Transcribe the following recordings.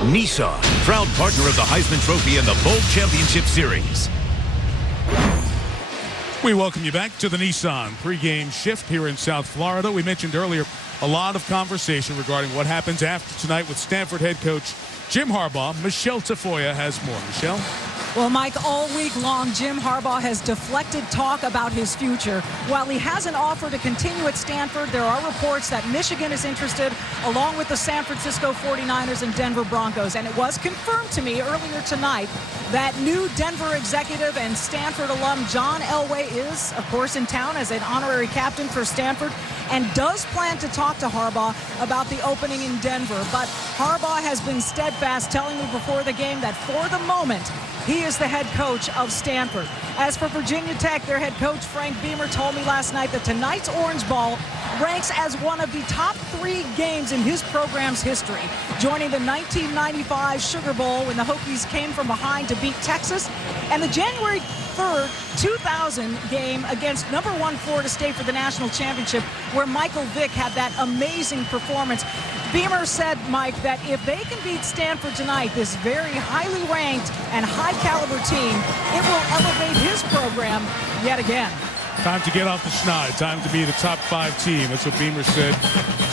Ncaa, proud partner of the Heisman Trophy and the Bowl Championship Series. We welcome you back to the Nissan pregame shift here in South Florida. We mentioned earlier a lot of conversation regarding what happens after tonight with Stanford head coach Jim Harbaugh. Michelle Tafoya has more. Michelle? Well, Mike, all week long, Jim Harbaugh has deflected talk about his future. While he hasn't offered to continue at Stanford, there are reports that Michigan is interested, along with the San Francisco 49ers and Denver Broncos. And it was confirmed to me earlier tonight that new Denver executive and Stanford alum John Elway is, of course, in town as an honorary captain for Stanford and does plan to talk to Harbaugh about the opening in Denver. But Harbaugh has been steadfast, telling me before the game that for the moment, he is the head coach of Stanford. As for Virginia Tech, their head coach Frank Beamer told me last night that tonight's Orange Bowl ranks as one of the top 3 games in his program's history, joining the 1995 Sugar Bowl when the Hokies came from behind to beat Texas, and the January 3rd, 2000 game against number 1 Florida State for the national championship, where Michael Vick had that amazing performance. Beamer said, Mike, that if they can beat Stanford tonight, this very highly ranked and high-caliber team, it will elevate his program yet again. Time to get off the schneid. Time to be the top 5 team. That's what Beamer said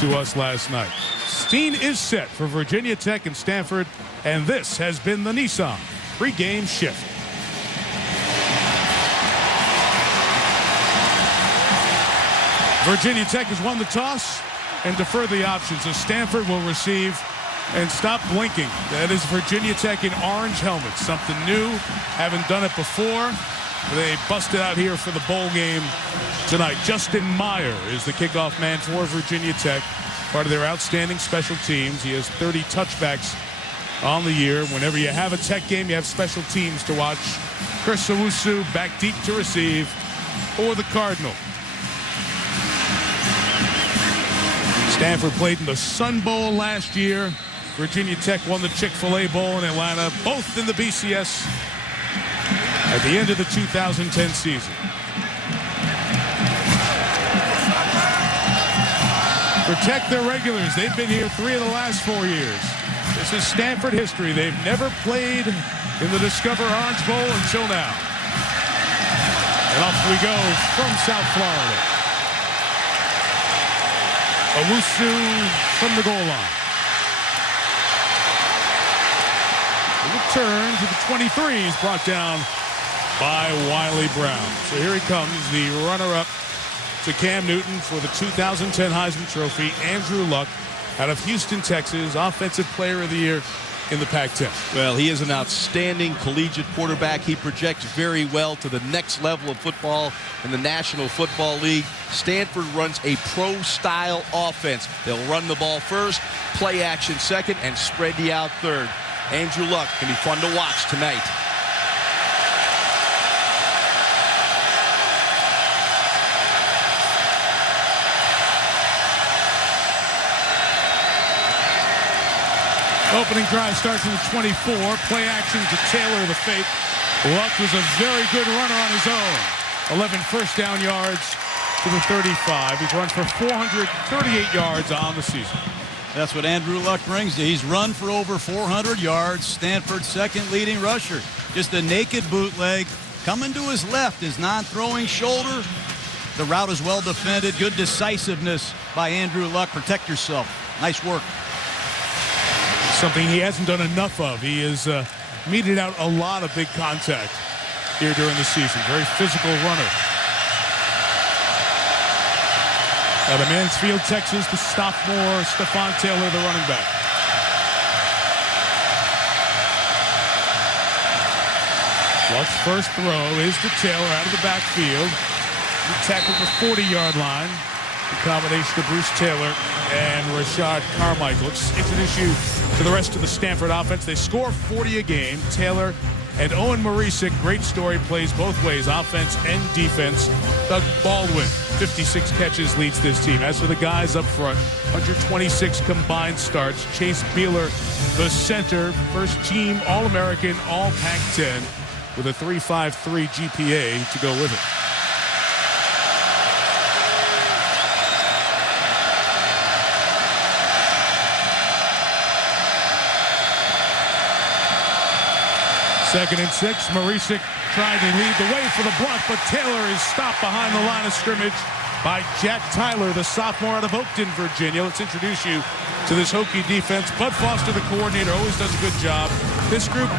to us last night. Scene is set for Virginia Tech and Stanford, and this has been the Nissan pregame shift. Virginia Tech has won the toss and defer the options, so Stanford will receive and stop blinking. That is Virginia Tech in orange helmets, something new, haven't done it before. They busted out here for the bowl game tonight. Justin Meyer is the kickoff man for Virginia Tech, part of their outstanding special teams. He has 30 touchbacks on the year. Whenever you have a Tech game, you have special teams to watch. Chris Owusu back deep to receive for the Cardinal. Stanford played in the Sun Bowl last year. Virginia Tech won the Chick-fil-A Bowl in Atlanta, both in the BCS at the end of the 2010 season. Protect their regulars. They've been here 3 of the last 4 years. This is Stanford history. They've never played in the Discover Orange Bowl until now. And off we go from South Florida. Owusu from the goal line. The return to the 23 is brought down by Wiley Brown. So here he comes, the runner-up to Cam Newton for the 2010 Heisman Trophy, Andrew Luck, out of Houston, Texas, Offensive Player of the Year in the Pac-10. Well, he is an outstanding collegiate quarterback. He projects very well to the next level of football in the National Football League. Stanford runs a pro-style offense. They'll run the ball first, play action second, and spread you out third. Andrew Luck can be fun to watch tonight. Opening drive starts in the 24. Play action to Taylor, the fake. Luck was a very good runner on his own. 11 first down yards to the 35. He's run for 438 yards on the season. That's what Andrew Luck brings. He's run for over 400 yards. Stanford's second leading rusher. Just a naked bootleg. Coming to his left, his non-throwing shoulder. The route is well defended. Good decisiveness by Andrew Luck. Protect yourself. Nice work. Something he hasn't done enough of. He has meted out a lot of big contact here during the season. Very physical runner. Out of Mansfield, Texas, the sophomore Stephon Taylor, the running back. Luck's first throw is to Taylor out of the backfield. He tackled the 40-yard line. The combination of Bruce Taylor and Rashad Carmichael. Let's introduce you to the rest of the Stanford offense. They score 40 a game. Taylor and Owen Marisic, great story, plays both ways, offense and defense. Doug Baldwin, 56 catches, leads this team. As for the guys up front, 126 combined starts. Chase Beeler, the center, first team All-American, All Pac-10, with a 3.53 GPA to go with it. 2nd and 6. Marisik trying to lead the way for the blunt, but Taylor is stopped behind the line of scrimmage by Jack Tyler, the sophomore out of Oakton, Virginia. Let's introduce you to this Hokie defense. Bud Foster, the coordinator, always does a good job. This group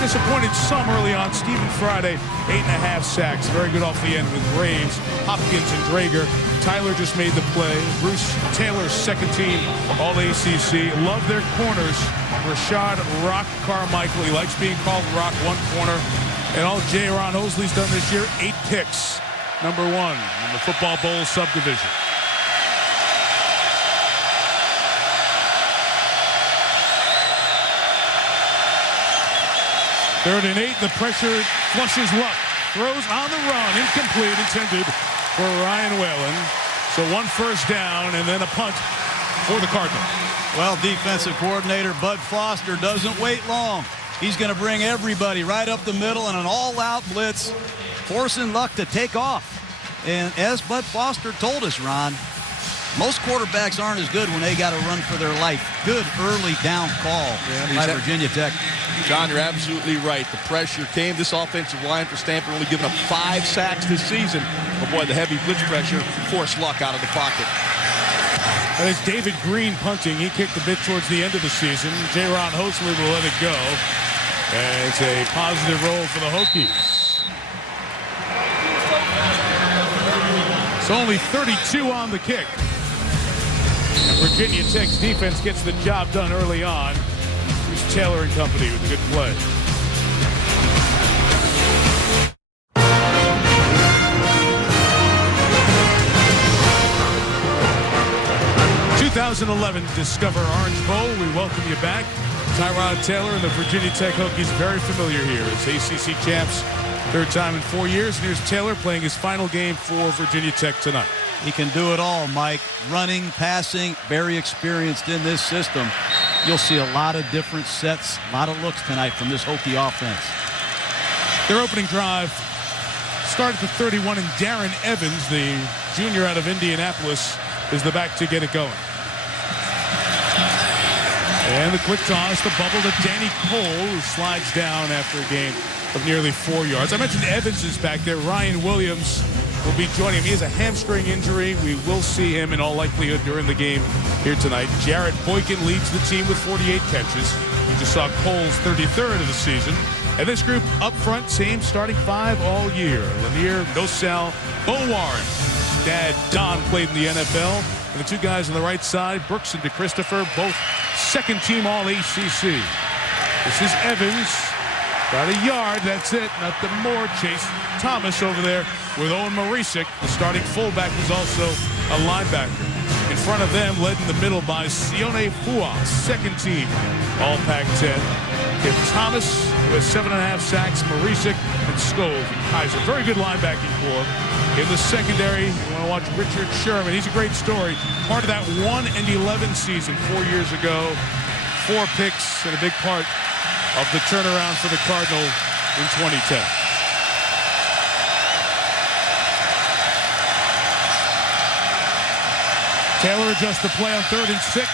disappointed some early on. Stephen Friday, 8.5 sacks. Very good off the end with Graves, Hopkins, and Drager. Tyler just made the play. Bruce Taylor's second team All-ACC. Love their corners. Rashad Rock Carmichael. He likes being called Rock, one corner. And all J. Ron Hosley's done this year, 8 picks. Number 1 in the Football Bowl subdivision. Third and 8, the pressure flushes Luck. Throws on the run, incomplete, intended for Ryan Whalen. So 1 first down and then a punt for the Cardinal. Well, defensive coordinator Bud Foster doesn't wait long. He's going to bring everybody right up the middle in an all-out blitz, forcing Luck to take off. And as Bud Foster told us, Ron, most quarterbacks aren't as good when they got to run for their life. Good early down call by Virginia Tech. John, you're absolutely right. The pressure came. This offensive line for Stanford only giving up 5 sacks this season. But boy, the heavy blitz pressure forced Luck out of the pocket. That is David Green punting. He kicked a bit towards the end of the season. J. Ron Hosley will let it go. And it's a positive roll for the Hokies. It's only 32 on the kick. And Virginia Tech's defense gets the job done early on. Here's Taylor and company with a good play. ...2011 Discover Orange Bowl. We welcome you back. Tyrod Taylor and the Virginia Tech Hokies very familiar here as ACC champs. 3rd time in 4 years. And here's Taylor playing his final game for Virginia Tech tonight. He can do it all, Mike. Running, passing, very experienced in this system. You'll see a lot of different sets, a lot of looks tonight from this Hokie offense. Their opening drive started at 31, and Darren Evans, the junior out of Indianapolis, is the back to get it going. And the quick toss, the bubble to Danny Cole, who slides down after a gain of nearly 4 yards. I mentioned Evans is back there. Ryan Williams will be joining him. He has a hamstring injury. We will see him in all likelihood during the game here tonight. Jarrett Boykin leads the team with 48 catches. We just saw Cole's 33rd of the season. And this group up front, same starting 5 all year. Lanier, Nosal, Bo Warren. His dad, Don, played in the NFL. And the 2 guys on the right side, Brooks and DeChristopher, both second team All-ACC. This is Evans. About a yard, that's it. Nothing more. Chase Thomas over there with Owen Marisik. The starting fullback was also a linebacker. In front of them, led in the middle by Sione Fua, second team All-Pac-10. Kip Thomas, who has 7.5 sacks, Marisik, and Skov and Kaiser. Very good linebacking core. In the secondary, you want to watch Richard Sherman. He's a great story. Part of that 1-11 season 4 years ago. 4 picks and a big part of the turnaround for the Cardinal in 2010. Taylor adjusts the play on 3rd and 6.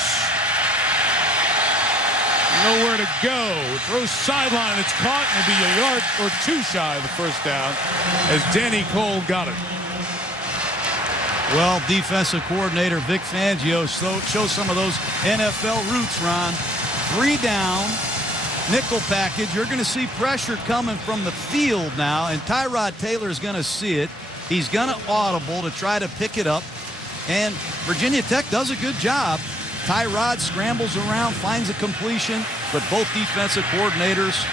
Nowhere to go. Throws sideline. It's caught. Maybe a yard or 2 shy of the first down as Danny Cole got it. Well, defensive coordinator Vic Fangio shows some of those NFL roots, Ron. 3 down. Nickel package. You're going to see pressure coming from the field now, and Tyrod Taylor is going to see it. He's going to audible to try to pick it up, and Virginia Tech does a good job. Tyrod scrambles around, finds a completion, but both defensive coordinators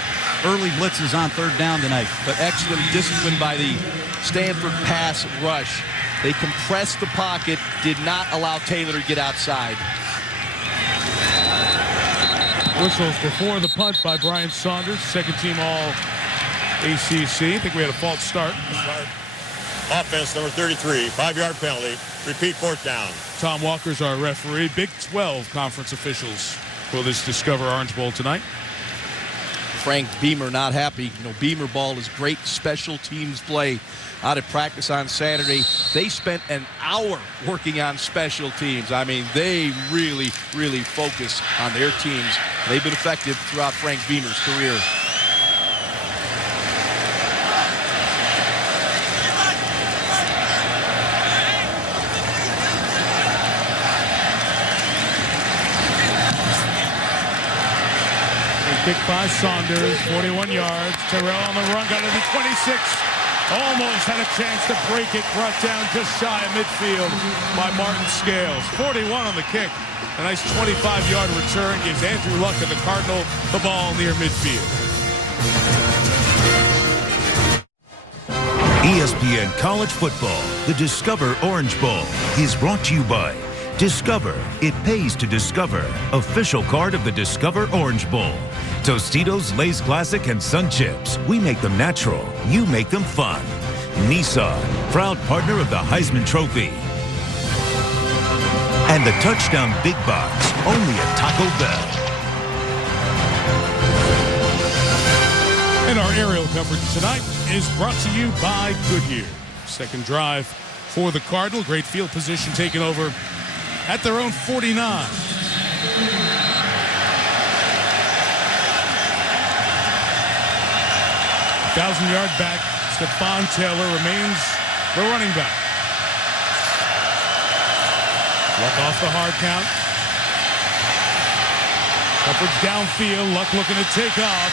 early blitzes on 3rd down tonight. But excellent discipline by the Stanford pass rush. They compressed the pocket, did not allow Taylor to get outside. Whistles before the punt by Brian Saunders, second team All-ACC. I think we had a false start. Offense number 33, 5-yard penalty. Repeat 4th down. Tom Walker's our referee. Big 12 conference officials for this Discover Orange Bowl tonight. Frank Beamer not happy. You know, Beamer ball is great special teams play. Out of practice on Saturday, they spent an hour working on special teams. I mean, they really, really focus on their teams. They've been effective throughout Frank Beamer's career. Kick by Saunders, 41 yards. Terrell on the run, got it to 26. Almost had a chance to break it. Brought down just shy of midfield by Martin Scales. 41 on the kick. A nice 25-yard return gives Andrew Luck and the Cardinal the ball near midfield. ESPN College Football, the Discover Orange Bowl, is brought to you by Discover. It pays to discover. Official card of the Discover Orange Bowl. Tostitos, Lay's Classic, and Sun Chips. We make them natural. You make them fun. Ncaa, proud partner of the Heisman Trophy. And the Touchdown Big Box, only at Taco Bell. And our aerial coverage tonight is brought to you by Goodyear. Second drive for the Cardinal. Great field position taken over at their own 49. 1,000-yard back, Stephon Taylor remains the running back. Luck off the hard count. Coverage downfield. Luck looking to take off.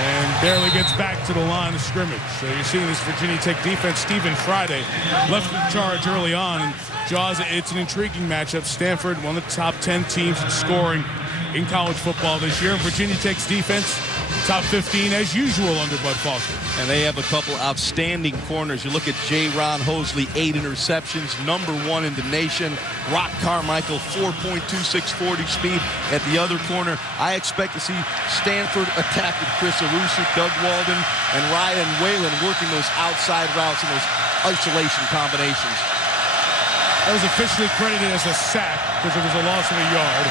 And barely gets back to the line of scrimmage. So you're seeing this Virginia Tech defense. Stephen Friday left in charge early on. And Jaws, it's an intriguing matchup. Stanford, one of the top 10 teams in scoring in college football this year. Virginia Tech's defense, top 15 as usual under Bud Foster. And they have a couple outstanding corners. You look at J-Ron Hosley, 8 interceptions, #1 in the nation. Rock Carmichael, 4.26 40 speed at the other corner. I expect to see Stanford attack with Chris Arusic, Doug Walden, and Ryan Whalen working those outside routes and those isolation combinations. That was officially credited as a sack because it was a loss of a yard.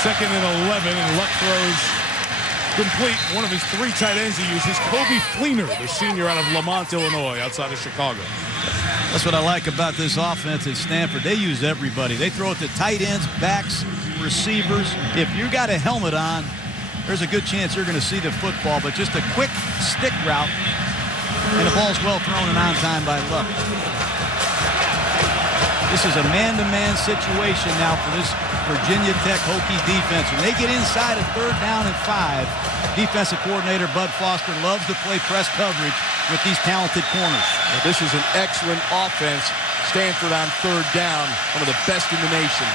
2nd and 11, and Luck throws complete. One of his 3 tight ends he uses, Kobe Fleener, the senior out of Lamont, Illinois, outside of Chicago. That's what I like about this offense at Stanford. They use everybody. They throw it to tight ends, backs, receivers. If you got a helmet on, there's a good chance you're going to see the football, but just a quick stick route, and the ball's well thrown and on time by Luck. This is a man-to-man situation now for this Virginia Tech Hokie defense. When they get inside of 3rd down and 5, defensive coordinator Bud Foster loves to play press coverage with these talented corners. Now, this is an excellent offense. Stanford on 3rd down, one of the best in the nation.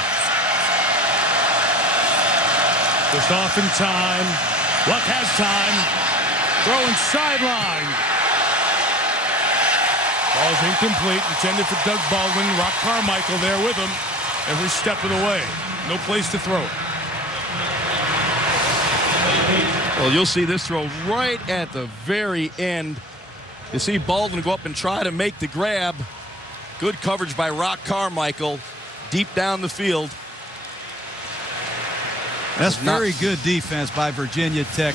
Just off in time. Luck has time. Throwing sideline. Ball's incomplete, intended for Doug Baldwin. Rock Carmichael there with him every step of the way. No place to throw it. Well, you'll see this throw right at the very end. You see Baldwin go up and try to make the grab. Good coverage by Rock Carmichael deep down the field. That's very good defense by Virginia Tech,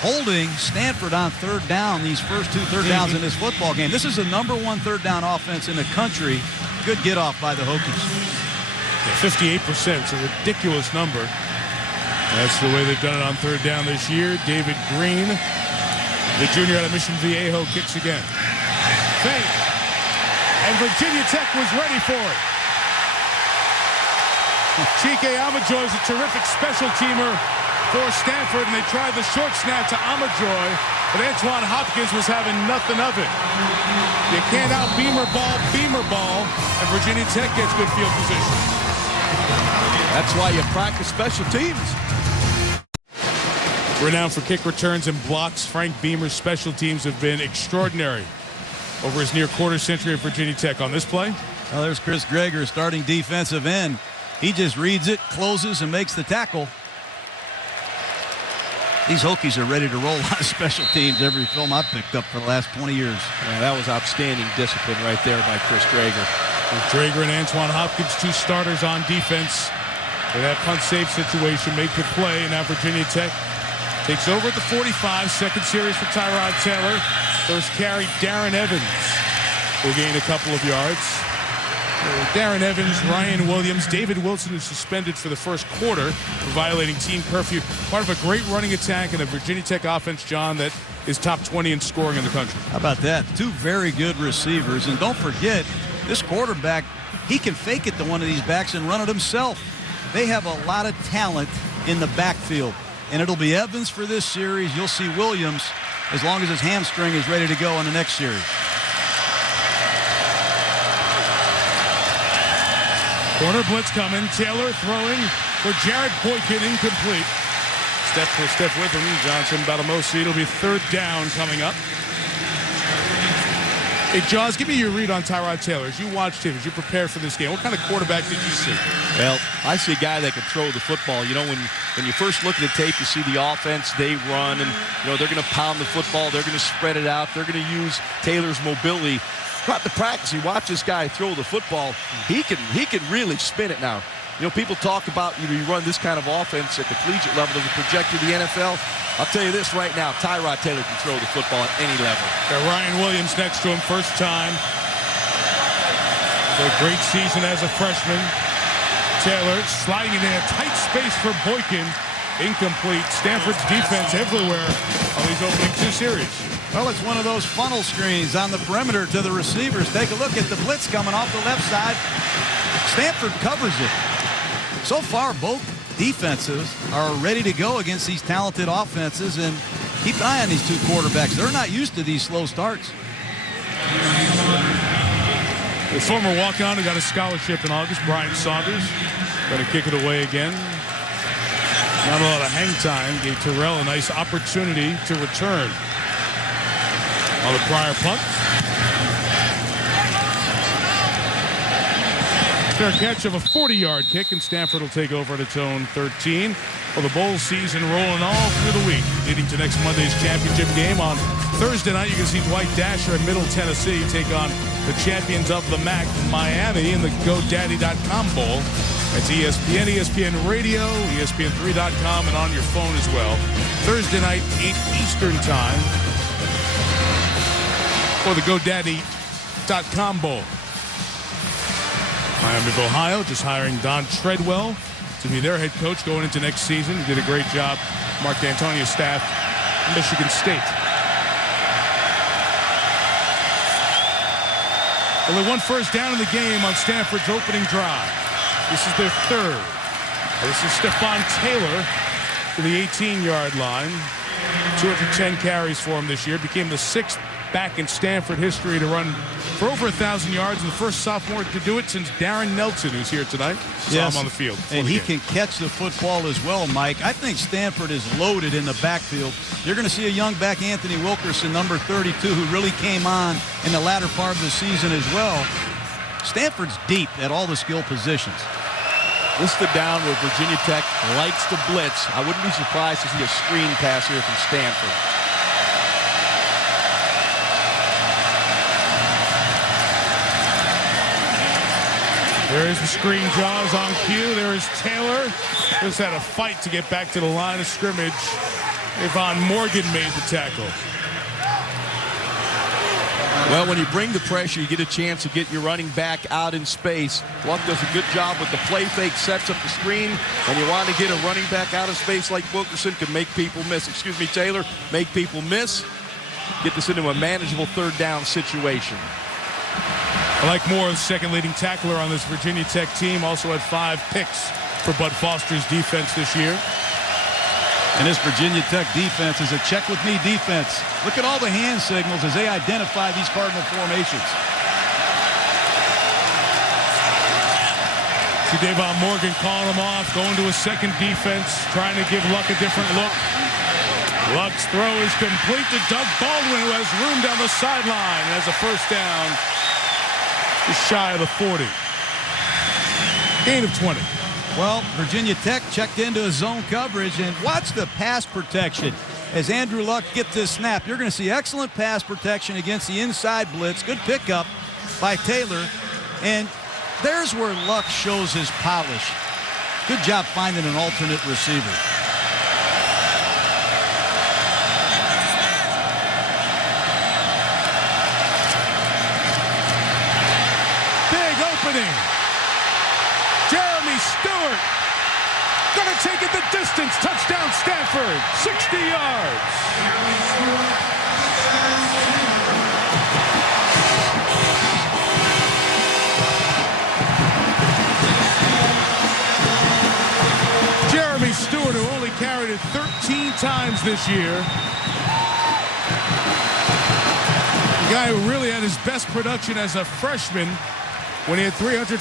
holding Stanford on 3rd down these first 2 third downs in this football game. This is the #1 3rd down offense in the country. Good get off by the Hokies. Yeah, 58%, it's a ridiculous number. That's the way they've done it on 3rd down this year. David Green, the junior out of Mission Viejo, kicks again. Fake. And Virginia Tech was ready for it. Chike Amajoy is a terrific special teamer for Stanford, and they tried the short snap to Amajoy, but Antoine Hopkins was having nothing of it. You can't out beamer ball, and Virginia Tech gets good field position. That's why you practice special teams. Renowned for kick returns and blocks, Frank Beamer's special teams have been extraordinary over his near quarter century of Virginia Tech. On this play, well, there's Chris Greger, starting defensive end. He just reads it, closes, and makes the tackle. These Hokies are ready to roll on special teams. Every film I've picked up for the last 20 years. Yeah, that was outstanding discipline right there by Chris Greger. With Drager and Antoine Hopkins, 2 starters on defense. For that punt save situation, make the play. Now Virginia Tech takes over at the 45. Second series for Tyrod Taylor. First carry, Darren Evans will gain a couple of yards. Darren Evans, Ryan Williams, David Wilson is suspended for the first quarter for violating team curfew. Part of a great running attack in a Virginia Tech offense, John, that is top 20 in scoring in the country. How about that? 2 very good receivers. And don't forget, this quarterback, he can fake it to one of these backs and run it himself. They have a lot of talent in the backfield. and it'll be Evans for this series. You'll see Williams as long as his hamstring is ready to go in the next series. Corner blitz coming. Taylor throwing for Jared Boykin, incomplete. Step with him. Johnson, Batamosi. It'll be third down coming up. Hey, Jaws, give me your read on Tyrod Taylor. As you watched him, as you prepared for this game, what kind of quarterback did you see? Well, I see a guy that can throw the football. You know, when you first look at the tape, you see the offense, they run, and, you know, they're going to pound the football. They're going to spread it out. They're going to use Taylor's mobility. Throughout the practice, you watch this guy throw the football. He can really spin it now. You know, people talk about, you run this kind of offense at the collegiate level. Does it project to the NFL? I'll tell you this right now, Tyrod Taylor can throw the football at any level. Got Ryan Williams next to him, first time. A great season as a freshman. Taylor sliding it in a tight space for Boykin. Incomplete. Stanford's defense everywhere on these opening two series. Well, it's one of those funnel screens on the perimeter to the receivers. Take a look at the blitz coming off the left side. Stanford covers it. So far, both defenses are ready to go against these talented offenses, and keep an eye on these two quarterbacks. They're not used to these slow starts. The former walk-on who got a scholarship in August, Brian Saunders, going to kick it away again. Not a lot of hang time. Gave Terrell a nice opportunity to return on the prior punt. Fair catch of a 40-yard kick, and Stanford will take over at its own 13. Well, the bowl season rolling all through the week, leading to next Monday's championship game. On Thursday night, you can see Dwight Dasher in Middle Tennessee take on the champions of the MAC, Miami, in the GoDaddy.com Bowl. That's ESPN, ESPN Radio, ESPN3.com, and on your phone as well. Thursday night, 8 Eastern Time for the GoDaddy.com Bowl. Miami of Ohio just hiring Don Treadwell to be their head coach going into next season. He did a great job. Mark D'Antonio's staff, Michigan State. Only one first down in the game on Stanford's opening drive. This is their third. This is Stephon Taylor to the 18-yard line. 210 carries for him this year. Became the sixth back in Stanford history to run for over 1,000 yards, and the first sophomore to do it since Darren Nelson, who's here tonight. Saw him on the field. And he can catch the football as well, Mike. I think Stanford is loaded in the backfield. You're going to see a young back, Anthony Wilkerson, number 32, who really came on in the latter part of the season as well. Stanford's deep at all the skill positions. This is the down where Virginia Tech likes to blitz. I wouldn't be surprised to see a screen pass here from Stanford. There is the screen, Jaws on cue. There is Taylor. Just had a fight to get back to the line of scrimmage. Yvonne Morgan made the tackle. Well, when you bring the pressure, you get a chance to get your running back out in space. Luck does a good job with the play fake, sets up the screen, and you want to get a running back out of space like Wilkerson can make people miss. Excuse me, Taylor, make people miss. Get this into a manageable third down situation. I like Moore's second leading tackler on this Virginia Tech team. Also had 5 picks for Bud Foster's defense this year. And this Virginia Tech defense is a check-with-me defense. Look at all the hand signals as they identify these Cardinal formations. See Davon Morgan calling him off, going to a second defense, trying to give Luck a different look. Luck's throw is complete to Doug Baldwin, who has room down the sideline and has a first down. Just shy of the 40. Gain of 20. Well, Virginia Tech checked into a zone coverage, and watch the pass protection. As Andrew Luck gets this snap, you're going to see excellent pass protection against the inside blitz. Good pickup by Taylor. And there's where Luck shows his polish. Good job finding an alternate receiver. Big opening. Jeremy Stewart going to take it the distance. Touchdown Stanford, 60 yards. Jeremy Stewart, who only carried it 13 times this year. The guy who really had his best production as a freshman when he had 359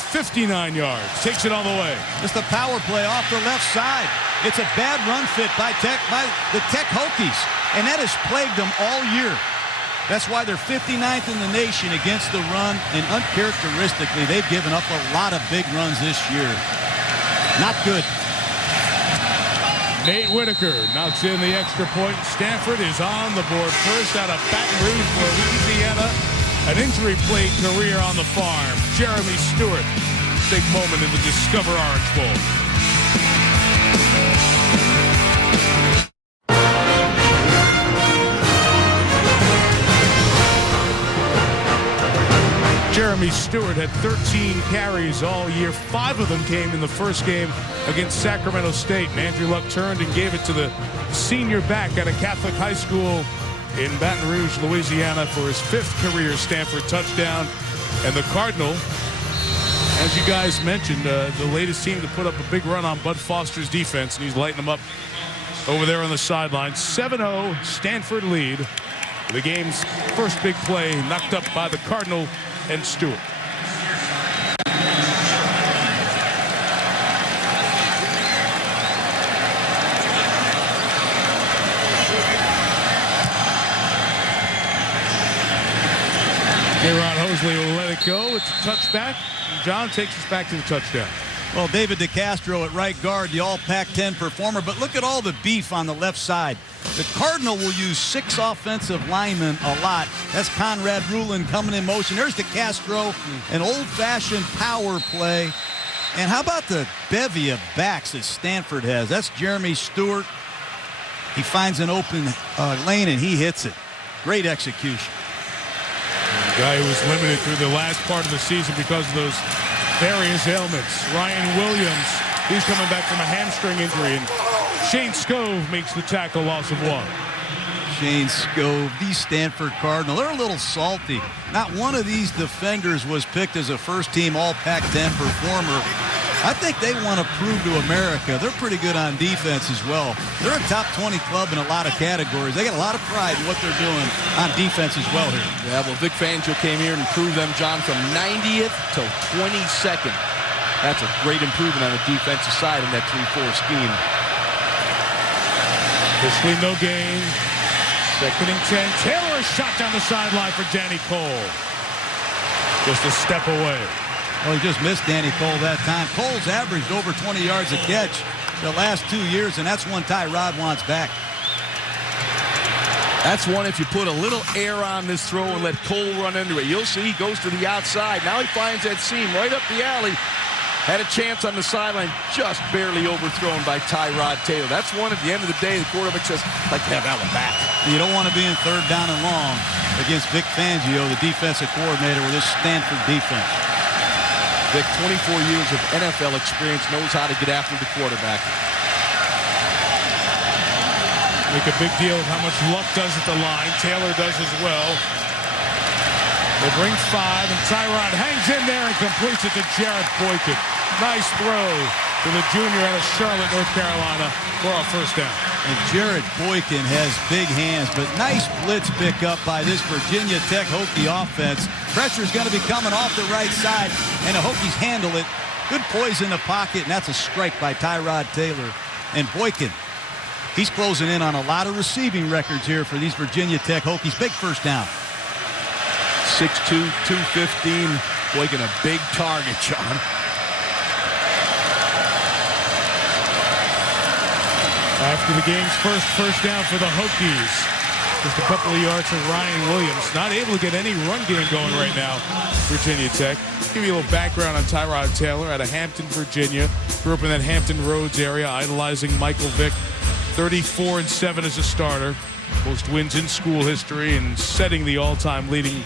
yards. Takes it all the way. Just a power play off the left side. It's a bad run fit by the Tech Hokies, and that has plagued them all year. That's why they're 59th in the nation against the run, and uncharacteristically, they've given up a lot of big runs this year. Not good. Nate Whitaker knocks in the extra point. Stanford is on the board first out of Baton Rouge, Louisiana. An injury-plagued career on the farm. Jeremy Stewart, big moment in the Discover Orange Bowl. Jeremy Stewart had 13 carries all year. 5 of them came in the first game against Sacramento State. And Andrew Luck turned and gave it to the senior back at a Catholic high school in Baton Rouge, Louisiana for his 5th career Stanford touchdown. And the Cardinal, as you guys mentioned, the latest team to put up a big run on Bud Foster's defense, and he's lighting them up over there on the sideline. 7-0 Stanford lead. The game's first big play knocked up by the Cardinal and Stewart. Ron Hosley will let it go. It's a touchback. And John takes us back to the touchdown. Well, David DeCastro at right guard, the all Pac-10 performer. But look at all the beef on the left side. The Cardinal will use 6 offensive linemen a lot. That's Conrad Rulin coming in motion. There's DeCastro, an old-fashioned power play. And how about the bevy of backs that Stanford has? That's Jeremy Stewart. He finds an open lane, and he hits it. Great execution. The guy who was limited through the last part of the season because of those various ailments. Ryan Williams, he's coming back from a hamstring injury. And Shane Scove makes the tackle, loss of 1. Shane Scove, the Stanford Cardinal. They're a little salty. Not one of these defenders was picked as a first-team All-Pac-10 performer. I think they want to prove to America they're pretty good on defense as well. They're a top 20 club in a lot of categories. They got a lot of pride in what they're doing on defense as well here. Yeah, well, Vic Fangio came here and proved them, John, from 90th to 22nd. That's a great improvement on the defensive side in that 3-4 scheme. Officially no gain. 2nd and 10. Taylor, a shot down the sideline for Danny Cole. Just a step away. Well, he just missed Danny Cole that time. Cole's averaged over 20 yards a catch the last 2 years, and that's one Tyrod wants back. That's one if you put a little air on this throw and let Cole run into it. You'll see he goes to the outside. Now he finds that seam right up the alley. Had a chance on the sideline, just barely overthrown by Tyrod Taylor. That's one at the end of the day, the quarterback says, I'd like to have that one back. You don't want to be in 3rd down and long against Vic Fangio, the defensive coordinator with this Stanford defense. Vic, 24 years of NFL experience, knows how to get after the quarterback. Make a big deal of how much Luck does at the line. Taylor does as well. They bring 5, and Tyrod hangs in there and completes it to Jared Boykin. Nice throw to the junior out of Charlotte, North Carolina for a 1st down. And Jared Boykin has big hands, but nice blitz pickup by this Virginia Tech Hokie offense. Pressure's going to be coming off the right side, and the Hokies handle it. Good poise in the pocket, and that's a strike by Tyrod Taylor. And Boykin, he's closing in on a lot of receiving records here for these Virginia Tech Hokies. Big 1st down. 6'2", 215. Boykin, a big target, John. After the game's first down for the Hokies. Just a couple of yards for Ryan Williams. Not able to get any run game going right now, Virginia Tech. Give you a little background on Tyrod Taylor out of Hampton, Virginia. Grew up in that Hampton Roads area, idolizing Michael Vick. 34-7 as a starter. Most wins in school history and setting the all-time leading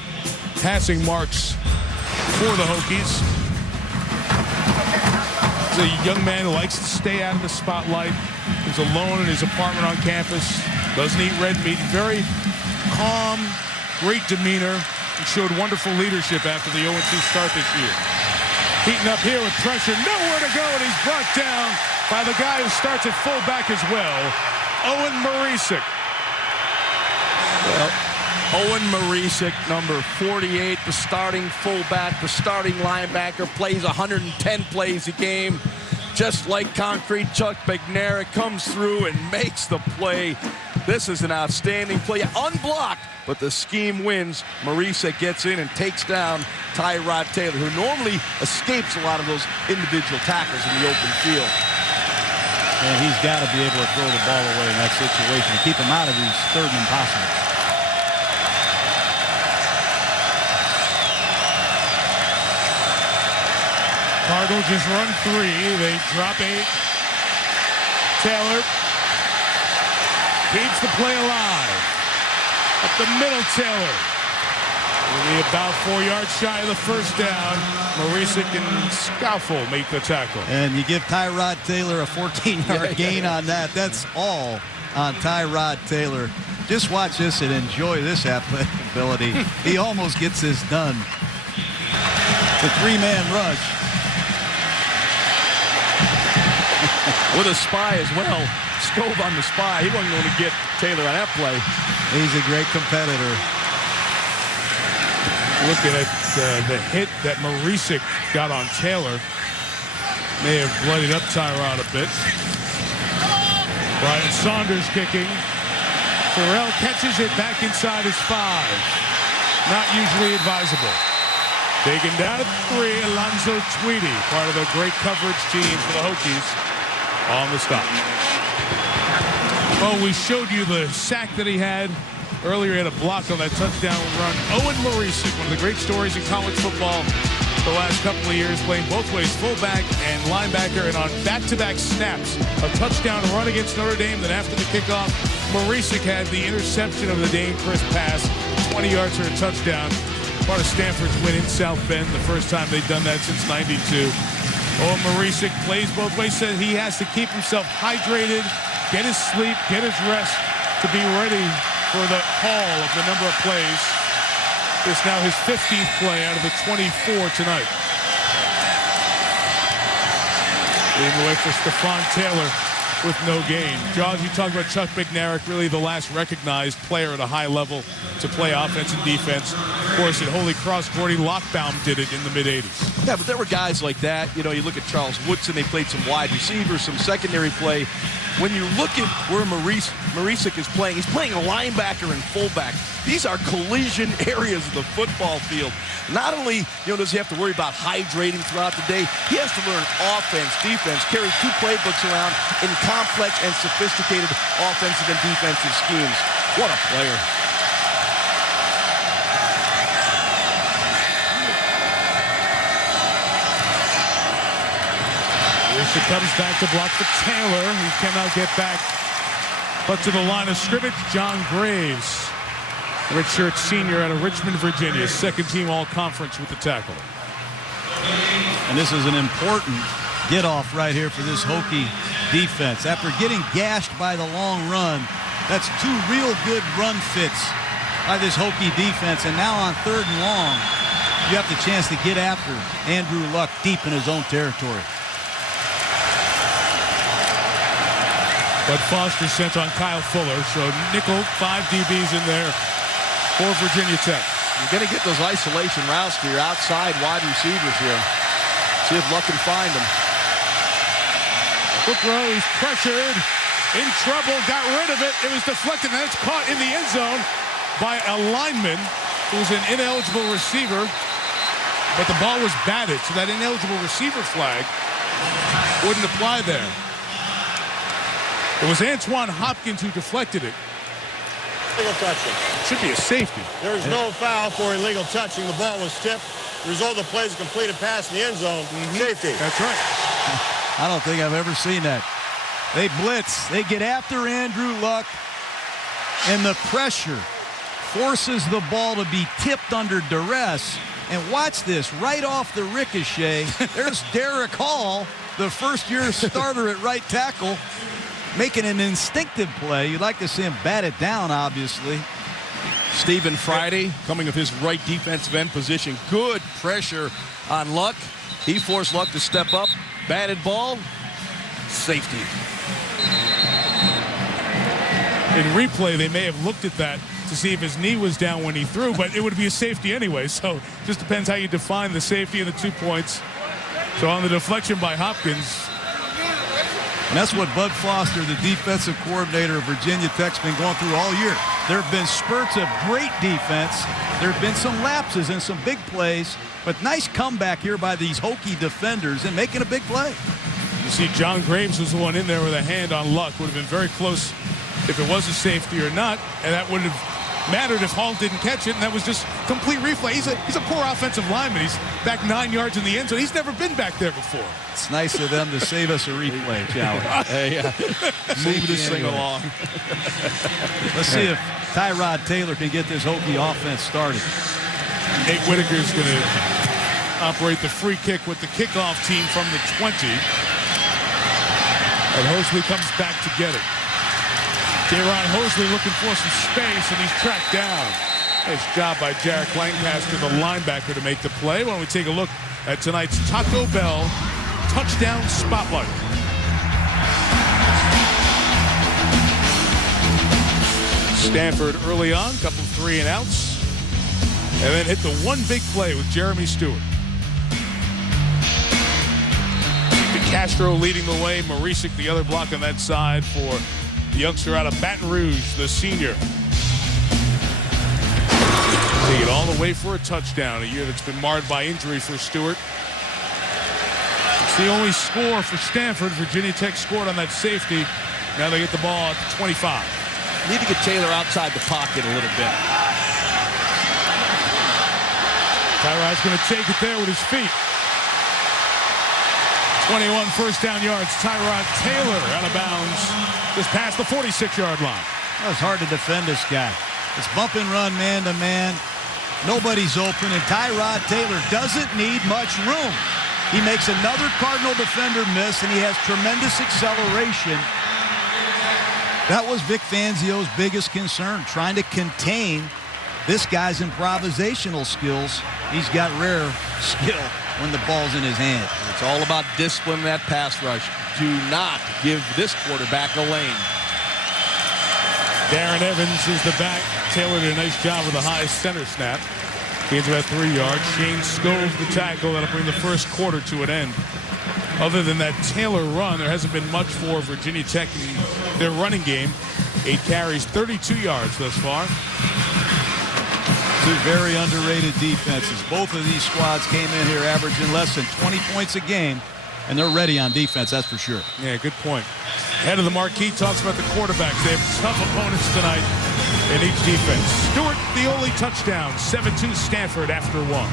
passing marks for the Hokies. He's a young man who likes to stay out of the spotlight. He's alone in his apartment on campus. Doesn't eat red meat. Very calm, great demeanor, and showed wonderful leadership after the 0-2 start this year. Heating up here with pressure. Nowhere to go, and he's brought down by the guy who starts at fullback as well, Owen Marisic. Well, Owen Marisic, number 48, the starting fullback, the starting linebacker, plays 110 plays a game. Just like concrete, Chuck Bednarik comes through and makes the play. This is an outstanding play. Unblocked, but the scheme wins. Marisic gets in and takes down Tyrod Taylor, who normally escapes a lot of those individual tackles in the open field. And he's got to be able to throw the ball away in that situation to keep him out of these third and impossible. Cardinal just run 3. They drop 8. Taylor keeps the play alive. Up the middle, Taylor. Really about 4 yards shy of the first down. Marisic and Scoffel make the tackle. And you give Tyrod Taylor a 14-yard gain on that. That's all on Tyrod Taylor. Just watch this and enjoy this athletic ability. He almost gets this done. The 3-man rush. With a spy as well. Scove on the spy. He wasn't going to get Taylor on that play. He's a great competitor. Looking at the hit that Marisic got on Taylor. May have bloodied up Tyrod a bit. Brian Saunders kicking. Terrell catches it back inside his 5. Not usually advisable. Taken down at 3, Alonzo Tweedy, part of the great coverage team for the Hokies, on the stop. Well, we showed you the sack that he had. Earlier, he had a block on that touchdown run. Owen Marisic, one of the great stories in college football the last couple of years, playing both ways, fullback and linebacker, and on back-to-back snaps. A touchdown run against Notre Dame, then after the kickoff, Marisic had the interception of the Dane Chris pass, 20 yards for a touchdown. Part of Stanford's win in South Bend, the first time they've done that since '92. Owen Marisic plays both ways, says he has to keep himself hydrated, get his sleep, get his rest to be ready for the call of the number of plays. This now his 15th play out of the 24 tonight. Leading the way for Stephon Taylor with no gain. Jaws, you talked about Chuck Bednarik, really the last recognized player at a high level to play offense and defense. Of course, at Holy Cross, Gordy Lockbaum did it in the mid-'80s. Yeah, but there were guys like that. You know, you look at Charles Woodson, they played some wide receivers, some secondary play. When you look at where Marisic is playing, he's playing a linebacker and fullback. These are collision areas of the football field. Not only, does he have to worry about hydrating throughout the day, he has to learn offense, defense, carry 2 playbooks around in complex and sophisticated offensive and defensive schemes. What a player. Marisic comes back to block for Taylor. He cannot get back, but to the line of scrimmage, John Graves, redshirt senior out of Richmond, Virginia, second team all-conference with the tackle. And this is an important get-off right here for this Hokie defense. After getting gashed by the long run, that's 2 real good run fits by this Hokie defense. And now on 3rd and long, you have the chance to get after Andrew Luck deep in his own territory. But Foster sent on Kyle Fuller, so nickel, 5 DBs in there for Virginia Tech. You're going to get those isolation routes to your outside wide receivers here. See if Luck can find them. Bookrow, he's pressured, in trouble, got rid of it. It was deflected, and it's caught in the end zone by a lineman who's an ineligible receiver. But the ball was batted, so that ineligible receiver flag wouldn't apply there. It was Antoine Hopkins who deflected it. Illegal touching. Should be a safety. There is no foul for illegal touching. The ball was tipped. The result of the play is a completed pass in the end zone. Safety. That's right. I don't think I've ever seen that. They blitz. They get after Andrew Luck, and the pressure forces the ball to be tipped under duress. And watch this, right off the ricochet, there's Derek Hall, the first-year starter at right tackle, making an instinctive play. You'd like to see him bat it down, obviously. Stephen Friday coming of his right defensive end position. Good pressure on Luck. He forced Luck to step up. Batted ball. Safety. In replay, they may have looked at that to see if his knee was down when he threw, but it would be a safety anyway. So just depends how you define the safety and the 2 points. So on the deflection by Hopkins. And that's what Bud Foster, the defensive coordinator of Virginia Tech's been going through all year. There have been spurts of great defense. There have been some lapses and some big plays, but nice comeback here by these Hokie defenders and making a big play. You see John Graves was the one in there with a hand on Luck. Would have been very close if it was a safety or not, and that would have mattered if Hall didn't catch it, and that was just complete replay. He's a poor offensive lineman. He's back 9 yards in the end zone. He's never been back there before. It's nice of them to save us a replay, Challenge. Hey, move this thing along. Let's see if Tyrod Taylor can get this Hokie offense started. Nate Whitaker's going to operate the free kick with the kickoff team from the 20. And Hosley comes back to get it. De'Ron Hosley looking for some space, and he's tracked down. Nice job by Jarek Lancaster, the linebacker, to make the play. Why don't we take a look at tonight's Taco Bell touchdown spotlight. Stanford early on, couple 3-and-outs, and then hit the one big play with Jeremy Stewart. DeCastro leading the way, Marisik the other block on that side for the youngster out of Baton Rouge, the senior. Take it all the way for a touchdown, a year that's been marred by injury for Stewart. It's the only score for Stanford. Virginia Tech scored on that safety. Now they get the ball at the 25. Need to get Taylor outside the pocket a little bit. Tyrod's going to take it there with his feet. 21 first down yards. Tyrod Taylor out of bounds just past the 46-yard line. Well, it's hard to defend this guy. It's bump and run man to man. Nobody's open, and Tyrod Taylor doesn't need much room. He makes another Cardinal defender miss, and he has tremendous acceleration. That was Vic Fangio's biggest concern, trying to contain this guy's improvisational skills. He's got rare skill when the ball's in his hand. It's all about discipline in that pass rush. Do not give this quarterback a lane. Darren Evans is the back. Taylor did a nice job with the high center snap. Gains about 3 yards. Shane Scove the tackle. That'll bring the first quarter to an end. Other than that Taylor run, there hasn't been much for Virginia Tech in their running game. 8 carries, 32 yards thus far. Two very underrated defenses. Both of these squads came in here averaging less than 20 points a game, and they're ready on defense, that's for sure. Yeah, good point. Head of the marquee talks about the quarterbacks. They have tough opponents tonight in each defense. Stewart, the only touchdown. 7-2 Stanford after 1.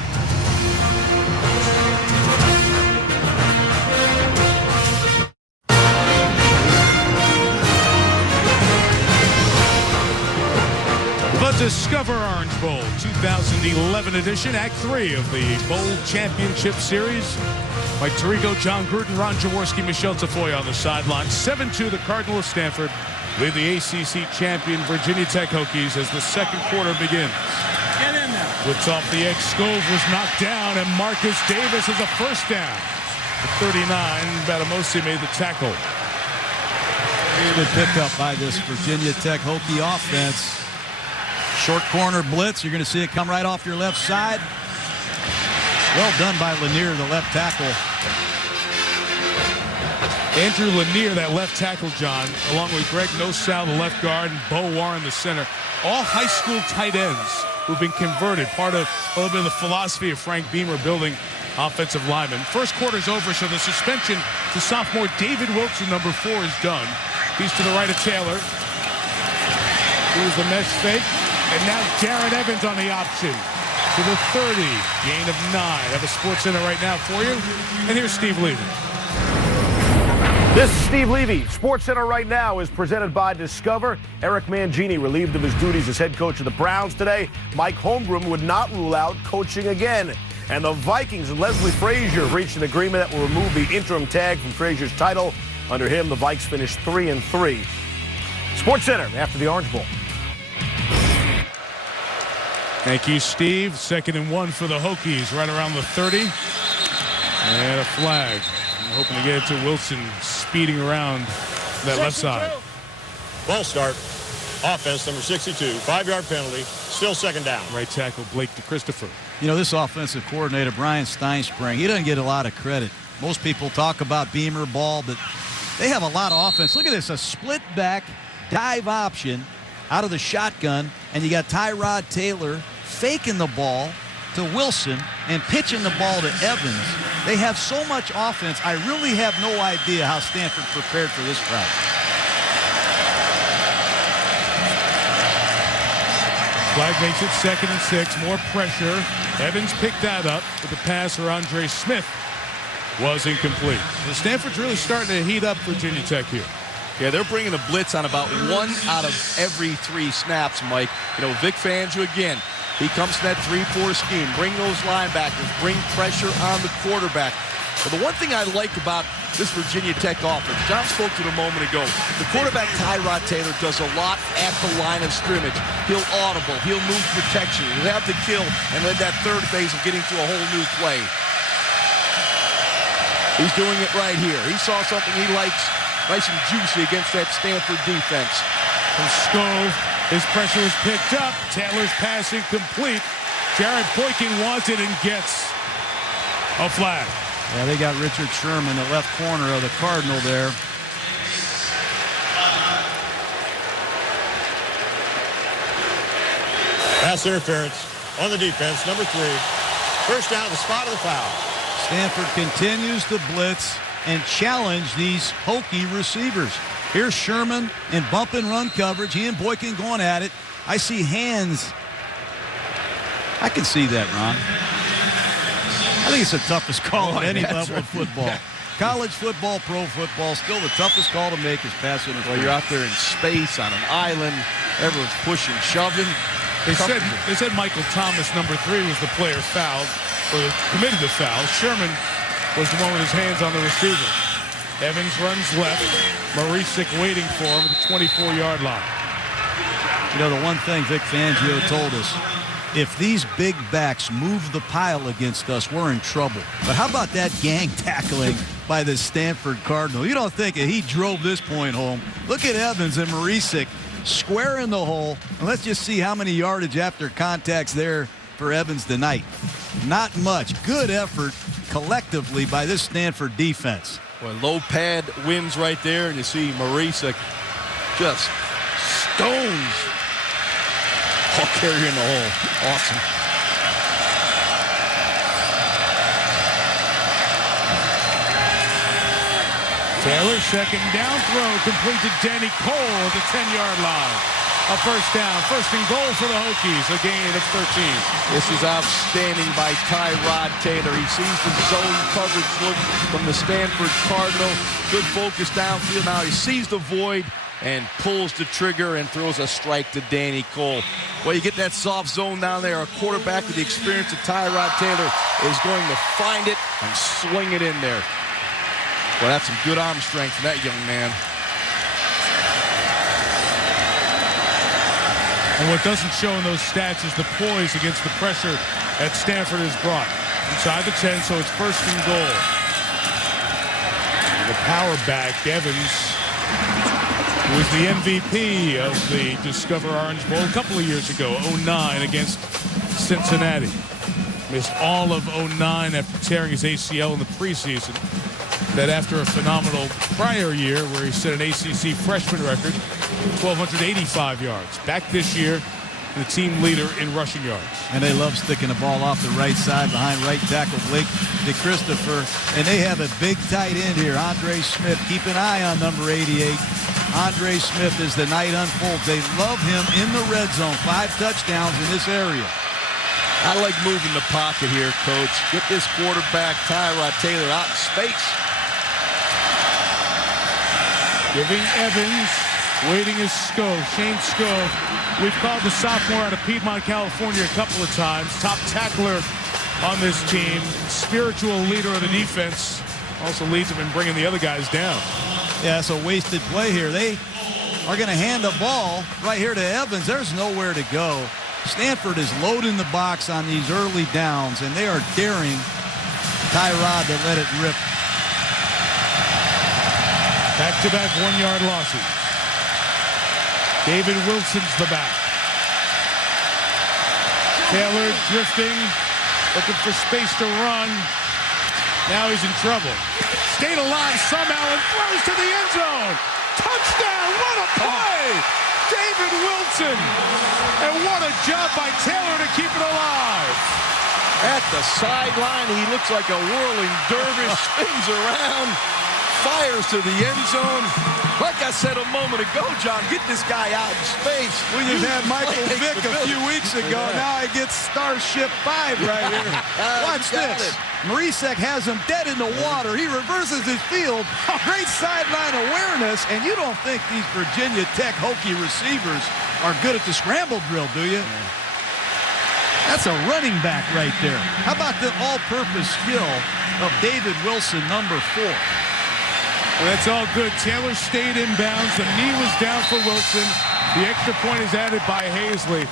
The Discover Orange Bowl 2011 edition, Act 3 of the Bowl Championship Series. Mike Tirico, John Gruden, Ron Jaworski, Michelle Tafoya on the sideline. 7-2, the Cardinal of Stanford lead the ACC champion Virginia Tech Hokies as the second quarter begins. Get in there. Flips off the X. Scove was knocked down, and Marcus Davis is a first down. At 39, Batamosi made the tackle. Good pickup by this Virginia Tech Hokie offense. Short corner blitz. You're going to see it come right off your left side. Well done by Lanier, the left tackle. Andrew Lanier, that left tackle, John, along with Greg Nosal, the left guard, and Bo Warren, the center. All high school tight ends who've been converted. Part of a little bit of the philosophy of Frank Beamer building offensive linemen. First quarter's over, so the suspension to sophomore David Wilson, number 4, is done. He's to the right of Taylor. Here's the mesh fake. And now Jared Evans on the option to the 30. Gain of 9. Have a Sports Center right now for you. And here's Steve Levy. This is Steve Levy. Sports Center right now is presented by Discover. Eric Mangini relieved of his duties as head coach of the Browns today. Mike Holmgren would not rule out coaching again. And the Vikings and Leslie Frazier have reached an agreement that will remove the interim tag from Frazier's title. Under him, the Vikes finished 3-3. Sports Center after the Orange Bowl. Thank you, Steve. 2nd and 1 for the Hokies, right around the 30. And a flag. I'm hoping to get it to Wilson. speeding around that left side. Ball start. Offense, number 62. 5-yard penalty. Still second down. Right tackle Blake DeChristopher. You know, this offensive coordinator, Brian Steinspring, he doesn't get a lot of credit. Most people talk about Beamer ball, but they have a lot of offense. Look at this, a split back dive option out of the shotgun, and you got Tyrod Taylor faking the ball to Wilson and pitching the ball to Evans. They have so much offense, I really have no idea how Stanford prepared for this crowd. Flag makes it 2nd and 6. More pressure. Evans picked that up, but the pass for Andre Smith was incomplete. So Stanford's really starting to heat up Virginia Tech here. Yeah, they're bringing a blitz on about 1 out of every 3 snaps, Mike. You know, Vic Fangio again. He comes to that 3-4 scheme. Bring those linebackers. Bring pressure on the quarterback. But the one thing I like about this Virginia Tech offense, John spoke to it a moment ago, the quarterback Tyrod Taylor does a lot at the line of scrimmage. He'll audible, he'll move protection, he'll have the kill, and then that third phase of getting to a whole new play. He's doing it right here. He saw something he likes, nice and juicy against that Stanford defense. From Skov, his pressure was picked up. Taylor's pass incomplete. Jared Boykin wants it and gets a flag. Yeah, they got Richard Sherman, the left corner of the Cardinal there. Pass interference on the defense, number 3. First down at the spot of the foul. Stanford continues to blitz and challenge these Hokie receivers. Here's Sherman in bump and run coverage. He and Boykin going at it. I see hands. I can see that, Ron. I think it's the toughest call at any level of football. Yeah. College football, pro football, still the toughest call to make is pass interference. Well, you're out there in space on an island. Everyone's pushing, shoving. They said Michael Thomas, number 3, was the player fouled, or committed the foul. Sherman was the one with his hands on the receiver. Evans runs left. Marisic waiting for him at the 24-yard line. You know, the one thing Vic Fangio told us, if these big backs move the pile against us, we're in trouble. But how about that gang tackling by the Stanford Cardinal? You don't think he drove this point home. Look at Evans and Marisic square in the hole. And let's just see how many yardage after contacts there for Evans tonight. Not much. Good effort collectively by this Stanford defense. Well, low pad wins right there, and you see Marisic just stones ball carrier in the hole. Awesome. Taylor, second down throw, complete to Danny Cole at the 10-yard line. A first down, first and goal for the Hokies, a gain of 13. This is outstanding by Tyrod Taylor. He sees the zone coverage look from the Stanford Cardinal. Good focus downfield. Now he sees the void and pulls the trigger and throws a strike to Danny Cole. Well, you get that soft zone down there. A quarterback with the experience of Tyrod Taylor is going to find it and swing it in there. Well, that's some good arm strength from that young man. And what doesn't show in those stats is the poise against the pressure that Stanford has brought. Inside the 10, so it's first and goal. And the power back, Evans, was the MVP of the Discover Orange Bowl a couple of years ago, 09 against Cincinnati. Missed all of 09 after tearing his ACL in the preseason. That after a phenomenal prior year where he set an ACC freshman record, 1,285 yards. Back this year, the team leader in rushing yards. And they love sticking the ball off the right side behind right tackle Blake DeChristopher. And they have a big tight end here, Andre Smith. Keep an eye on number 88. Andre Smith, as the night unfolds. They love him in the red zone. 5 touchdowns in this area. I like moving the pocket here, Coach. Get this quarterback, Tyrod Taylor, out in space. Giving Evans, waiting is Skov, Shane Skov. We've called the sophomore out of Piedmont, California a couple of times. Top tackler on this team. Spiritual leader of the defense. Also leads them in bringing the other guys down. Yeah, it's a wasted play here. They are going to hand the ball right here to Evans. There's nowhere to go. Stanford is loading the box on these early downs, and they are daring Tyrod to let it rip. Back-to-back one-yard losses. David Wilson's the back. Taylor drifting, looking for space to run. Now he's in trouble. Stayed alive somehow and throws to the end zone. Touchdown! What a play! David Wilson. And what a job by Taylor to keep it alive. At the sideline, he looks like a whirling dervish, spins around, fires to the end zone. Like I said a moment ago, John, get this guy out in space. We just had Michael Vick a few weeks ago. Now he gets Starship 5 right here. Watch this. Marisek has him dead in the water. He reverses his field. Great sideline awareness. And you don't think these Virginia Tech Hokie receivers are good at the scramble drill, do you? That's a running back right there. How about the all-purpose skill of David Wilson, number 4? Well, that's all good. Taylor stayed inbounds. The knee was down for Wilson. The extra point is added by Hazley.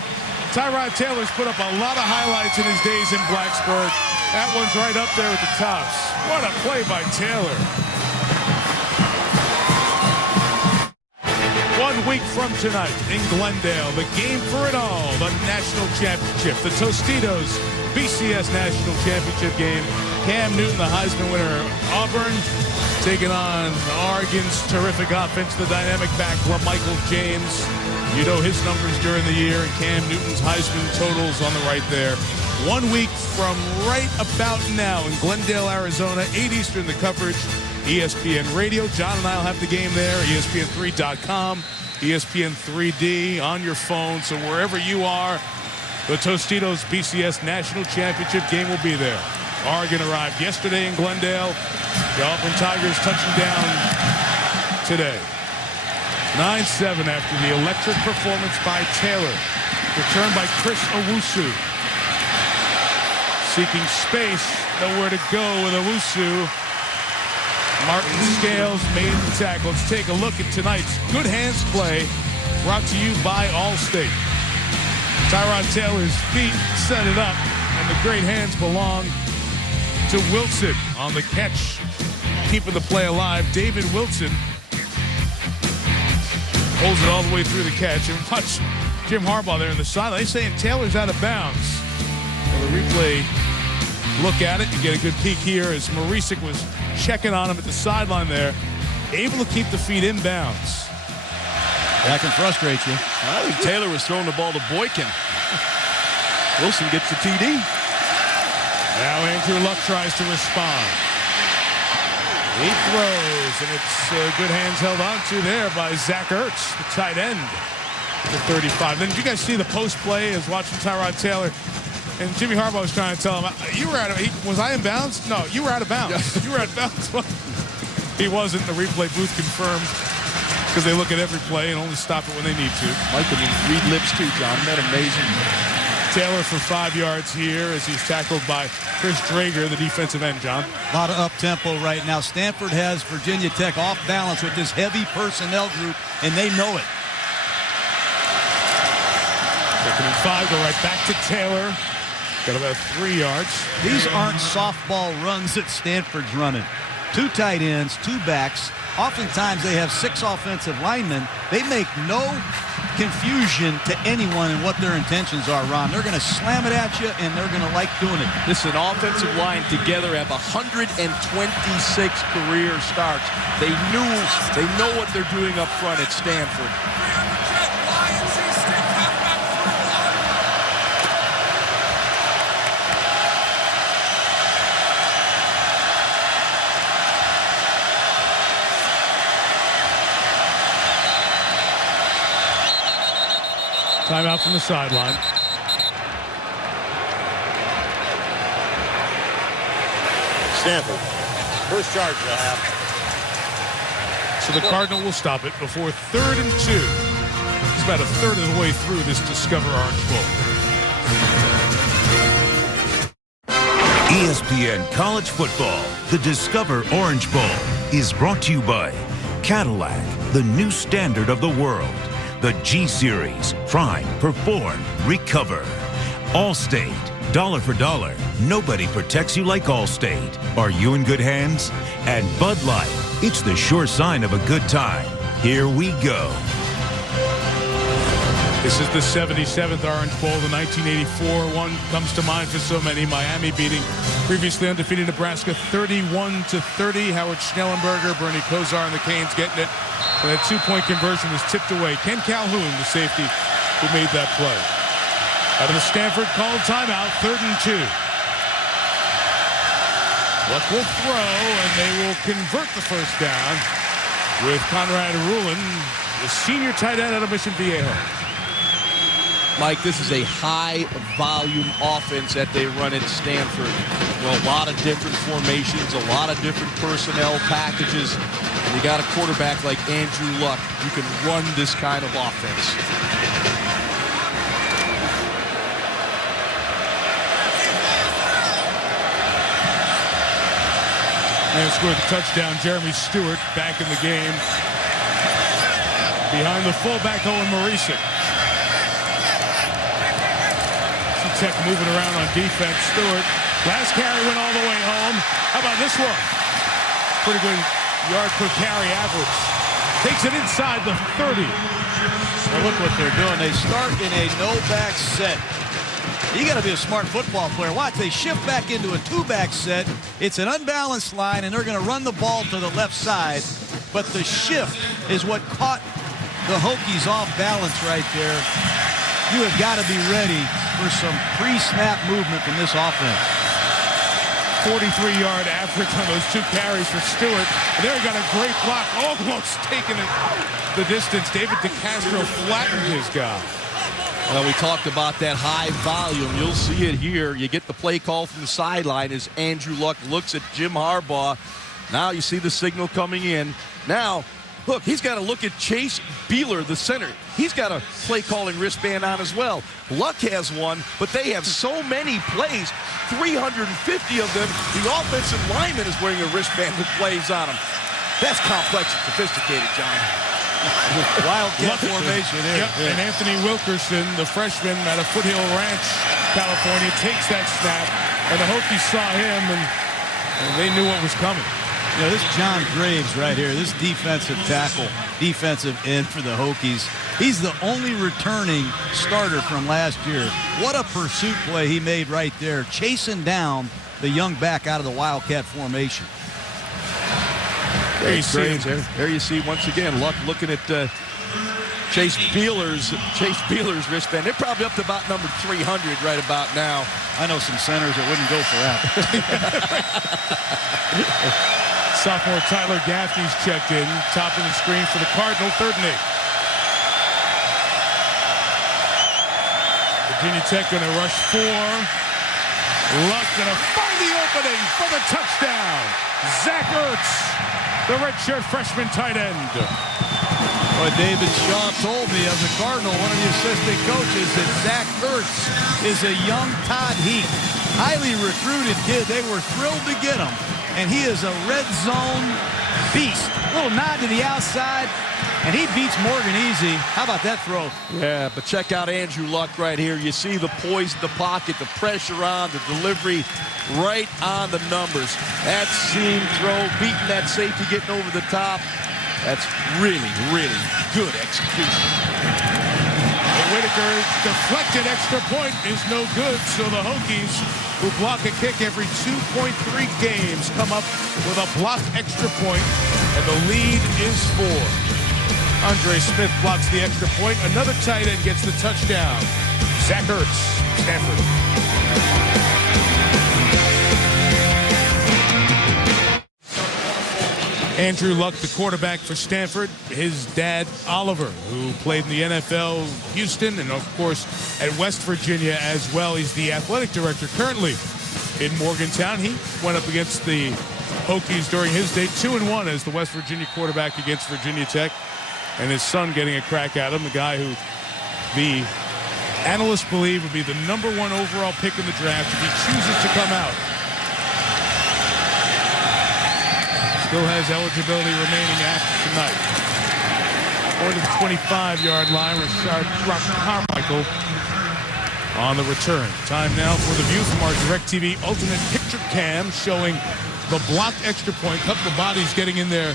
Tyrod Taylor's put up a lot of highlights in his days in Blacksburg. That one's right up there at the tops. What a play by Taylor. 1 week from tonight in Glendale, the game for it all, the national championship, the Tostitos BCS National Championship game. Cam Newton, the Heisman winner, Auburn, taking on Oregon's terrific offense, the dynamic back, Michael James. You know his numbers during the year, and Cam Newton's Heisman totals on the right there. 1 week from right about now in Glendale, Arizona, 8 Eastern, the coverage, ESPN Radio. John and I will have the game there, ESPN3.com, ESPN 3D on your phone. So wherever you are, the Tostitos BCS National Championship game will be there. Oregon arrived yesterday in Glendale. The Auburn Tigers touching down today. 9-7 after the electric performance by Taylor. Returned by Chris Owusu. Seeking space, nowhere to go with Owusu. Martin Scales made the tackle. Let's take a look at tonight's Good Hands play, brought to you by Allstate. Tyrod Taylor's feet set it up, and the great hands belong to Wilson on the catch, keeping the play alive. David Wilson holds it all the way through the catch. And watch Jim Harbaugh there in the sideline. They're saying Taylor's out of bounds. Well, the replay look at it. You get a good peek here as Marisek was checking on him at the sideline there. Able to keep the feet in bounds. That can frustrate you. I think Taylor was throwing the ball to Boykin. Wilson gets the TD. Now Andrew Luck tries to respond. He throws, and it's good hands held on to there by Zach Ertz, the tight end, the 35. Then did you guys see the post play as watching Tyrod Taylor? And Jimmy Harbaugh was trying to tell him, you were out of, was I in bounds? No, you were out of bounds. You were out of bounds. He wasn't. The replay booth confirmed, because they look at every play and only stop it when they need to. Mike can read lips too, John. Isn't that amazing? Taylor for 5 yards here as he's tackled by Chris Drager, the defensive end, John. A lot of up-tempo right now. Stanford has Virginia Tech off balance with this heavy personnel group, and they know it. 2nd and 5, go right back to Taylor. Got about 3 yards. These aren't softball runs that Stanford's running. 2 tight ends, 2 backs. Oftentimes they have 6 offensive linemen. They make no confusion to anyone in what their intentions are, Ron. They're going to slam it at you, and they're going to like doing it. This is an offensive line together have 126 career starts. They know what they're doing up front at Stanford. Timeout from the sideline. Stanford. First charge they'll have. So the Cardinal will stop it before 3rd and 2. It's about a third of the way through this Discover Orange Bowl. ESPN College Football, the Discover Orange Bowl, is brought to you by Cadillac, the new standard of the world. The G-Series, Prime, Perform, Recover. Allstate, dollar for dollar. Nobody protects you like Allstate. Are you in good hands? And Bud Light. It's the sure sign of a good time. Here we go. This is the 77th Orange Bowl. The 1984 one comes to mind for so many. Miami beating previously undefeated Nebraska 31-30. Howard Schnellenberger, Bernie Kosar, and the Canes getting it. And that two-point conversion was tipped away. Ken Calhoun, the safety, who made that play. Out of the Stanford called timeout, 3rd and 2. Luck will throw, and they will convert the first down with Conrad Rulin, the senior tight end out of Mission Viejo. Mike, this is a high-volume offense that they run at Stanford. A lot of different formations, a lot of different personnel packages. And you got a quarterback like Andrew Luck. You can run this kind of offense. And scored the touchdown. Jeremy Stewart back in the game. Behind the fullback, Owen Marisic. Tech moving around on defense. Stewart, last carry went all the way home. How about this one? Pretty good yard per carry average. Takes it inside the 30. Now look what they're doing. They start in a no-back set. You got to be a smart football player. Watch, they shift back into a two-back set. It's an unbalanced line, and they're going to run the ball to the left side. But the shift is what caught the Hokies off balance right there. You have got to be ready for some pre-snap movement from this offense. 43-yard average on those two carries for Stewart. There got a great block, almost taking it the distance. David DeCastro flattened his guy. Well, we talked about that high volume. You'll see it here. You get the play call from the sideline as Andrew Luck looks at Jim Harbaugh. Now you see the signal coming in. Now, look, he's got to look at Chase Beeler, the center. He's got a play-calling wristband on as well. Luck has one, but they have so many plays, 350 of them. The offensive lineman is wearing a wristband with plays on him. That's complex and sophisticated, John. Wildcat formation here. Yep. Yeah. And Anthony Wilkerson, the freshman out of Foothill Ranch, California, takes that snap. And the Hokies saw him, and they knew what was coming. You know, this John Graves right here, this defensive tackle, defensive end for the Hokies. He's the only returning starter from last year. What a pursuit play he made right there, chasing down the young back out of the Wildcat formation. There you see there you see once again Luck looking at Chase Beeler's wristband. They're probably up to about number 300 right about now. I know some centers that wouldn't go for that. Sophomore Tyler Gaffney's checked in, topping the screen for the Cardinal, 3rd and 8. Virginia Tech going to rush 4. Luck going to find the opening for the touchdown. Zach Ertz, the redshirt freshman tight end. Well, David Shaw told me as a Cardinal, one of the assistant coaches, that Zach Ertz is a young Todd Heap. Highly recruited kid. They were thrilled to get him. And he is a red zone beast. Little nod to the outside, and he beats Morgan easy. How about that throw? Yeah, but check out Andrew Luck right here. You see the poise in the pocket, the pressure on, the delivery right on the numbers. That seam throw, beating that safety, getting over the top. That's really, really good execution. Whitaker deflected extra point is no good, so the Hokies, who block a kick every 2.3 games, come up with a blocked extra point, and the lead is 4. Andre Smith blocks the extra point. Another tight end gets the touchdown. Zach Ertz, Stanford. Andrew Luck, the quarterback for Stanford. His dad, Oliver, who played in the NFL, Houston, and of course at West Virginia as well. He's the athletic director currently in Morgantown. He went up against the Hokies during his day, 2-1 as the West Virginia quarterback against Virginia Tech. And his son getting a crack at him, the guy who the analysts believe will be the #1 overall pick in the draft if he chooses to come out. Still has eligibility remaining after tonight. Going to the 25-yard line, Rashard Carmichael on the return. Time now for the view from our DirecTV Ultimate Picture Cam showing the blocked extra point. Couple of bodies getting in there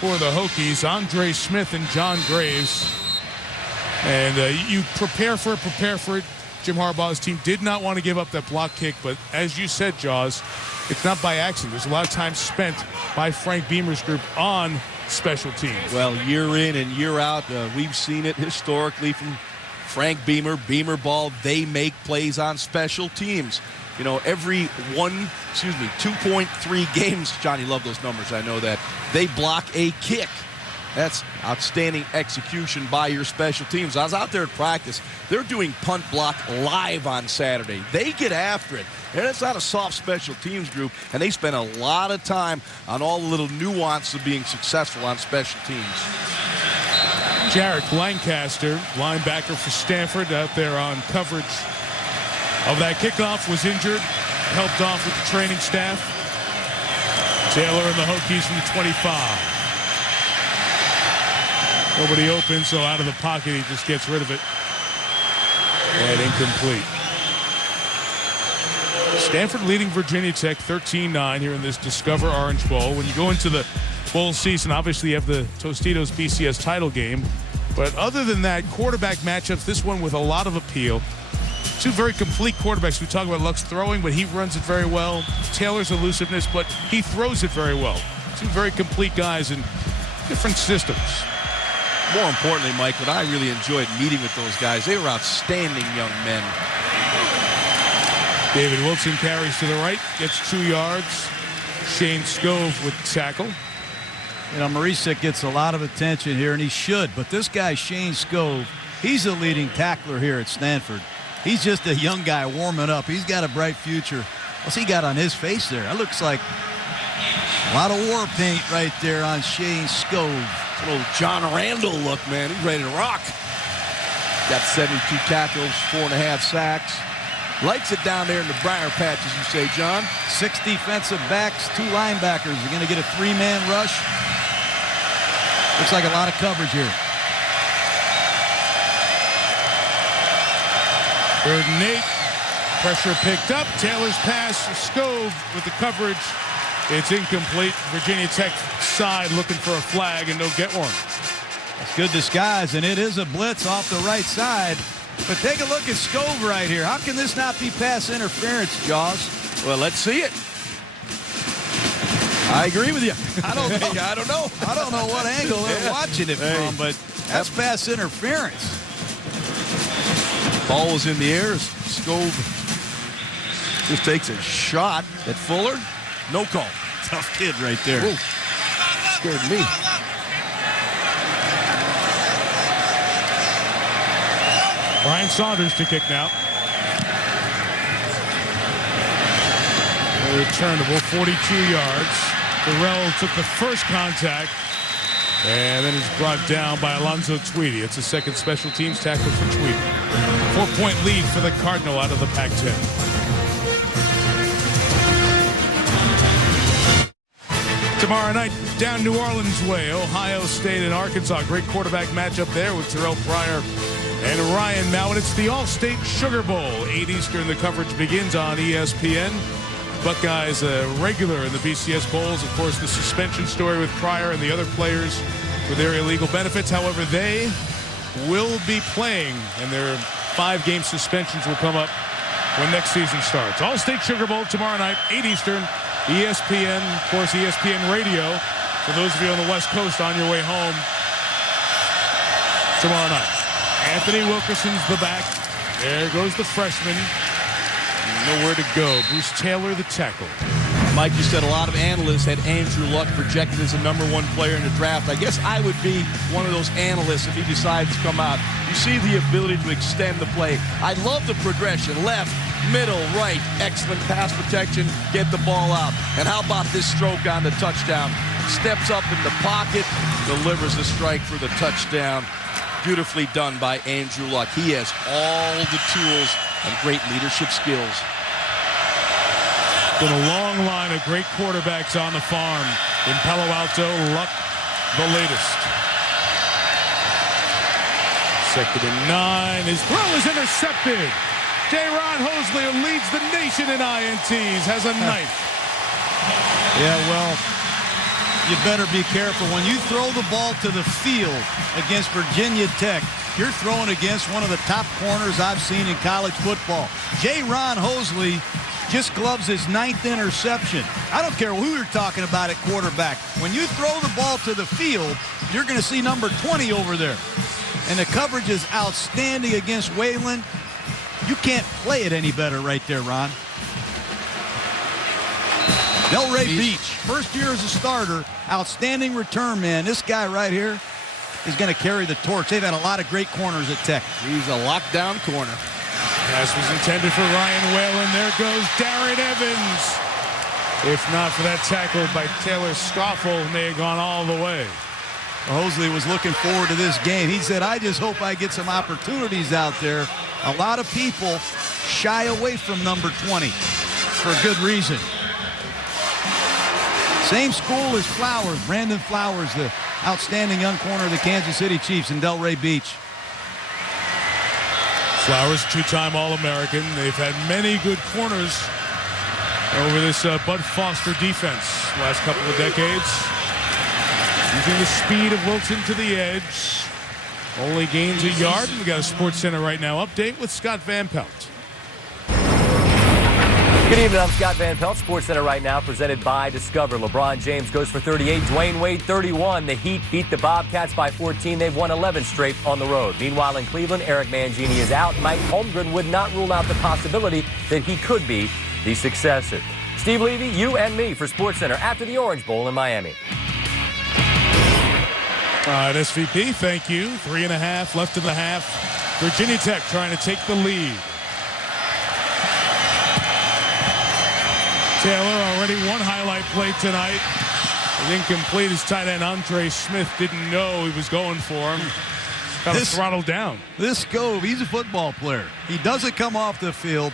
for the Hokies. Andre Smith and John Graves. And you prepare for it. Jim Harbaugh's team did not want to give up that block kick, but as you said, Jaws, it's not by accident. There's a lot of time spent by Frank Beamer's group on special teams. Well, year in and year out, we've seen it historically from Frank Beamer, Beamer Ball. They make plays on special teams. You know, every 2.3 games, Johnny, love those numbers, I know that, they block a kick. That's outstanding execution by your special teams. I was out there at practice. They're doing punt block live on Saturday. They get after it. And it's not a soft special teams group, and they spend a lot of time on all the little nuance of being successful on special teams. Jarek Lancaster, linebacker for Stanford, out there on coverage of that kickoff, was injured, helped off with the training staff. Taylor and the Hokies from the 25. Nobody open, so out of the pocket, he just gets rid of it. And incomplete. Stanford leading Virginia Tech 13-9 here in this Discover Orange Bowl. When you go into the bowl season, obviously you have the Tostitos BCS title game. But other than that, quarterback matchups, this one with a lot of appeal. Two very complete quarterbacks. We talk about Luck's throwing, but he runs it very well. Taylor's elusiveness, but he throws it very well. Two very complete guys in different systems. More importantly, Mike, what I really enjoyed meeting with those guys, they were outstanding young men. David Wilson carries to the right, gets 2 yards. Shane Scove with the tackle. You know, Marisic gets a lot of attention here, and he should. But this guy, Shane Scove, he's the leading tackler here at Stanford. He's just a young guy warming up. He's got a bright future. What's he got on his face there? That looks like a lot of war paint right there on Shane Scove. A little John Randall look, man. He's ready to rock. Got 72 tackles, 4.5 sacks. Lights it down there in the briar patch, as you say, John. 6 defensive backs, 2 linebackers. You're going to get a 3-man rush. Looks like a lot of coverage here. 3rd and 8. Pressure picked up. Taylor's pass. Scove with the coverage. It's incomplete. Virginia Tech side looking for a flag, and they'll get one. That's good disguise, and it is a blitz off the right side. But take a look at Scove right here. How can this not be pass interference, Jaws? Well, let's see it. I agree with you. I don't know. I don't know. I don't know what angle they're watching it from, but that's pass interference. Ball was in the air. Scove just takes a shot at Fuller. No call. Tough kid right there. Ooh, scared me. Brian Saunders to kick now. A returnable 42 yards. Burrell took the first contact and then is brought down by Alonzo Tweedy. It's a second special teams tackle for Tweedy. 4-point lead for the Cardinal out of the Pac-10. Tomorrow night, down New Orleans way, Ohio State and Arkansas. Great quarterback matchup there with Terrell Pryor and Ryan Mallett. It's the All-State Sugar Bowl. 8 Eastern, the coverage begins on ESPN. Buckeyes regular in the BCS Bowls. Of course, the suspension story with Pryor and the other players for their illegal benefits. However, they will be playing, and their 5-game suspensions will come up when next season starts. All-State Sugar Bowl tomorrow night, 8 Eastern. ESPN, of course, ESPN Radio. For those of you on the West Coast on your way home tomorrow night. Anthony Wilkerson's the back. There goes the freshman. Nowhere to go. Bruce Taylor, the tackle. Mike, you said a lot of analysts had Andrew Luck projected as the #1 player in the draft. I guess I would be one of those analysts if he decides to come out. You see the ability to extend the play. I love the progression. Left, middle, right. Excellent pass protection. Get the ball out. And how about this stroke on the touchdown? Steps up in the pocket, delivers the strike for the touchdown. Beautifully done by Andrew Luck. He has all the tools and great leadership skills. Been a long line of great quarterbacks on the farm. In Palo Alto, Luck the latest. 2nd and 9. His throw is intercepted. J. Ron Hosley, who leads the nation in INTs, has a knife. Yeah, well, you better be careful. When you throw the ball to the field against Virginia Tech, you're throwing against one of the top corners I've seen in college football. Ron Hosley just gloves his 9th interception. I don't care who you're talking about at quarterback. When you throw the ball to the field, you're going to see number 20 over there. And the coverage is outstanding against Whalen. You can't play it any better right there, Ron. Delray Beach, first year as a starter, outstanding return man. This guy right here is going to carry the torch. They've had a lot of great corners at Tech. He's a lockdown corner. Pass was intended for Ryan Whalen. There goes Darren Evans. If not for that tackle by Taylor Stoffel, may have gone all the way. Hosley was looking forward to this game. He said, I just hope I get some opportunities out there. A lot of people shy away from number 20 for good reason. Same school as Flowers, Brandon Flowers, the outstanding young corner of the Kansas City Chiefs in Delray Beach. Flowers, two-time All-American. They've had many good corners over this Bud Foster defense last couple of decades. Using the speed of Wilson to the edge. Only gains a yard. We got a Sports Center right now update with Scott Van Pelt. Good evening, I'm Scott Van Pelt. Sports Center right now presented by Discover. LeBron James goes for 38, Dwayne Wade 31. The Heat beat the Bobcats by 14. They've won 11 straight on the road. Meanwhile, in Cleveland, Eric Mangini is out. Mike Holmgren would not rule out the possibility that he could be the successor. Steve Levy, you and me for Sports Center after the Orange Bowl in Miami. All right, SVP, thank you. 3.5 left in the half. Virginia Tech trying to take the lead. Taylor already one highlight play tonight. It incomplete. His tight end Andre Smith didn't know he was going for him. Kind of throttled down. This Scove, he's a football player. He doesn't come off the field.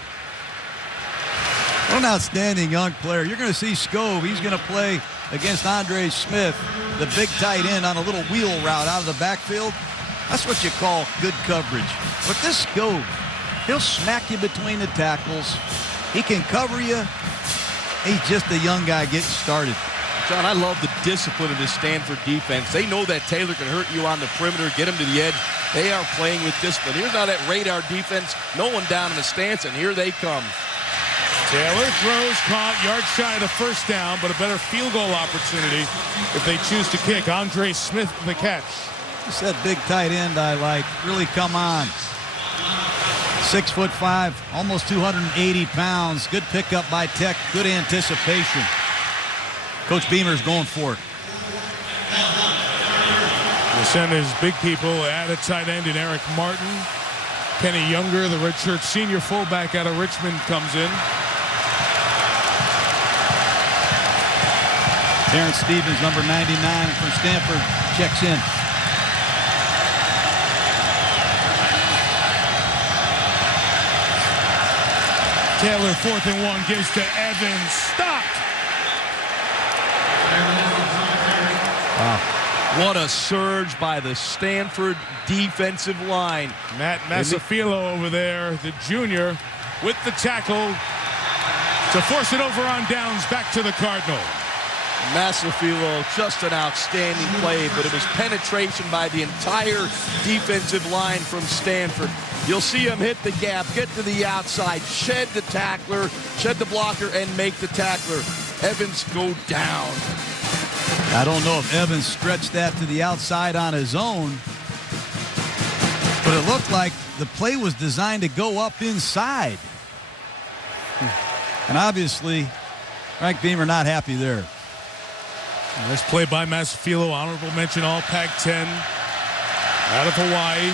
What an outstanding young player. You're going to see Scove. He's going to play against Andre Smith, the big tight end on a little wheel route out of the backfield. That's what you call good coverage. But this Scove, he'll smack you between the tackles. He can cover you. He's just a young guy getting started. John, I love the discipline of this Stanford defense. They know that Taylor can hurt you on the perimeter, get him to the edge. They are playing with discipline. Here's now that radar defense, no one down in the stance, and here they come. Taylor throws, caught, yard shy of the first down, but a better field goal opportunity if they choose to kick. Andre Smith the catch. It's that big tight end I like. Really come on. 6'5", almost 280 pounds. Good pickup by Tech. Good anticipation. Coach Beamer's going for it. We'll send his big people at a tight end in Eric Martin. Kenny Younger, the redshirt senior fullback out of Richmond, comes in. Terrence Stevens, number 99 for Stanford, checks in. Taylor, 4th and 1, gives to Evans. Stopped. Wow. What a surge by the Stanford defensive line. Matt Masafilo over there, the junior, with the tackle to force it over on downs back to the Cardinal. Masafilo, just an outstanding play, but it was penetration by the entire defensive line from Stanford. You'll see him hit the gap, get to the outside, shed the tackler, shed the blocker, and make the tackler. Evans go down. I don't know if Evans stretched that to the outside on his own, but it looked like the play was designed to go up inside. And obviously, Frank Beamer not happy there. Nice play by Masafilo, honorable mention all Pac-10 out of Hawaii.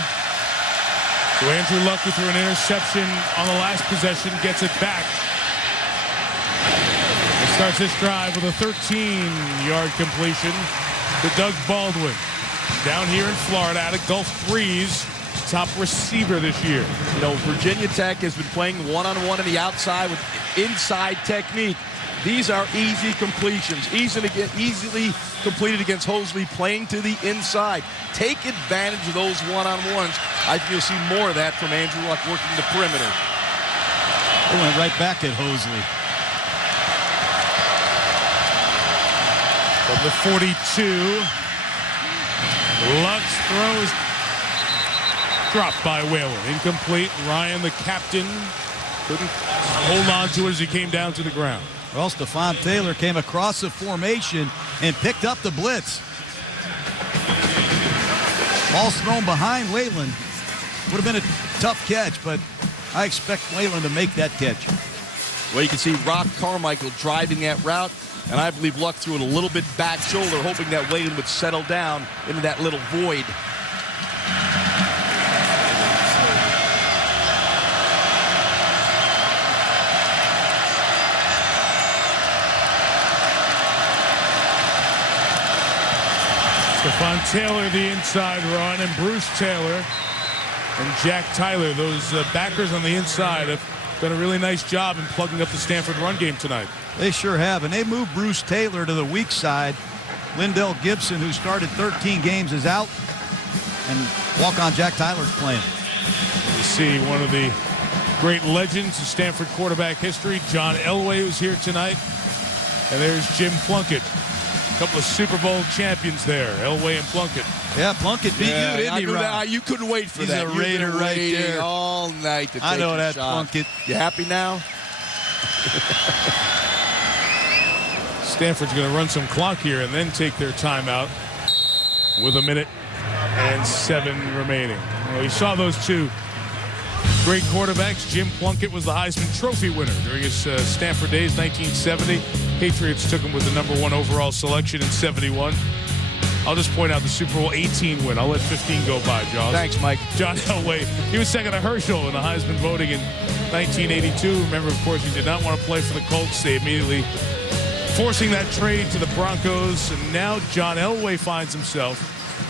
So Andrew Luck threw an interception on the last possession, gets it back. He starts this drive with a 13-yard completion to Doug Baldwin. Down here in Florida, out of Gulf Breeze, top receiver this year. You know, Virginia Tech has been playing one-on-one on the outside with inside technique. These are easy completions, easily completed against Hosley, playing to the inside. Take advantage of those one-on-ones. I think you'll see more of that from Andrew Luck working the perimeter. They went right back at Hosley. From the 42. Luck's throw is dropped by Whalen. Incomplete. Ryan, the captain, couldn't hold on to it as he came down to the ground. Well, Stephon Taylor came across the formation and picked up the blitz. Ball's thrown behind Whalen. Would have been a tough catch, but I expect Whalen to make that catch. Well, you can see Rock Carmichael driving that route, and I believe Luck threw it a little bit back shoulder, hoping that Whalen would settle down into that little void. Stephon Taylor, the inside run, and Bruce Taylor and Jack Tyler, those backers on the inside, have done a really nice job in plugging up the Stanford run game tonight. They sure have, and they moved Bruce Taylor to the weak side. Lindell Gibson, who started 13 games, is out, and walk-on Jack Tyler's playing. You see one of the great legends in Stanford quarterback history, John Elway, was here tonight, and there's Jim Plunkett. A couple of Super Bowl champions there, Elway and Plunkett. Yeah, Plunkett beat you, didn't he, Ron? You couldn't wait for He's that. a Raider right there. All night to take I know your that, shot. Plunkett. You happy now? Stanford's going to run some clock here and then take their timeout with 1:07 remaining. Well, you saw those two great quarterbacks. Jim Plunkett was the Heisman Trophy winner during his Stanford days, 1970. Patriots took him with the #1 overall selection in 71. I'll just point out the Super Bowl 18 win. I'll let 15 go by, Jaws. Thanks, Mike. John Elway, he was second to Herschel in the Heisman voting in 1982. Remember, of course, he did not want to play for the Colts. They immediately forcing that trade to the Broncos. And now John Elway finds himself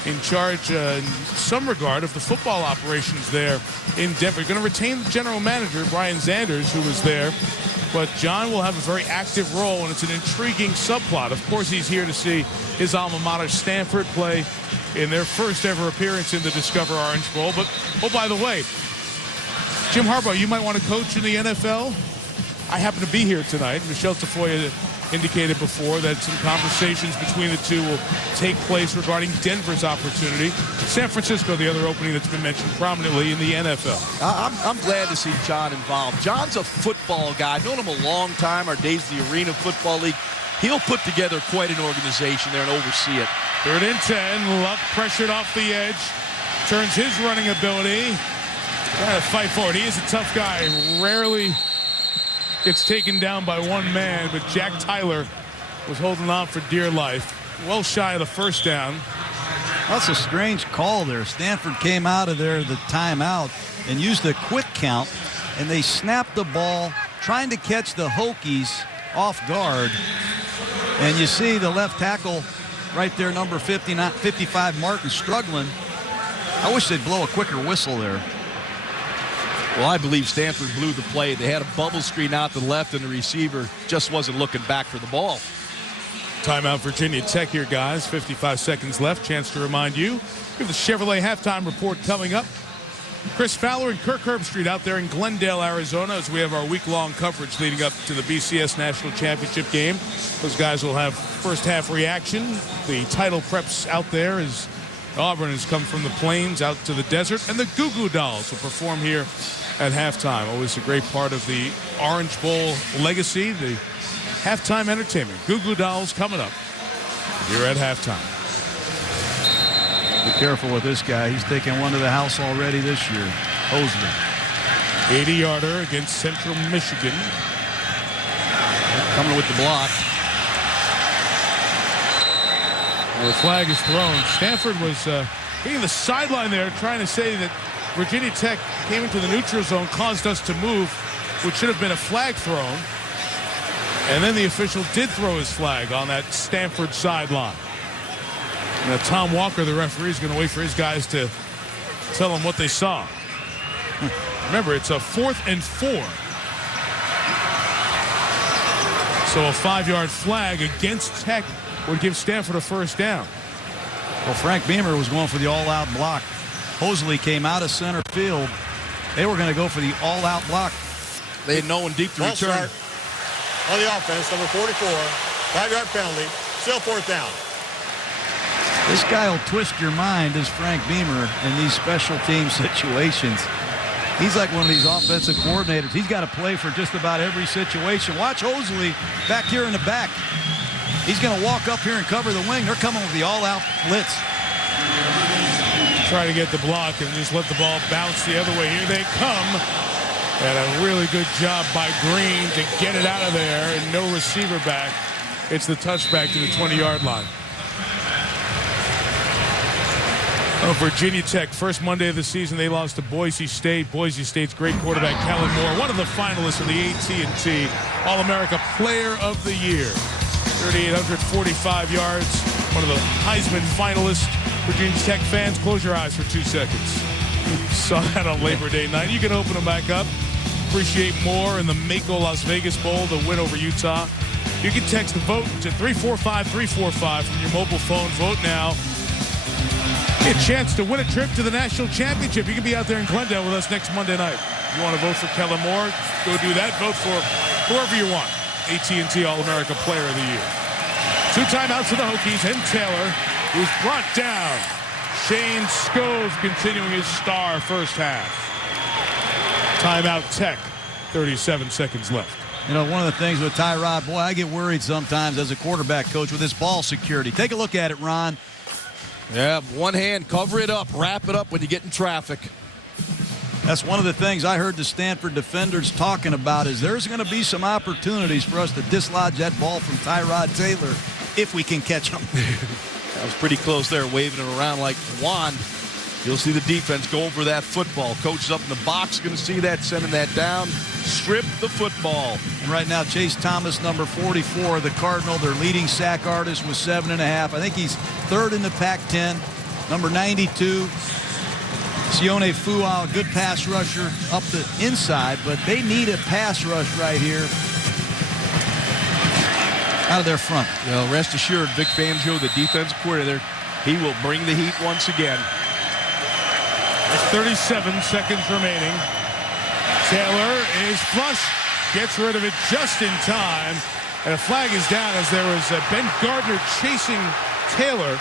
in charge in some regard of the football operations there in Denver. Going to retain the general manager, Brian Zanders, who was there. But John will have a very active role, and it's an intriguing subplot. Of course, he's here to see his alma mater, Stanford, play in their first ever appearance in the Discover Orange Bowl. But, oh, by the way, Jim Harbaugh, you might want to coach in the NFL. I happen to be here tonight. Michelle Tafoya indicated before that some conversations between the two will take place regarding Denver's opportunity. San Francisco, the other opening that's been mentioned prominently in the NFL. I'm glad to see John involved. John's a football guy. I've known him a long time. Our days at the Arena Football League. He'll put together quite an organization there and oversee it. 3rd and 10. Luck pressured off the edge. Turns his running ability. Got to fight for it. He is a tough guy. Rarely gets taken down by one man, but Jack Tyler was holding on for dear life. Well shy of the first down. That's a strange call there. Stanford came out of there, the timeout, and used a quick count, and they snapped the ball, trying to catch the Hokies off guard. And you see the left tackle right there, number 55, Martin, struggling. I wish they'd blow a quicker whistle there. Well, I believe Stanford blew the play. They had a bubble screen out to the left, and the receiver just wasn't looking back for the ball. Timeout Virginia Tech here, guys. 55 seconds left. Chance to remind you, we have the Chevrolet halftime report coming up. Chris Fowler and Kirk Herbstreit out there in Glendale, Arizona, as we have our week-long coverage leading up to the BCS National Championship game. Those guys will have first-half reaction. The title preps out there as Auburn has come from the plains out to the desert, and the Goo Goo Dolls will perform here at halftime. Always a great part of the Orange Bowl legacy, the halftime entertainment. Goo Goo Dolls coming up here at halftime. Be careful with this guy. He's taken one to the house already this year. Hosley. 80-yarder against Central Michigan. Coming with the block. Well, the flag is thrown. Stanford was hitting the sideline there, trying to say that Virginia Tech came into the neutral zone, caused us to move, which should have been a flag thrown. And then the official did throw his flag on that Stanford sideline. Now, Tom Walker, the referee, is going to wait for his guys to tell them what they saw. Remember, it's a 4th and 4. So a 5-yard flag against Tech would give Stanford a first down. Well, Frank Beamer was going for the all-out block. Hosley came out of center field. They were going to go for the all-out block. They had no one deep to return. Start on the offense, number 44. 5-yard penalty. Still fourth down. This guy will twist your mind, as Frank Beamer, in these special team situations. He's like one of these offensive coordinators. He's got to play for just about every situation. Watch Hosley back here in the back. He's going to walk up here and cover the wing. They're coming with the all-out blitz. Try to get the block and just let the ball bounce the other way. Here they come. And a really good job by Green to get it out of there, and no receiver back. It's the touchback to the 20-yard line. Oh, Virginia Tech, first Monday of the season, they lost to Boise State. Boise State's great quarterback, Kellen Moore, one of the finalists for the AT&T All-America Player of the Year. 3,845 yards, one of the Heisman finalists. Virginia Tech fans, close your eyes for 2 seconds. Saw that on Labor Day night. You can open them back up. Appreciate Moore in the Mako Las Vegas Bowl, the win over Utah. You can text the vote to 345-345 from your mobile phone. Vote now. Get a chance to win a trip to the national championship. You can be out there in Glendale with us next Monday night. If you want to vote for Kellen Moore, go do that. Vote for whoever you want. AT&T All-America Player of the Year. 2 timeouts for the Hokies, and Taylor, who's brought down. Shane Scove continuing his star first half. Timeout Tech, 37 seconds left. You know, one of the things with Tyrod, boy, I get worried sometimes as a quarterback coach with his ball security. Take a look at it, Ron. Yeah, one hand, cover it up, wrap it up when you get in traffic. That's one of the things I heard the Stanford defenders talking about, is there's going to be some opportunities for us to dislodge that ball from Tyrod Taylor if we can catch him. That was pretty close there, waving it around like wand. You'll see the defense going for that football. Coach is up in the box, going to see that, sending that down. Strip the football. And right now, Chase Thomas, number 44, the Cardinal, their leading sack artist, with 7.5. I think he's third in the Pac-10. Number 92, Sione Fua, a good pass rusher up the inside, but they need a pass rush right here out of their front. Well, rest assured, Vic Fangio, the defensive coordinator, he will bring the heat once again. There's 37 seconds remaining. Taylor is flush, gets rid of it just in time, and a flag is down as there was Ben Gardner chasing Taylor.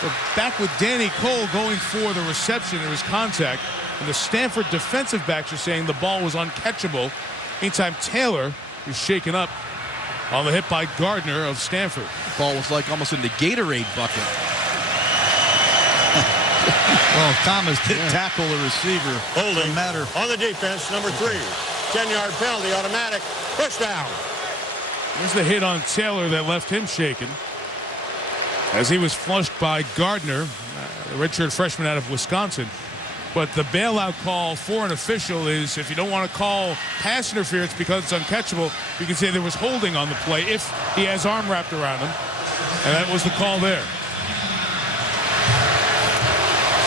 But back with Danny Cole going for the reception. There was contact, and the Stanford defensive backs are saying the ball was uncatchable. Meantime, Taylor is shaken up on the hit by Gardner of Stanford. The ball was like almost in the Gatorade bucket. Well, Thomas did tackle the receiver. Holding matter on the defense, number 3. 10-yard penalty, automatic, push down. There's the hit on Taylor that left him shaken as he was flushed by Gardner, the redshirt freshman out of Wisconsin. But the bailout call for an official is, if you don't want to call pass interference because it's uncatchable, you can say there was holding on the play if he has arm wrapped around him. And that was the call there.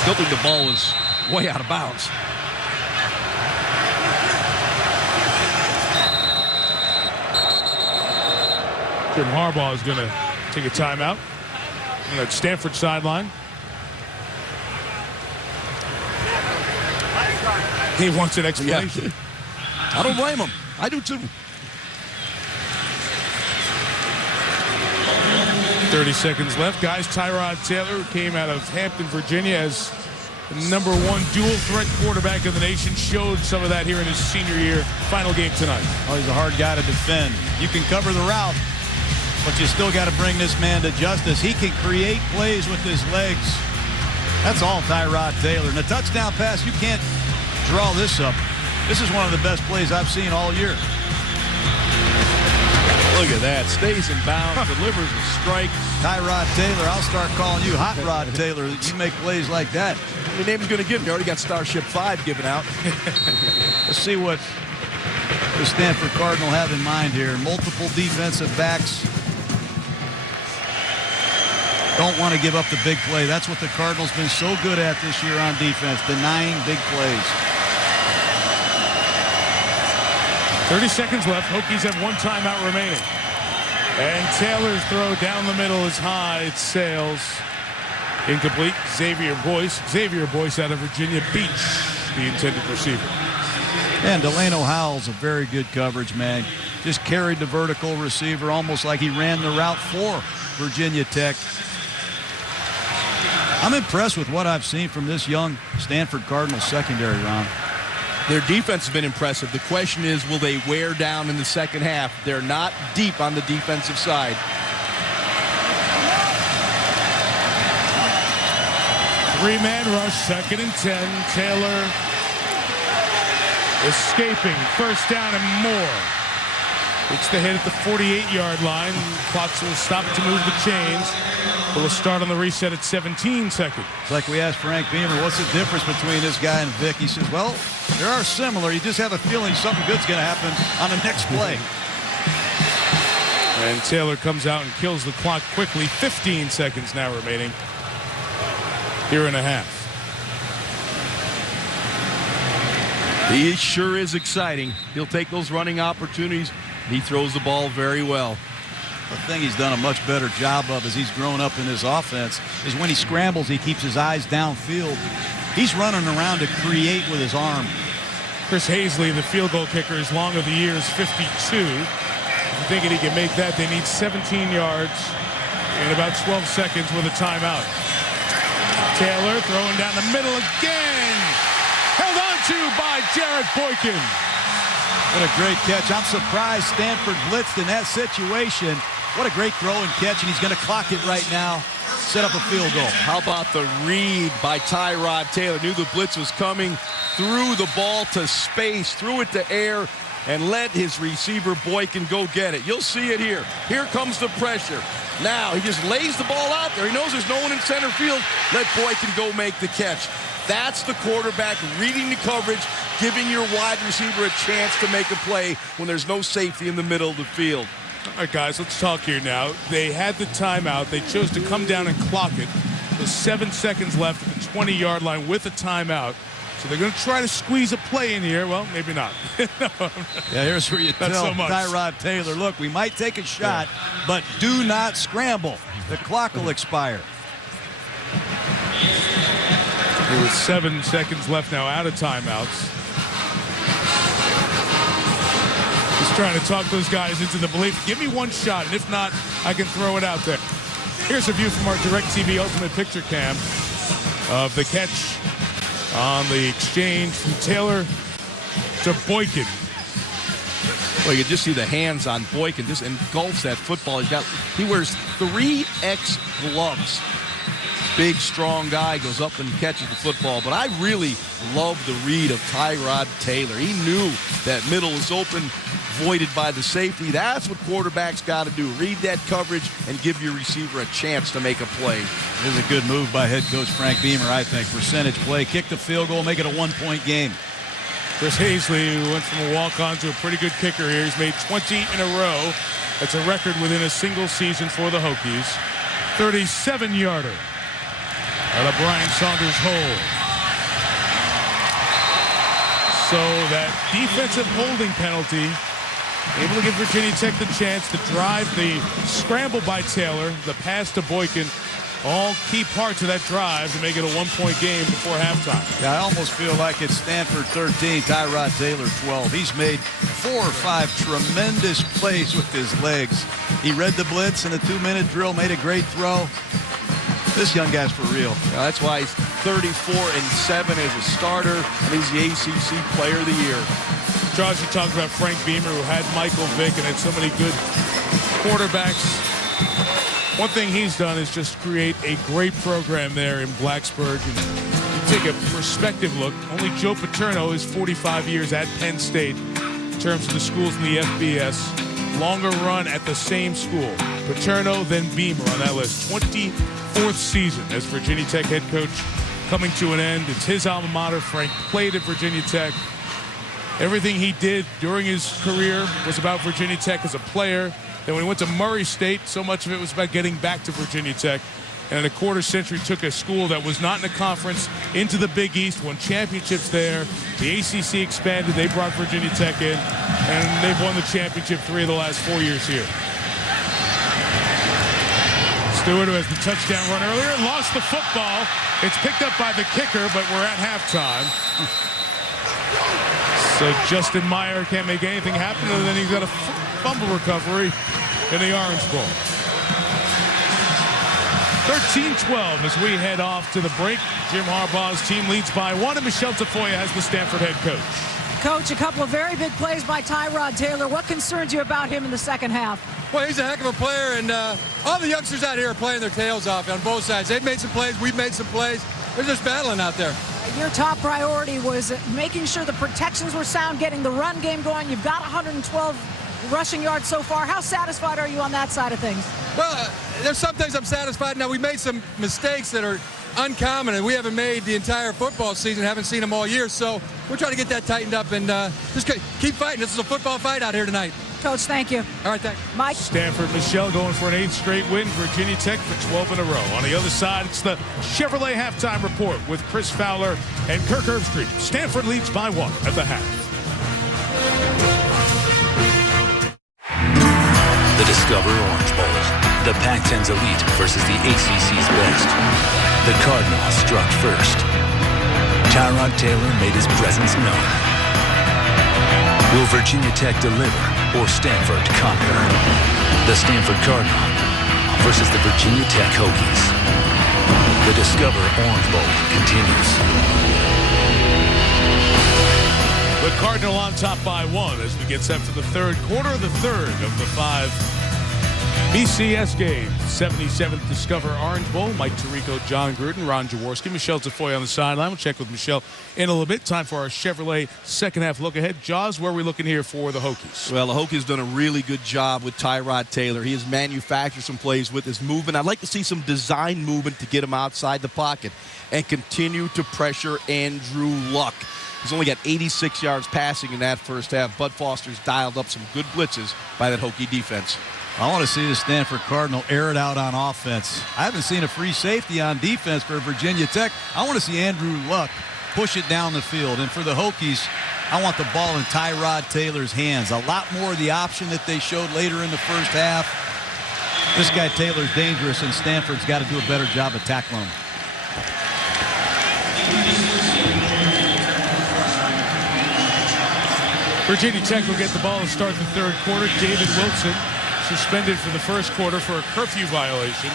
Still think the ball was way out of bounds. Jim Harbaugh is going to take a timeout on that Stanford sideline. He wants an explanation. I don't blame him. I do too. 30 seconds left. Guys, Tyrod Taylor came out of Hampton, Virginia as the number 1 dual threat quarterback in the nation. Showed some of that here in his senior year. Final game tonight. Oh, he's a hard guy to defend. You can cover the route, but you still got to bring this man to justice. He can create plays with his legs. That's all Tyrod Taylor. And the touchdown pass, you can't draw this up. This is one of the best plays I've seen all year. Look at that. Stays in bounds, delivers a strike. Tyrod Taylor, I'll start calling you Hot Rod Taylor. You make plays like that. The name is going to give him. You already got Starship 5 given out. Let's see what the Stanford Cardinal have in mind here. Multiple defensive backs. Don't want to give up the big play. That's what the Cardinals been so good at this year on defense, denying big plays. 30 seconds left. Hokies have 1 timeout remaining. And Taylor's throw down the middle is high. It sails. Incomplete. Xavier Boyce out of Virginia Beach, the intended receiver. And Delano Howell's a very good coverage man. Just carried the vertical receiver almost like he ran the route for Virginia Tech. I'm impressed with what I've seen from this young Stanford Cardinal secondary, Ron. Their defense has been impressive. The question is, will they wear down in the second half? They're not deep on the defensive side. Three-man rush, 2nd and 10. Taylor escaping. First down and more. It's the hit at the 48-yard line. Clock will stop to move the chains. We'll start on the reset at 17 seconds. It's like we asked Frank Beamer, what's the difference between this guy and Vic? He says, well, they are similar. You just have a feeling something good's going to happen on the next play. And Taylor comes out and kills the clock quickly. 15 seconds now remaining here and a half. He sure is exciting. He'll take those running opportunities. He throws the ball very well. The thing he's done a much better job of as he's grown up in his offense is when he scrambles, he keeps his eyes downfield. He's running around to create with his arm. Chris Hazley, the field goal kicker, is long of the year, is 52. If you're thinking he can make that, they need 17 yards in about 12 seconds with a timeout. Taylor throwing down the middle again. Held on to by Jared Boykin. What a great catch. I'm surprised Stanford blitzed in that situation. What a great throw and catch, and he's going to clock it right now. Set up a field goal. How about the read by Tyrod Taylor? Knew the blitz was coming, threw the ball to space, threw it to air, and let his receiver Boykin go get it. You'll see it here. Here comes the pressure. Now he just lays the ball out there. He knows there's no one in center field. Let Boykin go make the catch. That's the quarterback reading the coverage, giving your wide receiver a chance to make a play when there's no safety in the middle of the field. All right, guys, let's talk here now. They had the timeout. They chose to come down and clock it. There's 7 seconds left at the 20-yard line with a timeout. So they're going to try to squeeze a play in here. Well, maybe not. Yeah, here's where you tell so much. Tyrod Taylor, look, we might take a shot, but do not scramble. The clock will expire. There was 7 seconds left now out of timeouts. Just trying to talk those guys into the belief, give me one shot, and if not, I can throw it out there. Here's a view from our DirecTV Ultimate Picture Cam of the catch on the exchange from Taylor to Boykin. Well, you can just see the hands on Boykin. Just engulfs that football. He wears 3X gloves. Big, strong guy, goes up and catches the football. But I really love the read of Tyrod Taylor. He knew that middle was open, voided by the safety. That's what quarterbacks got to do. Read that coverage and give your receiver a chance to make a play. This is a good move by head coach Frank Beamer, I think. Percentage play, kick the field goal, make it a one-point game. Chris Hazley, who went from a walk-on to a pretty good kicker here, he's made 20 in a row. That's a record within a single season for the Hokies. 37-yarder. Out of Brian Saunders' hole. So that defensive holding penalty, able to give Virginia Tech the chance to drive. The scramble by Taylor, the pass to Boykin, all key parts of that drive to make it a one-point game before halftime. Yeah, I almost feel like it's Stanford 13, Tyrod Taylor 12. He's made 4 or 5 tremendous plays with his legs. He read the blitz in a 2-minute drill, made a great throw. This young guy's for real. That's why he's 34-7 as a starter, and he's the ACC Player of the Year. Josh, you talked about Frank Beamer, who had Michael Vick and had so many good quarterbacks. One thing he's done is just create a great program there in Blacksburg. And you take a perspective look, only Joe Paterno is 45 years at Penn State in terms of the schools in the FBS. Longer run at the same school. Paterno, then Beamer on that list. 24th season as Virginia Tech head coach coming to an end. It's his alma mater. Frank played at Virginia Tech. Everything he did during his career was about Virginia Tech as a player. Then when he went to Murray State, so much of it was about getting back to Virginia Tech. And in a quarter century, took a school that was not in a conference into the Big East, won championships there. The ACC expanded. They brought Virginia Tech in, and they've won the championship 3 of the last 4 years here. Stewart, who has the touchdown run earlier, lost the football. It's picked up by the kicker, but we're at halftime. So Justin Meyer can't make anything happen, and then he's got a fumble recovery in the Orange Bowl. 13-12 as we head off to the break. Jim Harbaugh's team leads by 1, and Michelle Tafoya has the Stanford head coach. Coach, a couple of very big plays by Tyrod Taylor. What concerns you about him in the second half? Well, he's a heck of a player, and all the youngsters out here are playing their tails off on both sides. They've made some plays. We've made some plays. They're just battling out there. Your top priority was making sure the protections were sound, getting the run game going. You've got 112 rushing yards so far. How satisfied are you on that side of things? Well, there's some things I'm satisfied. Now, we made some mistakes that are uncommon, and we haven't made the entire football season, haven't seen them all year. So we're trying to get that tightened up and just keep fighting. This is a football fight out here tonight. Coach, thank you. All right, thanks. Mike. Stanford, Michelle going for an 8th straight win. Virginia Tech for 12 in a row. On the other side, it's the Chevrolet halftime report with Chris Fowler and Kirk Herbstreit. Stanford leads by 1 at the half. The Discover Orange Bowl. The Pac-10's elite versus the ACC's best. The Cardinal struck first. Tyrod Taylor made his presence known. Will Virginia Tech deliver or Stanford conquer? The Stanford Cardinal versus the Virginia Tech Hokies. The Discover Orange Bowl continues. The Cardinal on top by 1 as we get set for the third quarter, the third of the 5 BCS games. 77th Discover Orange Bowl. Mike Tirico, John Gruden, Ron Jaworski, Michelle Tafoya on the sideline. We'll check with Michelle in a little bit. Time for our Chevrolet second half look ahead. Jaws, where are we looking here for the Hokies? Well, the Hokies done a really good job with Tyrod Taylor. He has manufactured some plays with his movement. I'd like to see some design movement to get him outside the pocket and continue to pressure Andrew Luck. He's only got 86 yards passing in that first half. Bud Foster's dialed up some good blitzes by that Hokie defense. I want to see the Stanford Cardinal air it out on offense. I haven't seen a free safety on defense for Virginia Tech. I want to see Andrew Luck push it down the field. And for the Hokies, I want the ball in Tyrod Taylor's hands. A lot more of the option that they showed later in the first half. This guy Taylor's dangerous, and Stanford's got to do a better job of tackling him. Virginia Tech will get the ball to start the third quarter. David Wilson suspended for the first quarter for a curfew violation.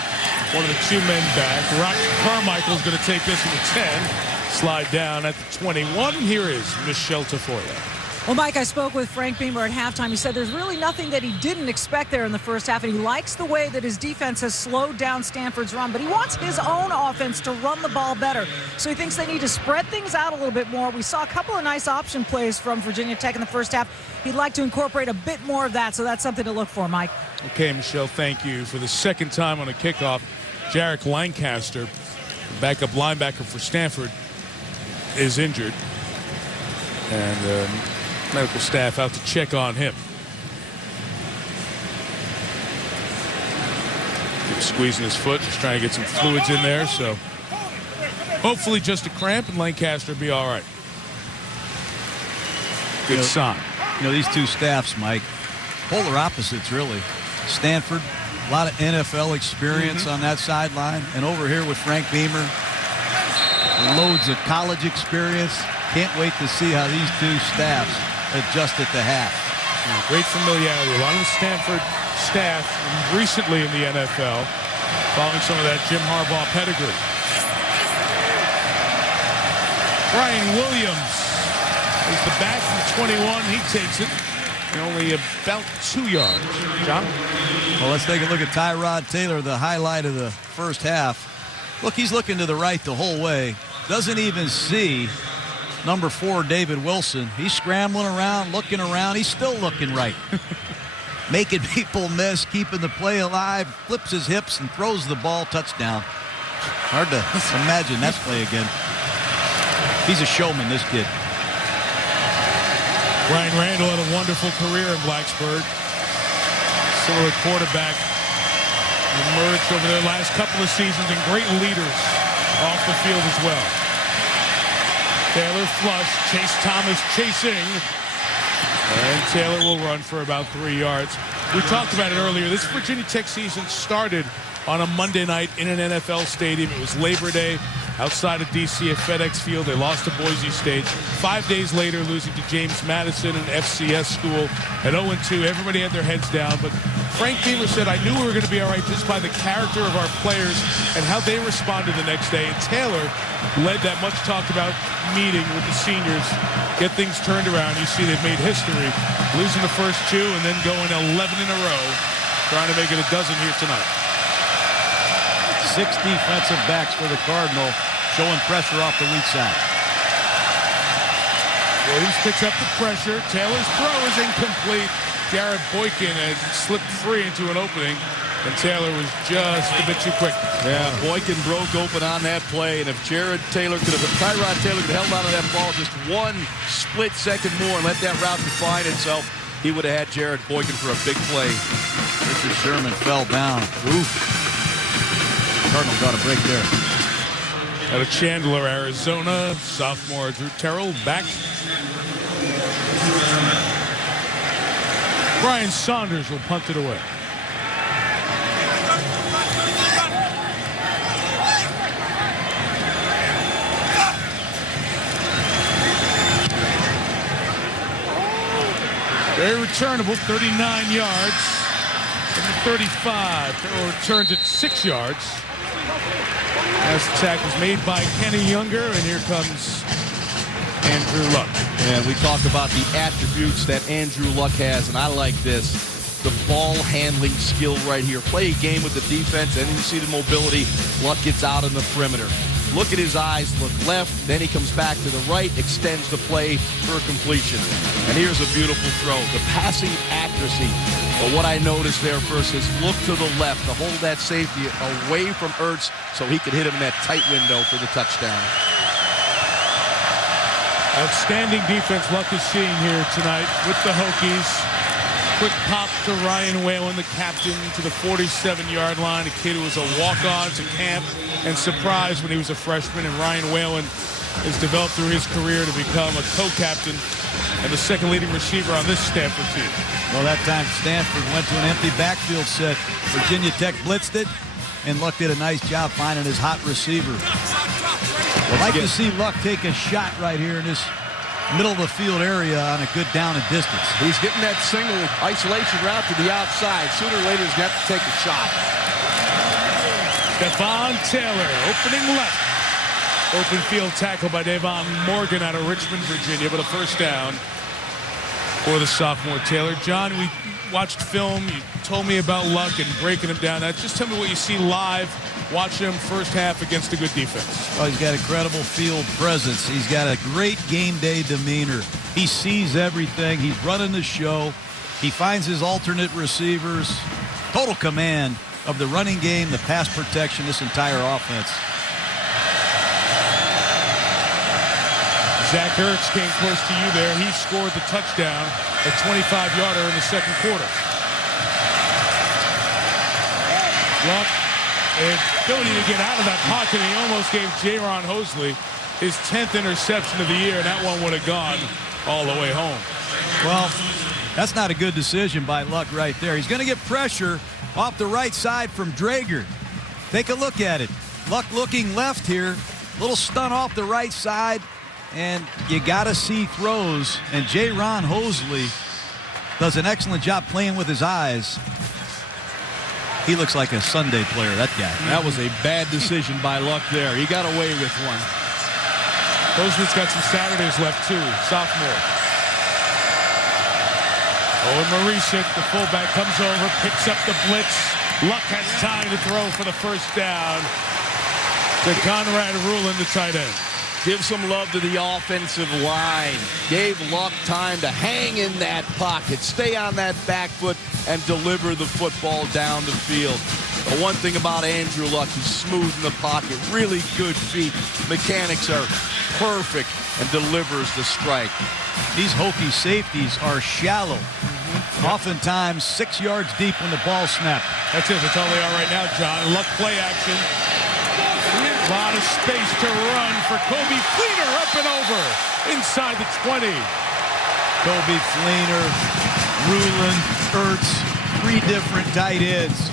One of the 2 men back. Rock Carmichael's going to take this from the 10. Slide down at the 21. And here is Michelle Tafoya. Well, Mike, I spoke with Frank Beamer at halftime. He said there's really nothing that he didn't expect there in the first half, and he likes the way that his defense has slowed down Stanford's run, but he wants his own offense to run the ball better. So he thinks they need to spread things out a little bit more. We saw a couple of nice option plays from Virginia Tech in the first half. He'd like to incorporate a bit more of that, so that's something to look for, Mike. Okay, Michelle, thank you. For the second time on a kickoff, Jarek Lancaster, the backup linebacker for Stanford, is injured. And medical staff out to check on him. He's squeezing his foot, just trying to get some fluids in there. So hopefully just a cramp, and Lancaster will be all right. Good sign. You know, these two staffs, Mike, polar opposites, really. Stanford, a lot of NFL experience on that sideline. And over here with Frank Beamer, loads of college experience. Can't wait to see how these two staffs adjust at the half. Great familiarity. A lot of the Stanford staff recently in the NFL following some of that Jim Harbaugh pedigree. Brian Williams is the back from 21. He takes it. Only about 2 yards. John? Well, let's take a look at Tyrod Taylor, the highlight of the first half. Look, he's looking to the right the whole way. Doesn't even see number 4, David Wilson. He's scrambling around, looking around. He's still looking right. Making people miss, keeping the play alive, flips his hips and throws the ball. Touchdown. Hard to imagine that play again. He's a showman, this kid. Ryan Randall had a wonderful career in Blacksburg. Similar quarterback emerged over the last couple of seasons, and great leaders off the field as well. Taylor flush, Chase Thomas chasing, and Taylor will run for about 3 yards. We talked about it earlier. This Virginia Tech season started on a Monday night in an NFL stadium. It was Labor Day outside of D.C. at FedEx Field. They lost to Boise State. 5 days later, losing to James Madison, an FCS school, at 0-2. Everybody had their heads down, but Frank Beamer said, I knew we were going to be all right just by the character of our players and how they responded the next day. And Taylor led that much talked about meeting with the seniors, get things turned around. You see they've made history, losing the first 2 and then going 11 in a row, trying to make it a dozen here tonight. 6 defensive backs for the Cardinal, showing pressure off the weak side. Williams picks up the pressure. Taylor's throw is incomplete. Jared Boykin had slipped free into an opening, and Taylor was just a bit too quick. Yeah, Boykin broke open on that play, and if Tyrod Taylor could have held on to that ball just 1 split second more and let that route define itself, he would have had Jared Boykin for a big play. Richard Sherman fell down. Oof. Cardinal got a break there. Out of Chandler, Arizona, sophomore Drew Terrell back. Brian Saunders will punt it away. Very returnable, 39 yards. From the 35, or returns at 6 yards. As the tackle was made by Kenny Younger, and here comes Andrew Luck. And we talk about the attributes that Andrew Luck has, and I like this. The ball handling skill right here. Play a game with the defense, and you see the mobility. Luck gets out in the perimeter. Look at his eyes, look left, then he comes back to the right, extends the play for completion. And here's a beautiful throw. The passing accuracy. But what I noticed there first is look to the left to hold that safety away from Ertz so he could hit him in that tight window for the touchdown. Outstanding defense Luck is seeing here tonight with the Hokies. Quick pop to Ryan Whalen, the captain, to the 47-yard line. A kid who was a walk-on to camp and surprised when he was a freshman. And Ryan Whalen has developed through his career to become a co-captain and the second leading receiver on this Stanford team. Well, that time Stanford went to an empty backfield set. Virginia Tech blitzed it, and Luck did a nice job finding his hot receiver. I'd like to see Luck take a shot right here in this middle of the field area on a good down and distance. He's getting that single isolation route to the outside. Sooner or later, he's got to take a shot. Devon Taylor, opening left. Open field tackle by Davon Morgan out of Richmond, Virginia, but a first down for the sophomore Taylor. John, we watched film. You told me about Luck and breaking him down. Now, just tell me what you see live, watching him first half against a good defense. Oh, he's got incredible field presence. He's got a great game day demeanor. He sees everything. He's running the show. He finds his alternate receivers. Total command of the running game, the pass protection, this entire offense. Zach Ertz came close to you there. He scored the touchdown, a 25-yarder in the second quarter. Luck, ability to get out of that pocket. He almost gave Jaron Hosley his 10th interception of the year, and that one would have gone all the way home. Well, that's not a good decision by Luck right there. He's going to get pressure off the right side from Drager. Take a look at it. Luck looking left here. Little stunt off the right side. And you got to see throws. And Jaron Hosley does an excellent job playing with his eyes. He looks like a Sunday player, that guy. That was a bad decision by Luck there. He got away with one. Hosley's got some Saturdays left, too. Sophomore. Owen Marisic, the fullback, comes over, picks up the blitz. Luck has time to throw for the first down to Conrad Rulin, the tight end. Give some love to the offensive line. Gave Luck time to hang in that pocket, stay on that back foot, and deliver the football down the field. The one thing about Andrew Luck, he's smooth in the pocket, really good feet. Mechanics are perfect, and delivers the strike. These Hokie safeties are shallow. Oftentimes 6 yards deep when the ball snapped. That's it. That's all they are right now, John. Luck play action. A lot of space to run for Kobe Fleener, up and over inside the 20. Kobe Fleener, Rulin, Ertz, 3 different tight ends.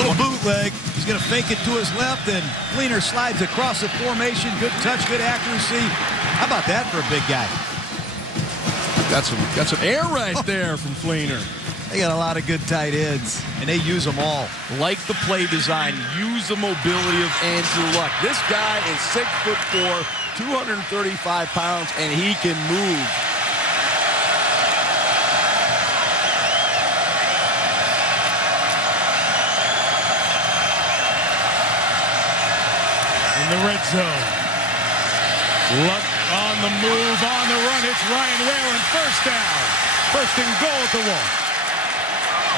Little bootleg. He's going to fake it to his left, and Fleener slides across the formation. Good touch, good accuracy. How about that for a big guy? Got some air right there from Fleener. They got a lot of good tight ends, and they use them all. Like the play design, use the mobility of Andrew Luck. This guy is 6'4", 235 pounds, and he can move. In the red zone. Luck on the move, on the run. It's Ryan Whalen, first down. First and goal at the one.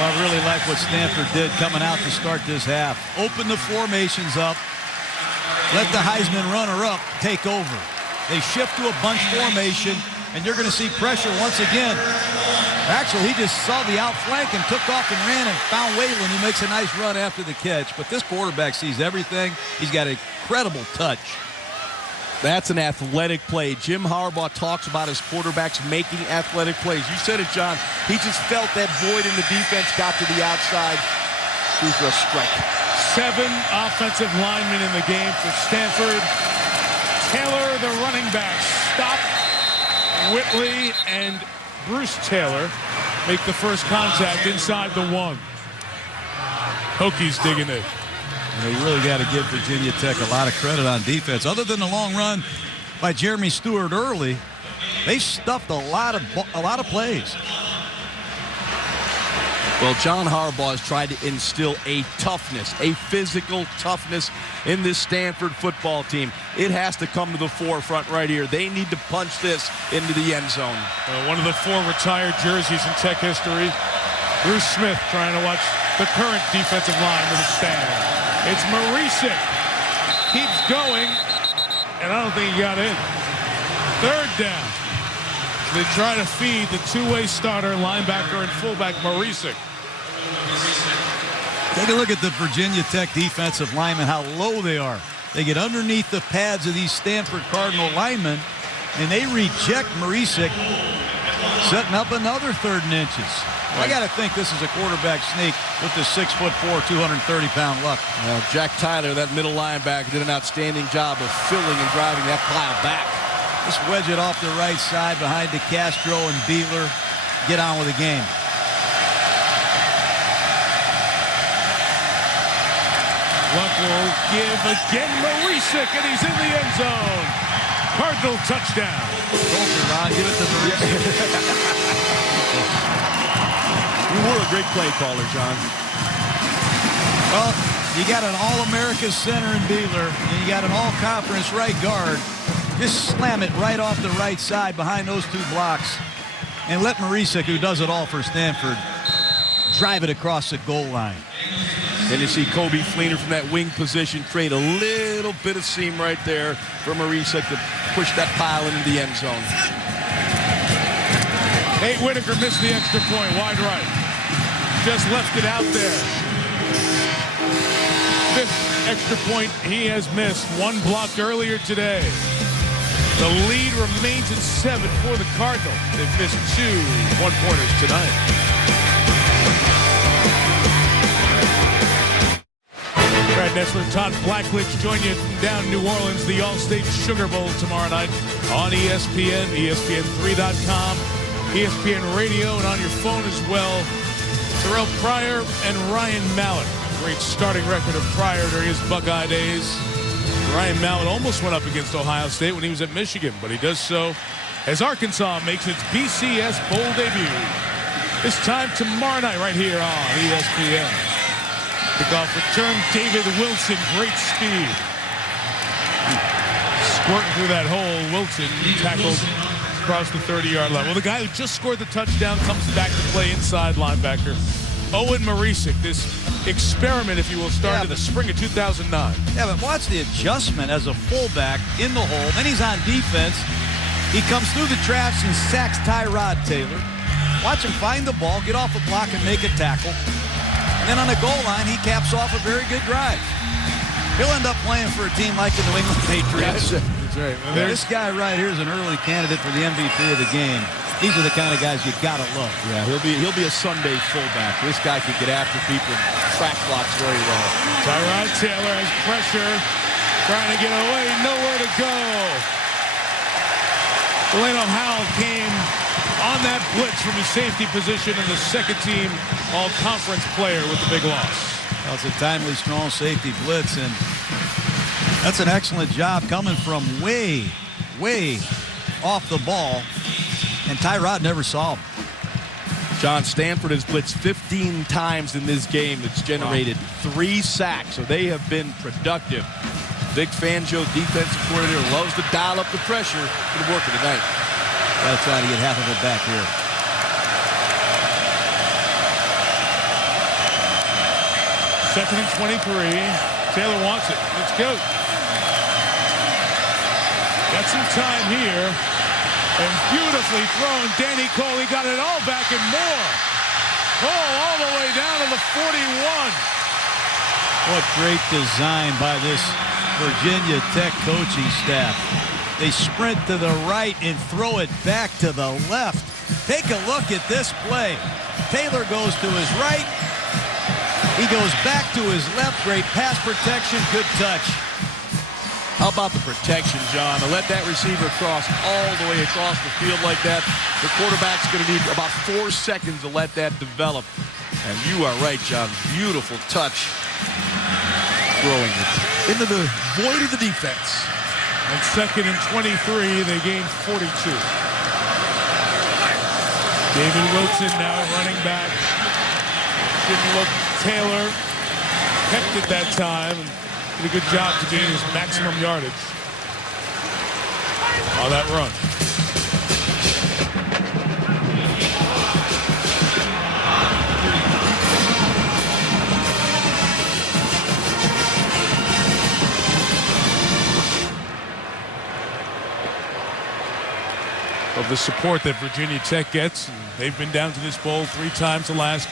Well, I really like what Stanford did coming out to start this half. Open the formations up. Let the Heisman runner-up take over. They shift to a bunch formation, and you're going to see pressure once again. Actually, he just saw the outflank and took off and ran and found Whalen, who makes a nice run after the catch. But this quarterback sees everything. He's got an incredible touch. That's an athletic play. Jim Harbaugh talks about his quarterbacks making athletic plays. You said it, John. He just felt that void in the defense, got to the outside, threw for a strike. 7 offensive linemen in the game for Stanford. Taylor, the running back, stopped. Whitley and Bruce Taylor make the first contact inside the 1. Hokies digging it. You really got to give Virginia Tech a lot of credit on defense. Other than the long run by Jeremy Stewart early, they stuffed a lot of plays. Well, John Harbaugh has tried to instill a toughness, a physical toughness in this Stanford football team. It has to come to the forefront right here. They need to punch this into the end zone. One of the 4 retired jerseys in Tech history. Bruce Smith trying to watch the current defensive line with a stand. It's Marisic. Keeps going, and I don't think he got in. 3rd down. They try to feed the two-way starter, linebacker and fullback Marisic. Take a look at the Virginia Tech defensive linemen, how low they are. They get underneath the pads of these Stanford Cardinal linemen, and they reject Marisic, setting up another 3rd and inches. I got to think this is a quarterback sneak with the 6'4", 230-pound Luck. Well, Jack Tyler, that middle linebacker, did an outstanding job of filling and driving that pile back. Just wedge it off the right side behind DeCastro and Beeler. Get on with the game. Luck will give again Marisic, and he's in the end zone. Cardinal touchdown. Told you, Ron, give it to Marisic. You were a great play caller, John. Well, you got an All-America center in Beeler, and you got an All-Conference right guard. Just slam it right off the right side behind those 2 blocks, and let Marisic, who does it all for Stanford, drive it across the goal line. And you see Kobe Fleener from that wing position create a little bit of seam right there for Marisic to push that pile into the end zone. Nate Whitaker missed the extra point, wide right. Just left it out there. 5th extra point he has missed. 1 blocked earlier today. The lead remains at 7 for the Cardinal. They've missed 2 one-pointers tonight. Brad Nessler, Todd Blackledge join you down in New Orleans, the All-State Sugar Bowl tomorrow night on ESPN, ESPN3.com, ESPN Radio, and on your phone as well. Terrell Pryor and Ryan Mallett. Great starting record of Pryor during his Buckeye days. Ryan Mallett almost went up against Ohio State when he was at Michigan, but he does so as Arkansas makes its BCS Bowl debut. This time tomorrow night right here on ESPN. Kickoff return, David Wilson, great speed. Squirting through that hole, Wilson tackled across the 30-yard line. Well, the guy who just scored the touchdown comes back to play inside linebacker. Owen Marisic, this experiment, if you will, started in the spring of 2009. Yeah, but watch the adjustment as a fullback in the hole. Then he's on defense. He comes through the traps and sacks Tyrod Taylor. Watch him find the ball, get off the block, and make a tackle. And then on the goal line, he caps off a very good drive. He'll end up playing for a team like the New England Patriots. That's right. Well, this guy right here is an early candidate for the MVP of the game. These are the kind of guys you gotta love. Yeah, he'll be a Sunday fullback. This guy can get after people and track blocks very well. Tyrod Taylor has pressure, trying to get away, nowhere to go. Delano Howell came on that blitz from his safety position and the second team all-conference player with the big loss. Well, it's a timely, strong safety blitz, and that's an excellent job coming from way off the ball, and Tyrod never saw him. John, Stanford has blitzed 15 times in this game. It's generated 3 sacks, so they have been productive. Vic Fangio, defensive coordinator, loves to dial up the pressure. Going to work it tonight. Got to try to get half of it back here. Second and 23. Taylor wants it. Let's go. Got some time here. And beautifully thrown. Danny Cole, he got it all back and more. Cole all the way down to the 41. What great design by this Virginia Tech coaching staff. They sprint to the right and throw it back to the left. Take a look at this play. Taylor goes to his right. He goes back to his left. Great pass protection. Good touch. How about the protection, John? To let that receiver cross all the way across the field like that, the quarterback's going to need about 4 seconds to let that develop. And you are right, John. Beautiful touch. Throwing it into the void of the defense. And second and 23, they gained 42. David Wilson now running back. Didn't look. Taylor kept it that time and did a good job to gain his maximum yardage on that run. Of the support that Virginia Tech gets, and they've been down to this bowl 3 times the last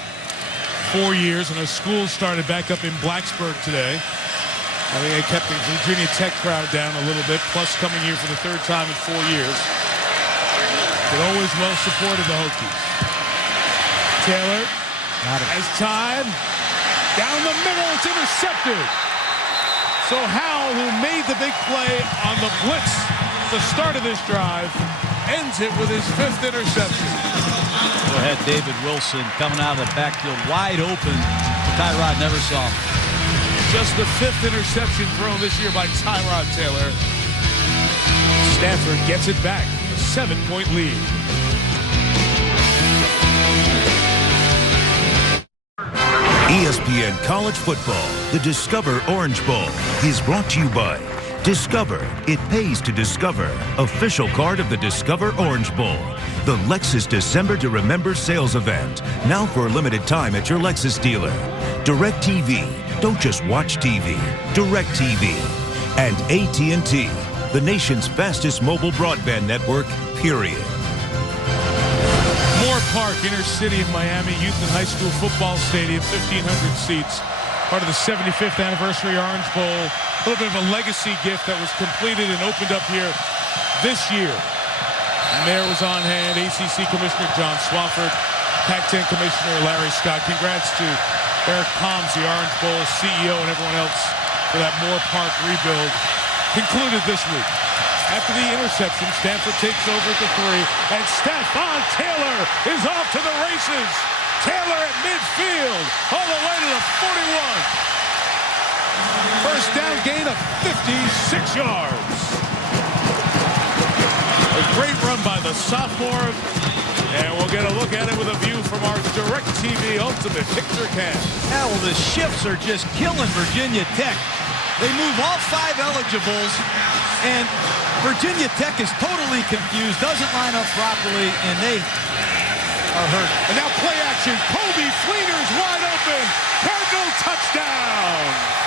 4 years, and a school started back up in Blacksburg today. I think they kept the Virginia Tech crowd down a little bit, plus coming here for the 3rd time in 4 years. But always well supported, the Hokies. Taylor has time. Down the middle, it's intercepted. So Howell, who made the big play on the blitz at the start of this drive, ends it with his 5th interception. Go ahead, David Wilson coming out of the backfield wide open. Tyrod never saw him. Just the 5th interception thrown this year by Tyrod Taylor. Stanford gets it back, a 7-point lead. ESPN College Football, the Discover Orange Bowl, is brought to you by Discover. It pays to discover. Official card of the Discover Orange Bowl. The Lexus December to Remember sales event. Now for a limited time at your Lexus dealer. DirecTV. Don't just watch TV. DirecTV. And AT&T. The nation's fastest mobile broadband network, period. Moore Park, inner city of Miami, youth and high school football stadium, 1,500 seats. Part of the 75th anniversary Orange Bowl. A little bit of a legacy gift that was completed and opened up here this year. The mayor was on hand, ACC Commissioner John Swafford, Pac-10 Commissioner Larry Scott. Congrats to Eric Palms, the Orange Bowl CEO, and everyone else for that Moore Park rebuild. Concluded this week. After the interception, Stanford takes over at the 3, and Stephon Taylor is off to the races. Taylor at midfield, all the way to the 41. First down gain of 56 yards. A great run by the sophomore, and we'll get a look at it with a view from our DirecTV Ultimate Picture Cam. Yeah, well, the shifts are just killing Virginia Tech. They move all 5 eligibles, and Virginia Tech is totally confused, doesn't line up properly, and they are hurt. And now play action. Kobe Fleener's wide open. Cardinal touchdown.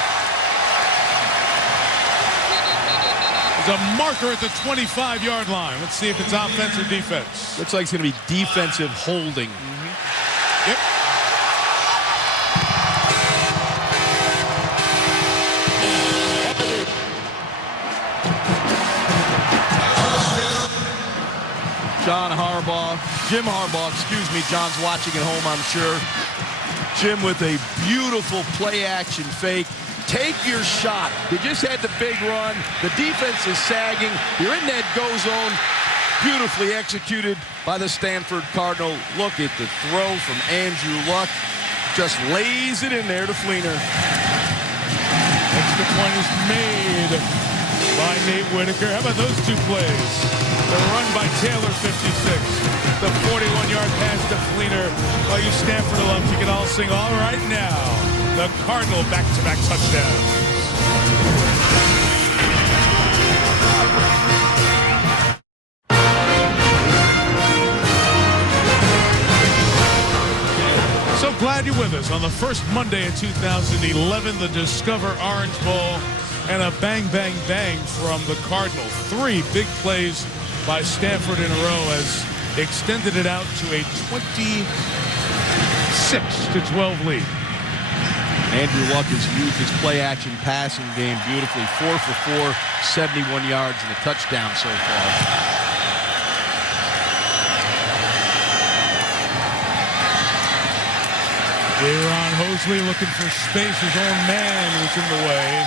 There's a marker at the 25-yard line. Let's see if it's offense or defense. Looks like it's going to be defensive holding. Yep. Jim Harbaugh, excuse me. John's watching at home, I'm sure. Jim with a beautiful play-action fake. Take your shot. They just had the big run. The defense is sagging. You're in that go zone. Beautifully executed by the Stanford Cardinal. Look at the throw from Andrew Luck. Just lays it in there to Fleener. Extra point is made by Nate Whitaker. How about those two plays? The run by Taylor, 56. The 41-yard pass to Fleener. All you Stanford alums, you can all sing all right now. The Cardinal back-to-back touchdowns. So glad you're with us on the first Monday in 2011, the Discover Orange Bowl, and a bang, bang, bang from the Cardinal. 3 big plays by Stanford in a row has extended it out to a 26-12 lead. Andrew Luck has used his play-action passing game beautifully. 4 for 4, 71 yards and a touchdown so far. Aaron Hosley looking for space. His own man was in the way.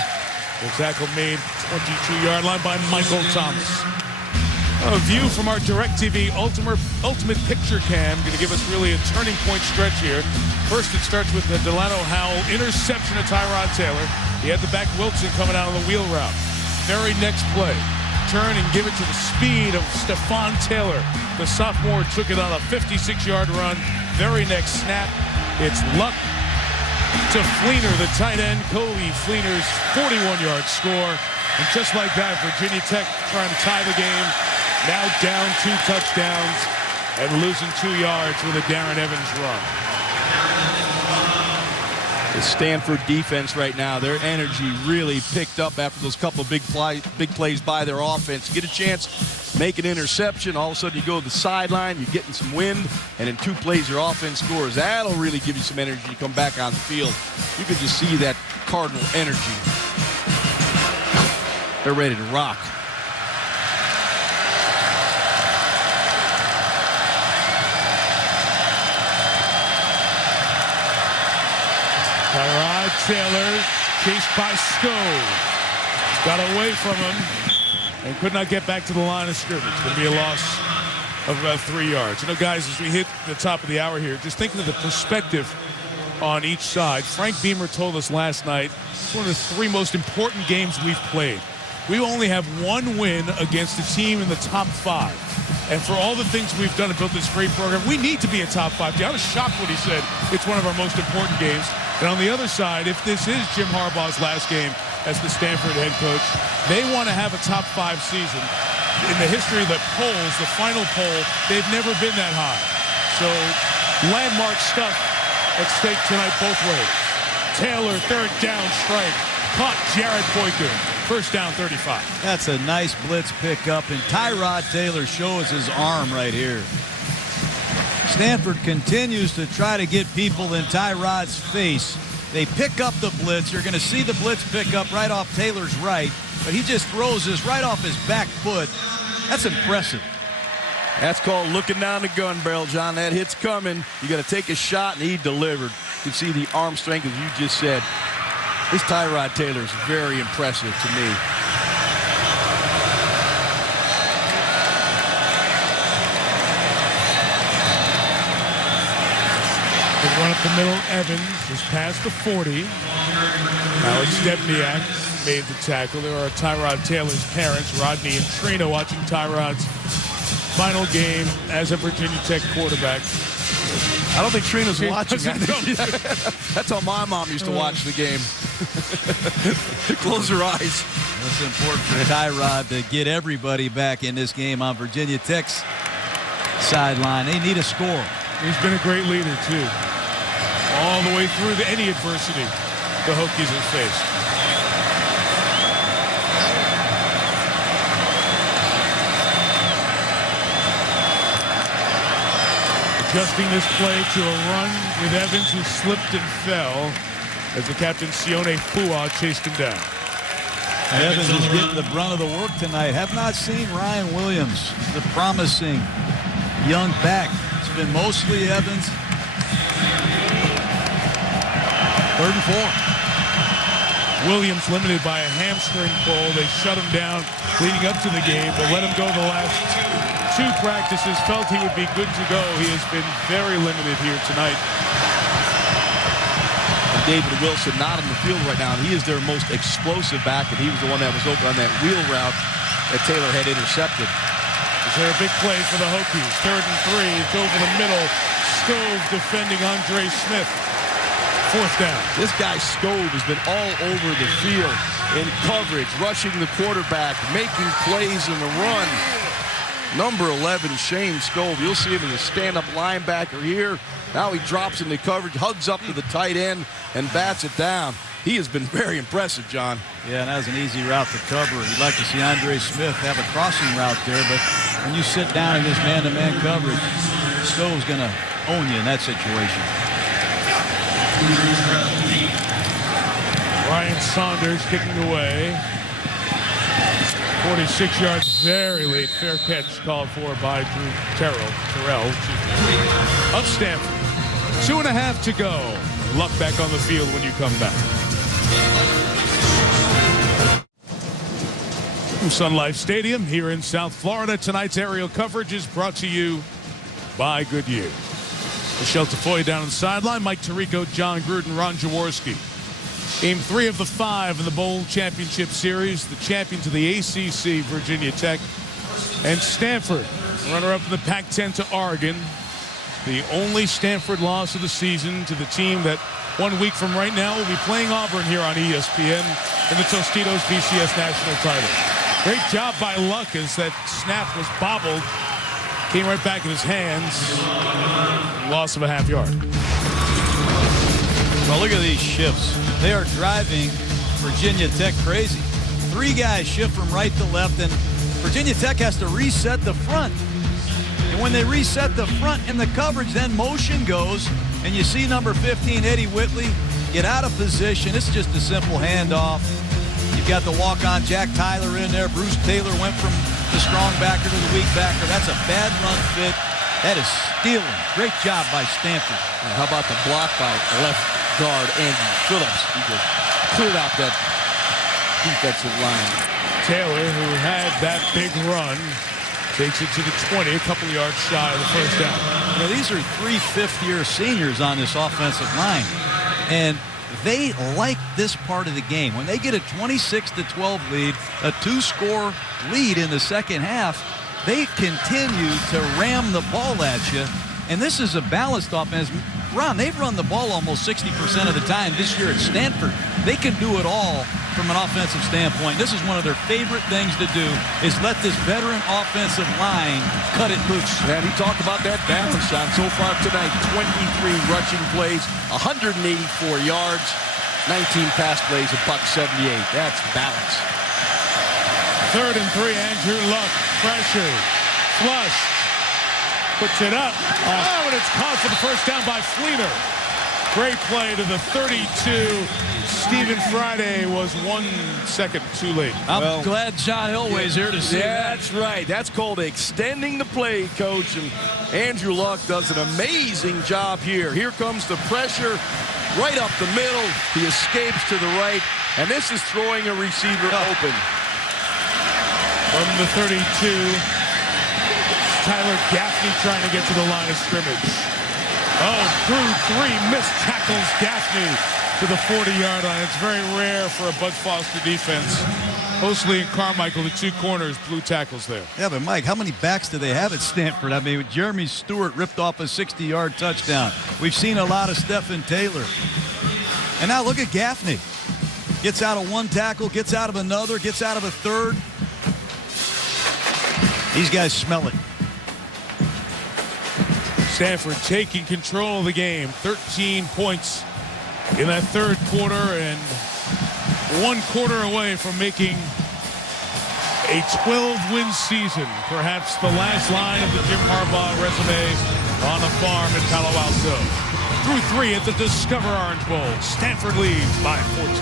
The tackle made 22-yard line by Michael Thomas. A view from our DirecTV Ultimate Picture Cam. Going to give us really a turning point stretch here. First, it starts with the Delano Howell interception of Tyrod Taylor. He had the back Wilson coming out on the wheel route. Very next play, turn and give it to the speed of Stephon Taylor. The sophomore took it on a 56-yard run. Very next snap, it's Luck to Fleener, the tight end. Coley Fleener's 41-yard score. And just like that, Virginia Tech trying to tie the game. Now down 2 touchdowns and losing 2 yards with a Darren Evans run. The Stanford defense right now, their energy really picked up after those couple of big plays by their offense. Get a chance, make an interception, all of a sudden you go to the sideline, you're getting some wind, and in 2 plays your offense scores. That'll really give you some energy to come back on the field. You can just see that Cardinal energy. They're ready to rock. Tyrod Taylor chased by Stowe. Got away from him and could not get back to the line of scrimmage. Going to be a loss of about 3 yards. You know, guys, as we hit the top of the hour here, just thinking of the perspective on each side. Frank Beamer told us last night it's one of the 3 most important games we've played. We only have 1 win against a team in the top 5. And for all the things we've done to build this great program, we need to be a top 5 team. I was shocked when he said it's one of our most important games. And on the other side, if this is Jim Harbaugh's last game as the Stanford head coach, they want to have a top 5 season. In the history of the polls, the final poll, they've never been that high. So landmark stuff at stake tonight both ways. Taylor, 3rd down strike. Caught Jared Boykin. 1st down, 35. That's a nice blitz pickup, and Tyrod Taylor shows his arm right here. Stanford continues to try to get people in Tyrod's face. They pick up the blitz. You're going to see the blitz pick up right off Taylor's right, but he just throws this right off his back foot. That's impressive. That's called looking down the gun barrel, John. That hit's coming. You got to take a shot, and he delivered. You can see the arm strength, as you just said. This Tyrod Taylor is very impressive to me. The run up the middle, Evans is past the 40. Alex Stepniak made the tackle. There are Tyrod Taylor's parents, Rodney and Trina, watching Tyrod's final game as a Virginia Tech quarterback. I don't think Trina's watching. That's how my mom used to watch the game. Close her eyes. It's important for Tyrod to get everybody back in this game on Virginia Tech's sideline. They need a score. He's been a great leader, too. All the way through any adversity the Hokies have faced. Adjusting this play to a run with Evans, who slipped and fell as the captain Sione Fua chased him down. Evans is getting the brunt of the work tonight. Have not seen Ryan Williams, the promising young back. It's been mostly Evans. 3rd and 4. Williams limited by a hamstring pull. They shut him down leading up to the game, but let him go the last 2 practices. Felt he would be good to go. He has been very limited here tonight. David Wilson not on the field right now, and he is their most explosive back, and he was the one that was open on that wheel route that Taylor had intercepted. Is there a big play for the Hokies? 3rd and 3. It's over the middle. Skove defending Andre Smith. 4th down. This guy Skove has been all over the field in coverage, rushing the quarterback, making plays in the run. Number 11, Shane Skove. You'll see him as a stand-up linebacker here. Now he drops into coverage, hugs up to the tight end, and bats it down. He has been very impressive, John. Yeah, and that was an easy route to cover. You'd like to see Andre Smith have a crossing route there, but when you sit down in this man-to-man coverage, Skove's going to own you in that situation. Ryan Saunders kicking away. 46 yards, very late. Fair catch called for by Drew Terrell of Stanford. 2.5 to go. Luck back on the field when you come back. From Sun Life Stadium here in South Florida, tonight's aerial coverage is brought to you by Goodyear. Michelle Tafoya down on the sideline. Mike Tirico, John Gruden, Ron Jaworski. Game 3 of the 5 in the Bowl Championship Series. The champions of the ACC, Virginia Tech, and Stanford, runner-up in the Pac-10 to Oregon. The only Stanford loss of the season to the team that 1 week from right now will be playing Auburn here on ESPN in the Tostitos BCS National title. Great job by Luck as that snap was bobbled. Came right back in his hands. Loss of a half yard. Well, look at these shifts. They are driving Virginia Tech crazy. 3 guys shift from right to left, and Virginia Tech has to reset the front. And when they reset the front in the coverage, then motion goes, and you see number 15, Eddie Whitley, get out of position. It's just a simple handoff. You've got the walk-on Jack Tyler in there. Bruce Taylor went from the strong backer to the weak backer. That's a bad run fit. That is stealing. Great job by Stanford. And how about the block by left guard Andy Phillips? He just cleared out that defensive line. Taylor, who had that big run, takes it to the 20, a couple yards shy of the first down. You know, these are 3 fifth-year seniors on this offensive line, and they like this part of the game. When they get a 26-12 lead, a 2-score lead in the second half, they continue to ram the ball at you. And this is a balanced offense. Ron, they've run the ball almost 60% of the time this year at Stanford. They can do it all from an offensive standpoint. This is one of their favorite things to do, is let this veteran offensive line cut it loose. And he talked about that balance, John. So far tonight, 23 rushing plays, 184 yards, 19 pass plays, $178. That's balance. 3rd and 3, Andrew Luck, pressure, flush, puts it up. And it's caught for the first down by Fleener. Great play to the 32. Stephen Friday was 1 second too late. I'm glad John Elway's here to see that. That's right. That's called extending the play, Coach. And Andrew Luck does an amazing job here. Here comes the pressure right up the middle. He escapes to the right. And this is throwing a receiver open. From the 32, Tyler Gaffney trying to get to the line of scrimmage. Through 3 missed tackles Gaffney to the 40-yard line. It's very rare for a Bud Foster defense. Mosley and Carmichael, the 2 corners, blue tackles there. Yeah, but Mike, how many backs do they have at Stanford? I mean, Jeremy Stewart ripped off a 60-yard touchdown. We've seen a lot of Stephen Taylor. And now look at Gaffney. Gets out of 1 tackle, gets out of another, gets out of a 3rd. These guys smell it. Stanford taking control of the game. 13 points in that 3rd quarter, and 1 quarter away from making a 12-win season. Perhaps the last line of the Jim Harbaugh resume on a farm in Palo Alto. Through 3 at the Discover Orange Bowl. Stanford leads by 14.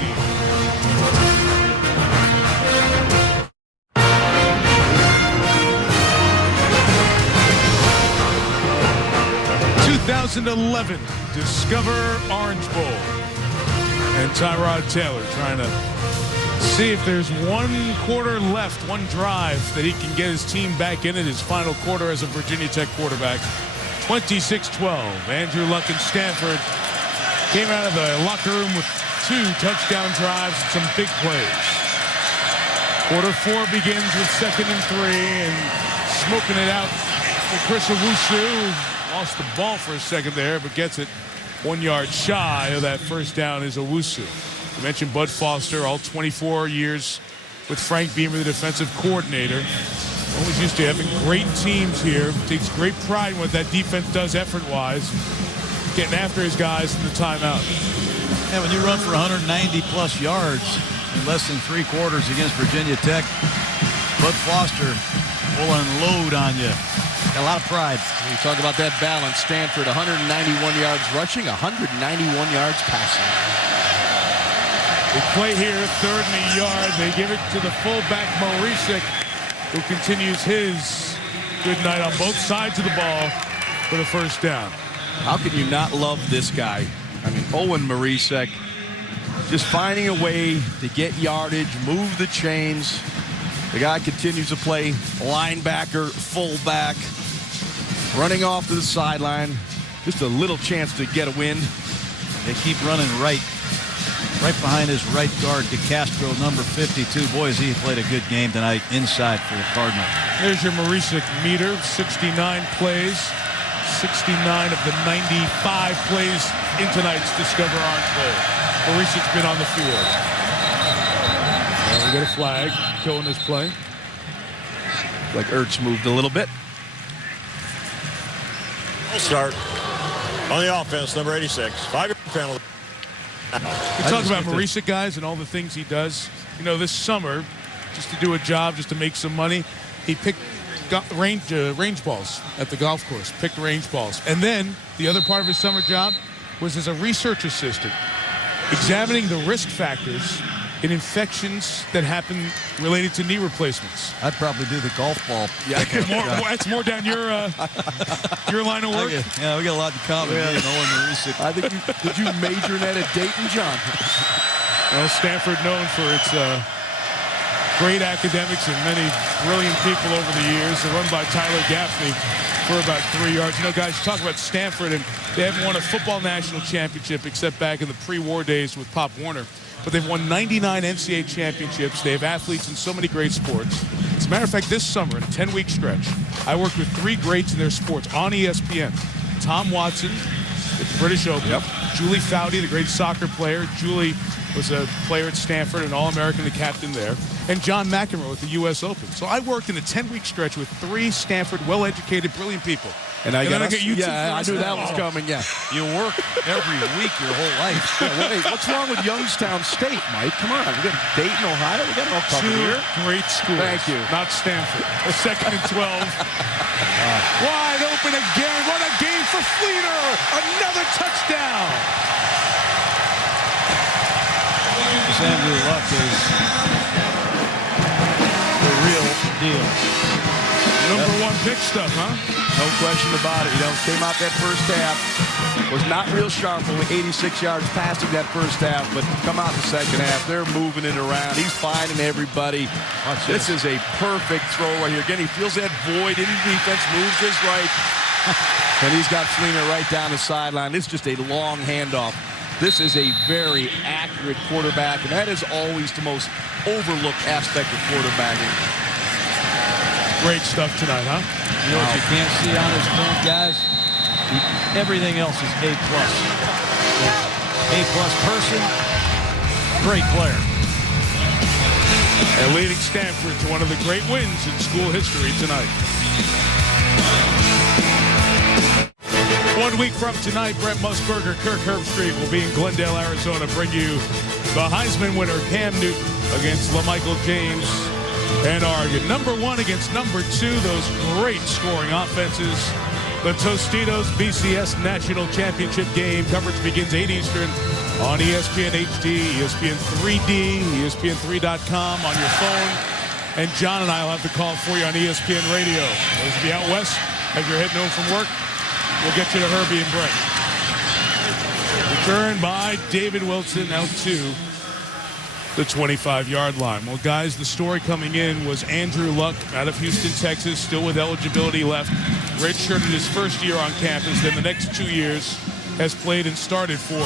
2011 Discover Orange Bowl. And Tyrod Taylor trying to see if there's one quarter left, one drive that he can get his team back in it, his final quarter as a Virginia Tech quarterback. 26-12. Andrew Luck and Stanford came out of the locker room with 2 touchdown drives and some big plays. Quarter 4 begins with 2nd and 3 and smoking it out for Chris Owusu. Lost the ball for a second there, but gets it 1 yard shy of that first down is Owusu. You mentioned Bud Foster, all 24 years with Frank Beamer, the defensive coordinator. Always used to having great teams here. Takes great pride in what that defense does effort-wise. Getting after his guys in the timeout. Yeah, when you run for 190-plus yards in less than 3 quarters against Virginia Tech, Bud Foster will unload on you. Got a lot of pride. You talk about that balance. Stanford, 191 yards rushing, 191 yards passing. They play here, 3rd and a yard. They give it to the fullback, Marisik, who continues his good night on both sides of the ball for the first down. How can you not love this guy? I mean, Owen Marisek just finding a way to get yardage, move the chains. The guy continues to play linebacker, fullback, running off to the sideline. Just a little chance to get a win. They keep running right behind his right guard, DeCastro, number 52. Boy, has he played a good game tonight inside for the Cardinal. There's your Marisik meter, 69 plays. 69 of the 95 plays in tonight's Discover Orange Bowl. Marisik's been on the field. And we get a flag, killing this play. Like Ertz moved a little bit. We'll start on the offense, number 86. 5-yard penalty. We talk about Marisik, guys, and all the things he does. You know, this summer, just to do a job, just to make some money, he picked range balls at the golf course, picked range balls. And then the other part of his summer job was as a research assistant, examining the risk factors in infections that happen related to knee replacements. I'd probably do the golf ball. Yeah, that's more down your line of work. Yeah, we got a lot in common. Yeah. Me and Owen Marisik. I think did you major in that at Dayton, John? Well, Stanford known for its great academics and many brilliant people over the years. They're run by Tyler Gaffney for about 3 yards. You know, guys, talk about Stanford, and they haven't won a football national championship except back in the pre-war days with Pop Warner. But they've won 99 NCAA championships. They have athletes in so many great sports. As a matter of fact, this summer, in a 10-week stretch, I worked with 3 greats in their sports on ESPN. Tom Watson at the British Open. Yep. Julie Foudy, the great soccer player. Julie was a player at Stanford, an All-American, the captain there. And John McEnroe at the U.S. Open. So I worked in a 10-week stretch with 3 Stanford, well-educated, brilliant people. And I got you two. Yeah, I knew that was coming, yeah. You work every week your whole life. Hey, what's wrong with Youngstown State, Mike? Come on. We got Dayton, Ohio. We got no cover 2 here. great schools. Thank you. Not Stanford. A 2nd and 12. Wide open again. What a game for Fleeter. Another touchdown. Andrew Luck is the real deal. Number 1 pick stuff, huh? No question about it. You know, came out that first half, was not real sharp, only 86 yards passing that first half, but come out the second half, they're moving it around. He's finding everybody. This is a perfect throw right here. Again, he feels that void in defense, moves his right, and he's got Fleener right down the sideline. It's just a long handoff. This is a very accurate quarterback, and that is always the most overlooked aspect of quarterbacking. Great stuff tonight, huh? You know what you can't see on his film, guys? Everything else is A+. A+ person, great player. And leading Stanford to one of the great wins in school history tonight. 1 week from tonight, Brent Musburger, Kirk Herbstreit will be in Glendale, Arizona, bring you the Heisman winner, Cam Newton, against LaMichael James and Oregon. Number 1 against number 2, those great scoring offenses. The Tostitos BCS National Championship game. Coverage begins 8 Eastern on ESPN HD, ESPN 3D, ESPN3.com on your phone. And John and I will have the call for you on ESPN Radio. Those of you out west, as you're heading home from work, We'll get you to Herbie and Brent. Return by David Wilson out to the 25-yard line. Well, guys, the story coming in was Andrew Luck out of Houston, Texas, still with eligibility left. Redshirted his first year on campus, then the next 2 years has played and started for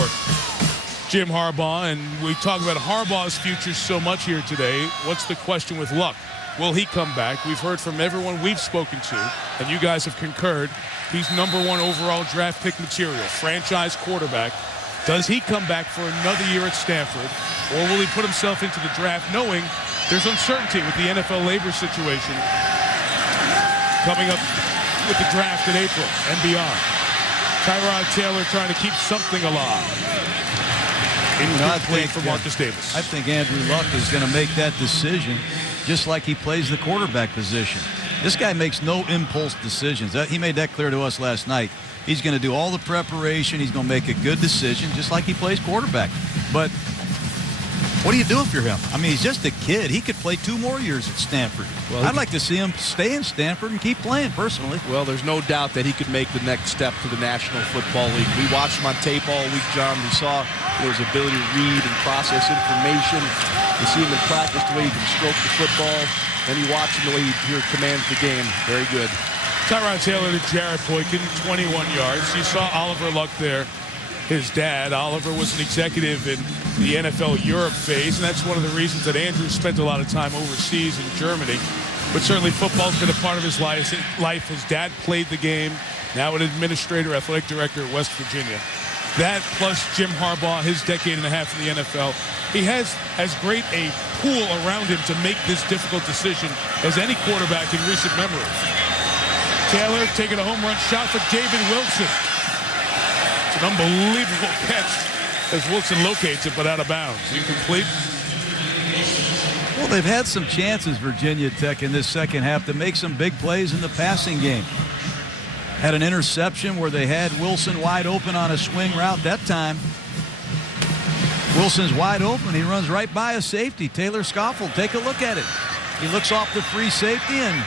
Jim Harbaugh. And we talk about Harbaugh's future so much here today. What's the question with Luck? Will he come back? We've heard from everyone we've spoken to, and you guys have concurred. He's #1 overall draft pick material, franchise quarterback. Does he come back for another year at Stanford, or will he put himself into the draft knowing there's uncertainty with the NFL labor situation coming up with the draft in April and beyond? Tyrod Taylor trying to keep something alive. Incomplete for Marcus Davis. I think Andrew Luck is going to make that decision just like he plays the quarterback position. This guy makes no impulse decisions. He made that clear to us last night. He's going to do all the preparation. He's going to make a good decision just like he plays quarterback. But what do you do if you're him? I mean, he's just a kid. He could play 2 more years at Stanford. Well, I'd like to see him stay in Stanford and keep playing personally. Well, there's no doubt that he could make the next step to the National Football League. We watched him on tape all week, John. We saw his ability to read and process information. You see him in practice, the way he can stroke the football. And you watch him the way he commands the game. Very good. Tyrod Taylor to Jared Boykin, 21 yards. You saw Oliver Luck there, his dad. Oliver was an executive in the NFL Europe phase, and that's one of the reasons that Andrew spent a lot of time overseas in Germany. But certainly football's been a part of his life. His dad played the game, now an administrator, athletic director at West Virginia. That plus Jim Harbaugh, his decade and a half in the NFL. He has as great a pool around him to make this difficult decision as any quarterback in recent memory. Taylor taking a home run shot for David Wilson. It's an unbelievable catch as Wilson locates it, but out of bounds. Incomplete. Well, they've had some chances, Virginia Tech, in this second half to make some big plays in the passing game. Had an interception where they had Wilson wide open on a swing route that time. Wilson's wide open. He runs right by a safety. Taylor Scoffel, take a look at it. He looks off the free safety, and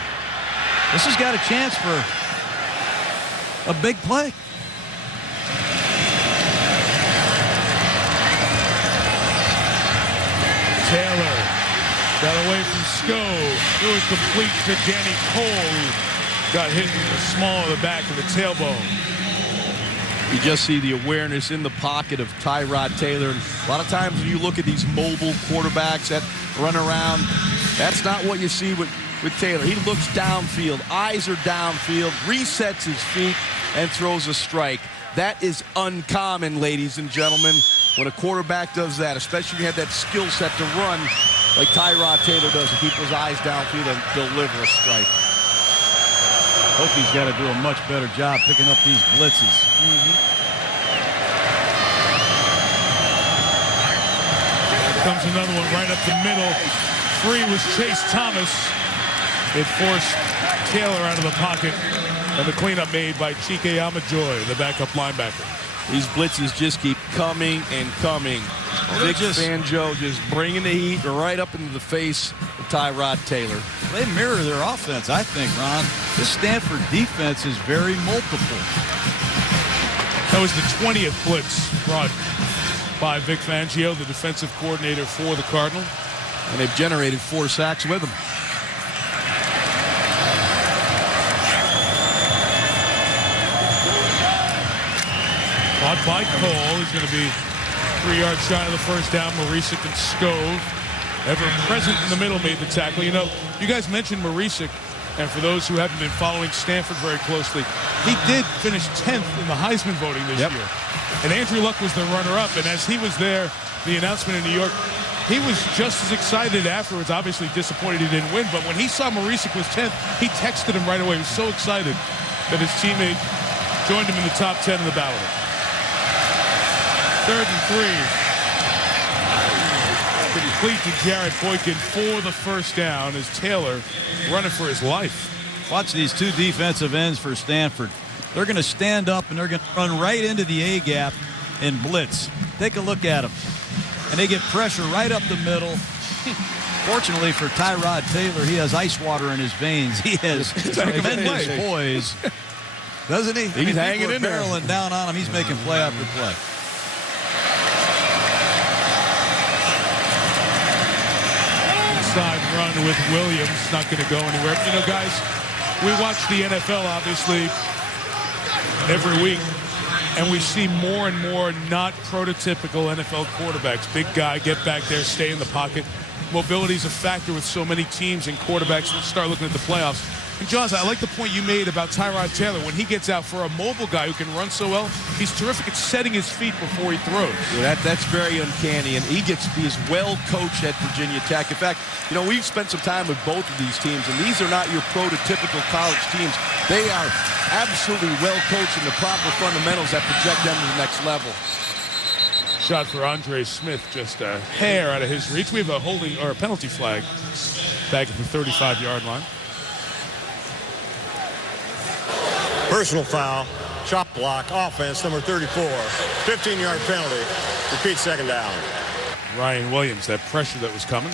this has got a chance for a big play. Taylor got away from Skov. Threw it complete to Danny Cole. Got hit in the small of the back of the tailbone. You just see the awareness in the pocket of Tyrod Taylor. A lot of times when you look at these mobile quarterbacks that run around, that's not what you see with Taylor. He looks downfield, eyes are downfield, resets his feet, and throws a strike. That is uncommon, ladies and gentlemen, when a quarterback does that, especially when you have that skill set to run like Tyrod Taylor does and keep his eyes downfield and deliver a strike. Hoki's got to do a much better job picking up these blitzes. Comes another one right up the middle. Free was Chase Thomas. It forced Taylor out of the pocket. And the cleanup made by Chike Amajoy, the backup linebacker. These blitzes just keep coming and coming. Vic Fangio just bringing the heat right up into the face of Tyrod Taylor. They mirror their offense, I think, Ron. This Stanford defense is very multiple. That was the 20th blitz brought by Vic Fangio, the defensive coordinator for the Cardinal. And they've generated 4 sacks with him. Caught by Cole. He's going to be 3 yards shy of the first down. Marisic and Skov, ever present in the middle, made the tackle. You know, you guys mentioned Marisic, and for those who haven't been following Stanford very closely, he did finish 10th in the Heisman voting this year. And Andrew Luck was the runner-up, and as he was there, the announcement in New York, he was just as excited afterwards. Obviously disappointed he didn't win, but when he saw Marisic was 10th, he texted him right away. He was so excited that his teammate joined him in the top 10 in the ballot. 3rd and 3. Complete to Jared Boykin for the first down as Taylor running for his life. Watch these 2 defensive ends for Stanford. They're going to stand up and they're going to run right into the A-gap and blitz. Take a look at them. And they get pressure right up the middle. Fortunately for Tyrod Taylor, he has ice water in his veins. He has tremendous poise. Doesn't he? He's hanging in there. Barreling down on him. He's making play after play. Inside run with Williams, not going to go anywhere. You know, guys, we watch the NFL, obviously, every week, and we see more and more not prototypical NFL quarterbacks. Big guy, get back there, stay in the pocket. Mobility is a factor with so many teams and quarterbacks. Let's start looking at the playoffs. And, John, I like the point you made about Tyrod Taylor. When he gets out for a mobile guy who can run so well, he's terrific at setting his feet before he throws. Yeah, that's very uncanny, and he gets to be as well coached at Virginia Tech. In fact, you know, we've spent some time with both of these teams, and these are not your prototypical college teams. They are absolutely well coached in the proper fundamentals that project them to the next level. Shot for Andre Smith, just a hair out of his reach. We have a holding or a penalty flag back at the 35-yard line. Personal foul, chop block, offense, number 34. 15-yard penalty. Repeat, second down. Ryan Williams, that pressure that was coming.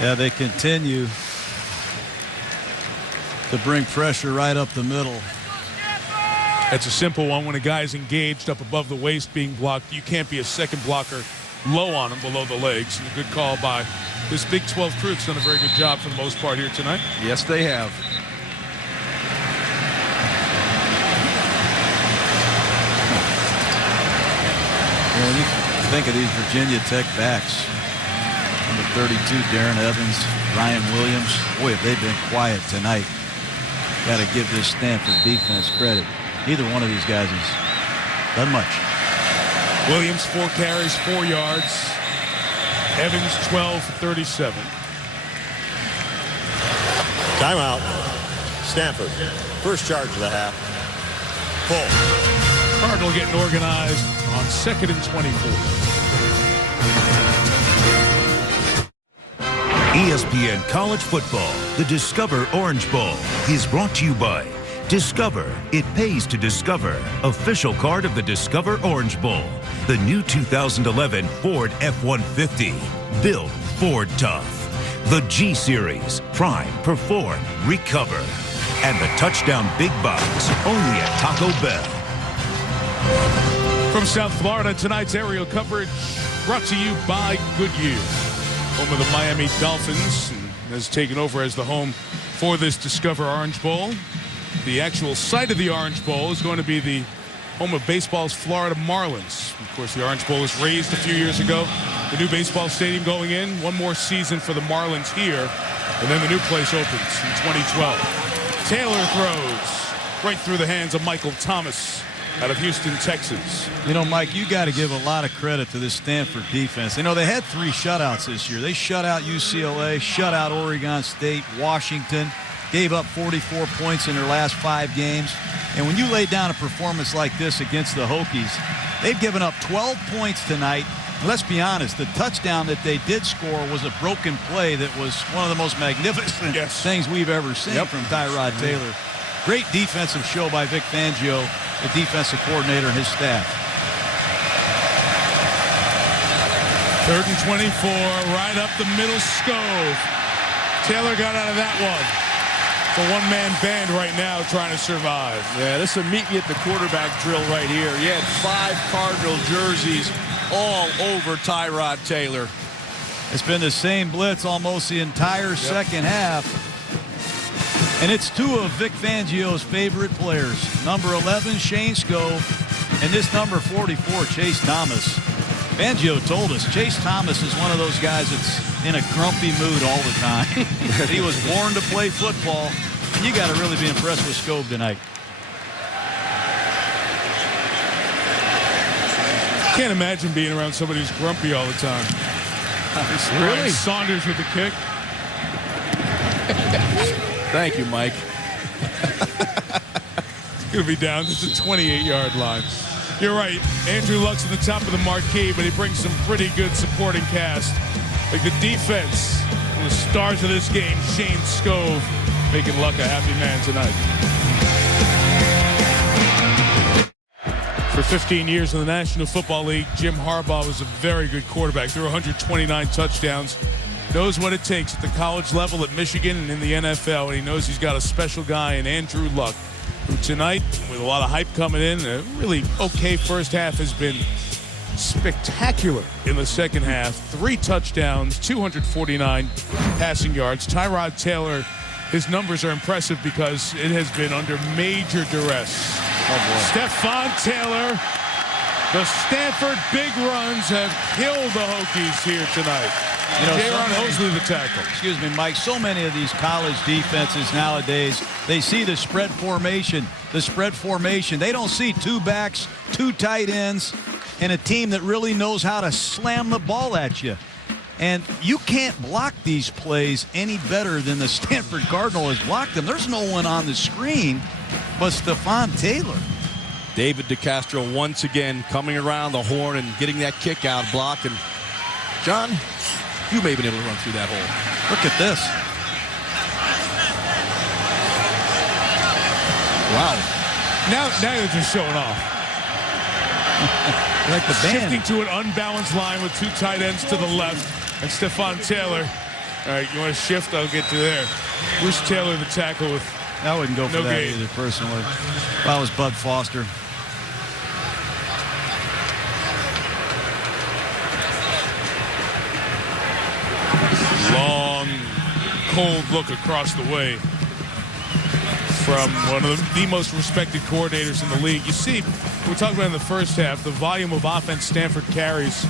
Yeah, they continue to bring pressure right up the middle. That's a simple one. When a guy's engaged up above the waist being blocked, you can't be a second blocker low on him below the legs. And a good call by this Big 12 crew. It's done a very good job for the most part here tonight. Yes, they have. When you think of these Virginia Tech backs, number 32, Darren Evans, Ryan Williams, boy, have they been quiet tonight. Got to give this Stanford defense credit. Neither one of these guys has done much. Williams, 4 carries, 4 yards. Evans, 12 for 37. Timeout. Stanford. First charge of the half. Full. Cardinal getting organized on 2nd and 24. ESPN College Football, the Discover Orange Bowl, is brought to you by Discover. It pays to discover. Official card of the Discover Orange Bowl. The new 2011 Ford F-150. Built Ford Tough. The G Series. Prime, Perform, Recover. And the Touchdown Big Box. Only at Taco Bell. From South Florida, tonight's aerial coverage brought to you by Goodyear. Home of the Miami Dolphins, and has taken over as the home for this Discover Orange Bowl. The actual site of the Orange Bowl is going to be the home of baseball's Florida Marlins. Of course, the Orange Bowl was raised a few years ago. The new baseball stadium going in, one more season for the Marlins here, and then the new place opens in 2012. Taylor throws right through the hands of Michael Thomas out of Houston, Texas. You know, Mike, you got to give a lot of credit to this Stanford defense. You know, they had 3 shutouts this year. They shut out UCLA, shut out Oregon State, Washington, gave up 44 points in their last 5 games. And when you lay down a performance like this against the Hokies, they've given up 12 points tonight. And let's be honest, the touchdown that they did score was a broken play that was one of the most magnificent things we've ever seen from Tyrod Taylor. Great defensive show by Vic Fangio, the defensive coordinator, and his staff. 3rd and 24, right up the middle, Scove. Taylor got out of that one. It's a one-man band right now trying to survive. Yeah, this is a meet me at the quarterback drill right here. He had 5 Cardinal jerseys all over Tyrod Taylor. It's been the same blitz almost the entire second half. And it's 2 of Vic Fangio's favorite players. Number 11, Shane Scove, and this number 44, Chase Thomas. Fangio told us Chase Thomas is one of those guys that's in a grumpy mood all the time. He was born to play football. And you got to really be impressed with Scove tonight. Can't imagine being around somebody who's grumpy all the time. Really? Saunders with the kick. Thank you, Mike. It's going to be down to the 28-yard line. You're right. Andrew Luck's at the top of the marquee, but he brings some pretty good supporting cast. Like the defense, the stars of this game, Shane Scove, making Luck a happy man tonight. For 15 years in the National Football League, Jim Harbaugh was a very good quarterback. Threw 129 touchdowns. Knows what it takes at the college level at Michigan and in the NFL, and he knows he's got a special guy in Andrew Luck. who tonight, with a lot of hype coming in, a really okay first half, has been spectacular in the second half. 3 touchdowns, 249 passing yards. Tyrod Taylor, his numbers are impressive because it has been under major duress. Oh, boy. Stephon Taylor, the Stanford big runs have killed the Hokies here tonight. Jaron Hosley, the tackle. Excuse me, Mike. So many of these college defenses nowadays, they see the spread formation. They don't see 2 backs, 2 tight ends, and a team that really knows how to slam the ball at you. And you can't block these plays any better than the Stanford Cardinal has blocked them. There's no one on the screen but Stephon Taylor. David DeCastro once again coming around the horn and getting that kick out block. And John, you may have been able to run through that hole. Look at this. Wow. Now they're just showing off. Like the band. Shifting to an unbalanced line with 2 tight ends to the left. And Stephon Taylor. All right, you want to shift? I'll get to there. Bruce Taylor, the tackle with I wouldn't go for no that gain. either, personally. If I was Bud Foster. Long, cold look across the way from one of the most respected coordinators in the league. You see, we're talking about in the first half, the volume of offense Stanford carries.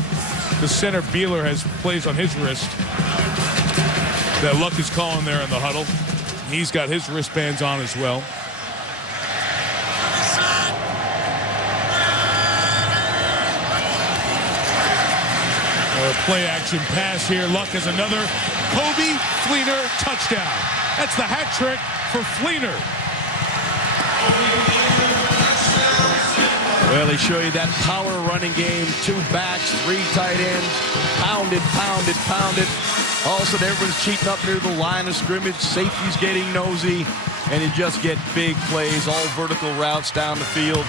The center, Beeler, has plays on his wrist that Luck is calling there in the huddle. He's got his wristbands on as well. Play action pass here. Luck has another Kobe Fleener touchdown. That's the hat trick for Fleener. Well, they show you that power running game. 2 backs, 3 tight ends. Pounded. Also, everyone's cheating up near the line of scrimmage. Safety's getting nosy. And you just get big plays, all vertical routes down the field.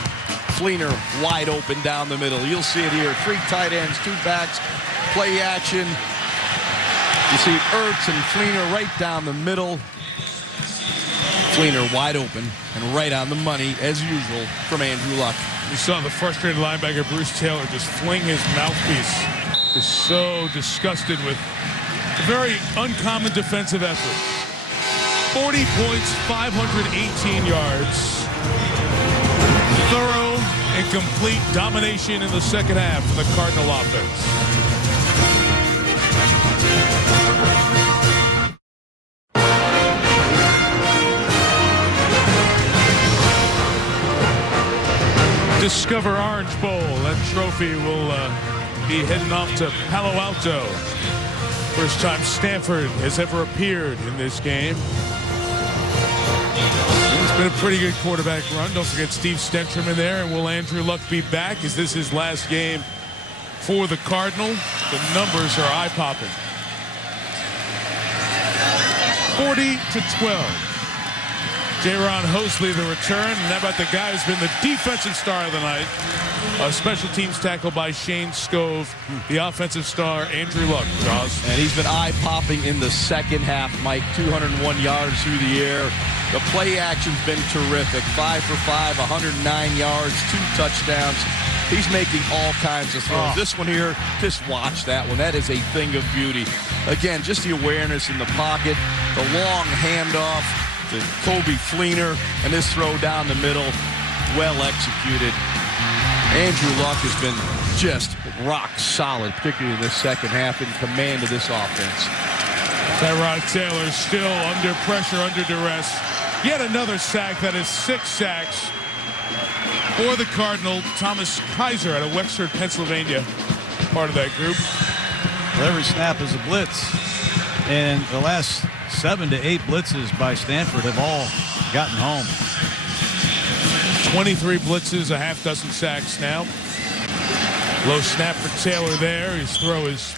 Fleener wide open down the middle. You'll see it here. 3 tight ends, 2 backs. Play action. You see Ertz and Fleener right down the middle. Fleener wide open and right on the money, as usual, from Andrew Luck. You saw the frustrated linebacker, Bruce Taylor, just fling his mouthpiece. Just so disgusted with a very uncommon defensive effort. 40 points, 518 yards. Thorough and complete domination in the second half for the Cardinal offense. Discover Orange Bowl. That trophy will be heading off to Palo Alto. First time Stanford has ever appeared in this game. It's been a pretty good quarterback run. Don't forget Steve Stenstrom in there. And will Andrew Luck be back? Is this his last game for the Cardinal? The numbers are eye-popping. 40-12. Jaron Hosley, the return. And how about the guy who's been the defensive star of the night? A special teams tackle by Shane Scove. The offensive star, Andrew Luck. Jaws. And he's been eye-popping in the second half, Mike. 201 yards through the air. The play action's been terrific. 5 for 5, 109 yards, 2 touchdowns. He's making all kinds of throws. This one here, just watch that one. That is a thing of beauty. Again, just the awareness in the pocket, the long handoff to Kobe Fleener, and this throw down the middle, well executed. Andrew Luck has been just rock solid, particularly in the second half, in command of this offense. Tyrod Taylor still under pressure, under duress. Yet another sack. That is 6 sacks for the Cardinal. Thomas Kaiser out of Wexford, Pennsylvania, part of that group. Well, every snap is a blitz. And the last 7 to 8 blitzes by Stanford have all gotten home. 23 blitzes, a half dozen sacks now. Low snap for Taylor there. His throw is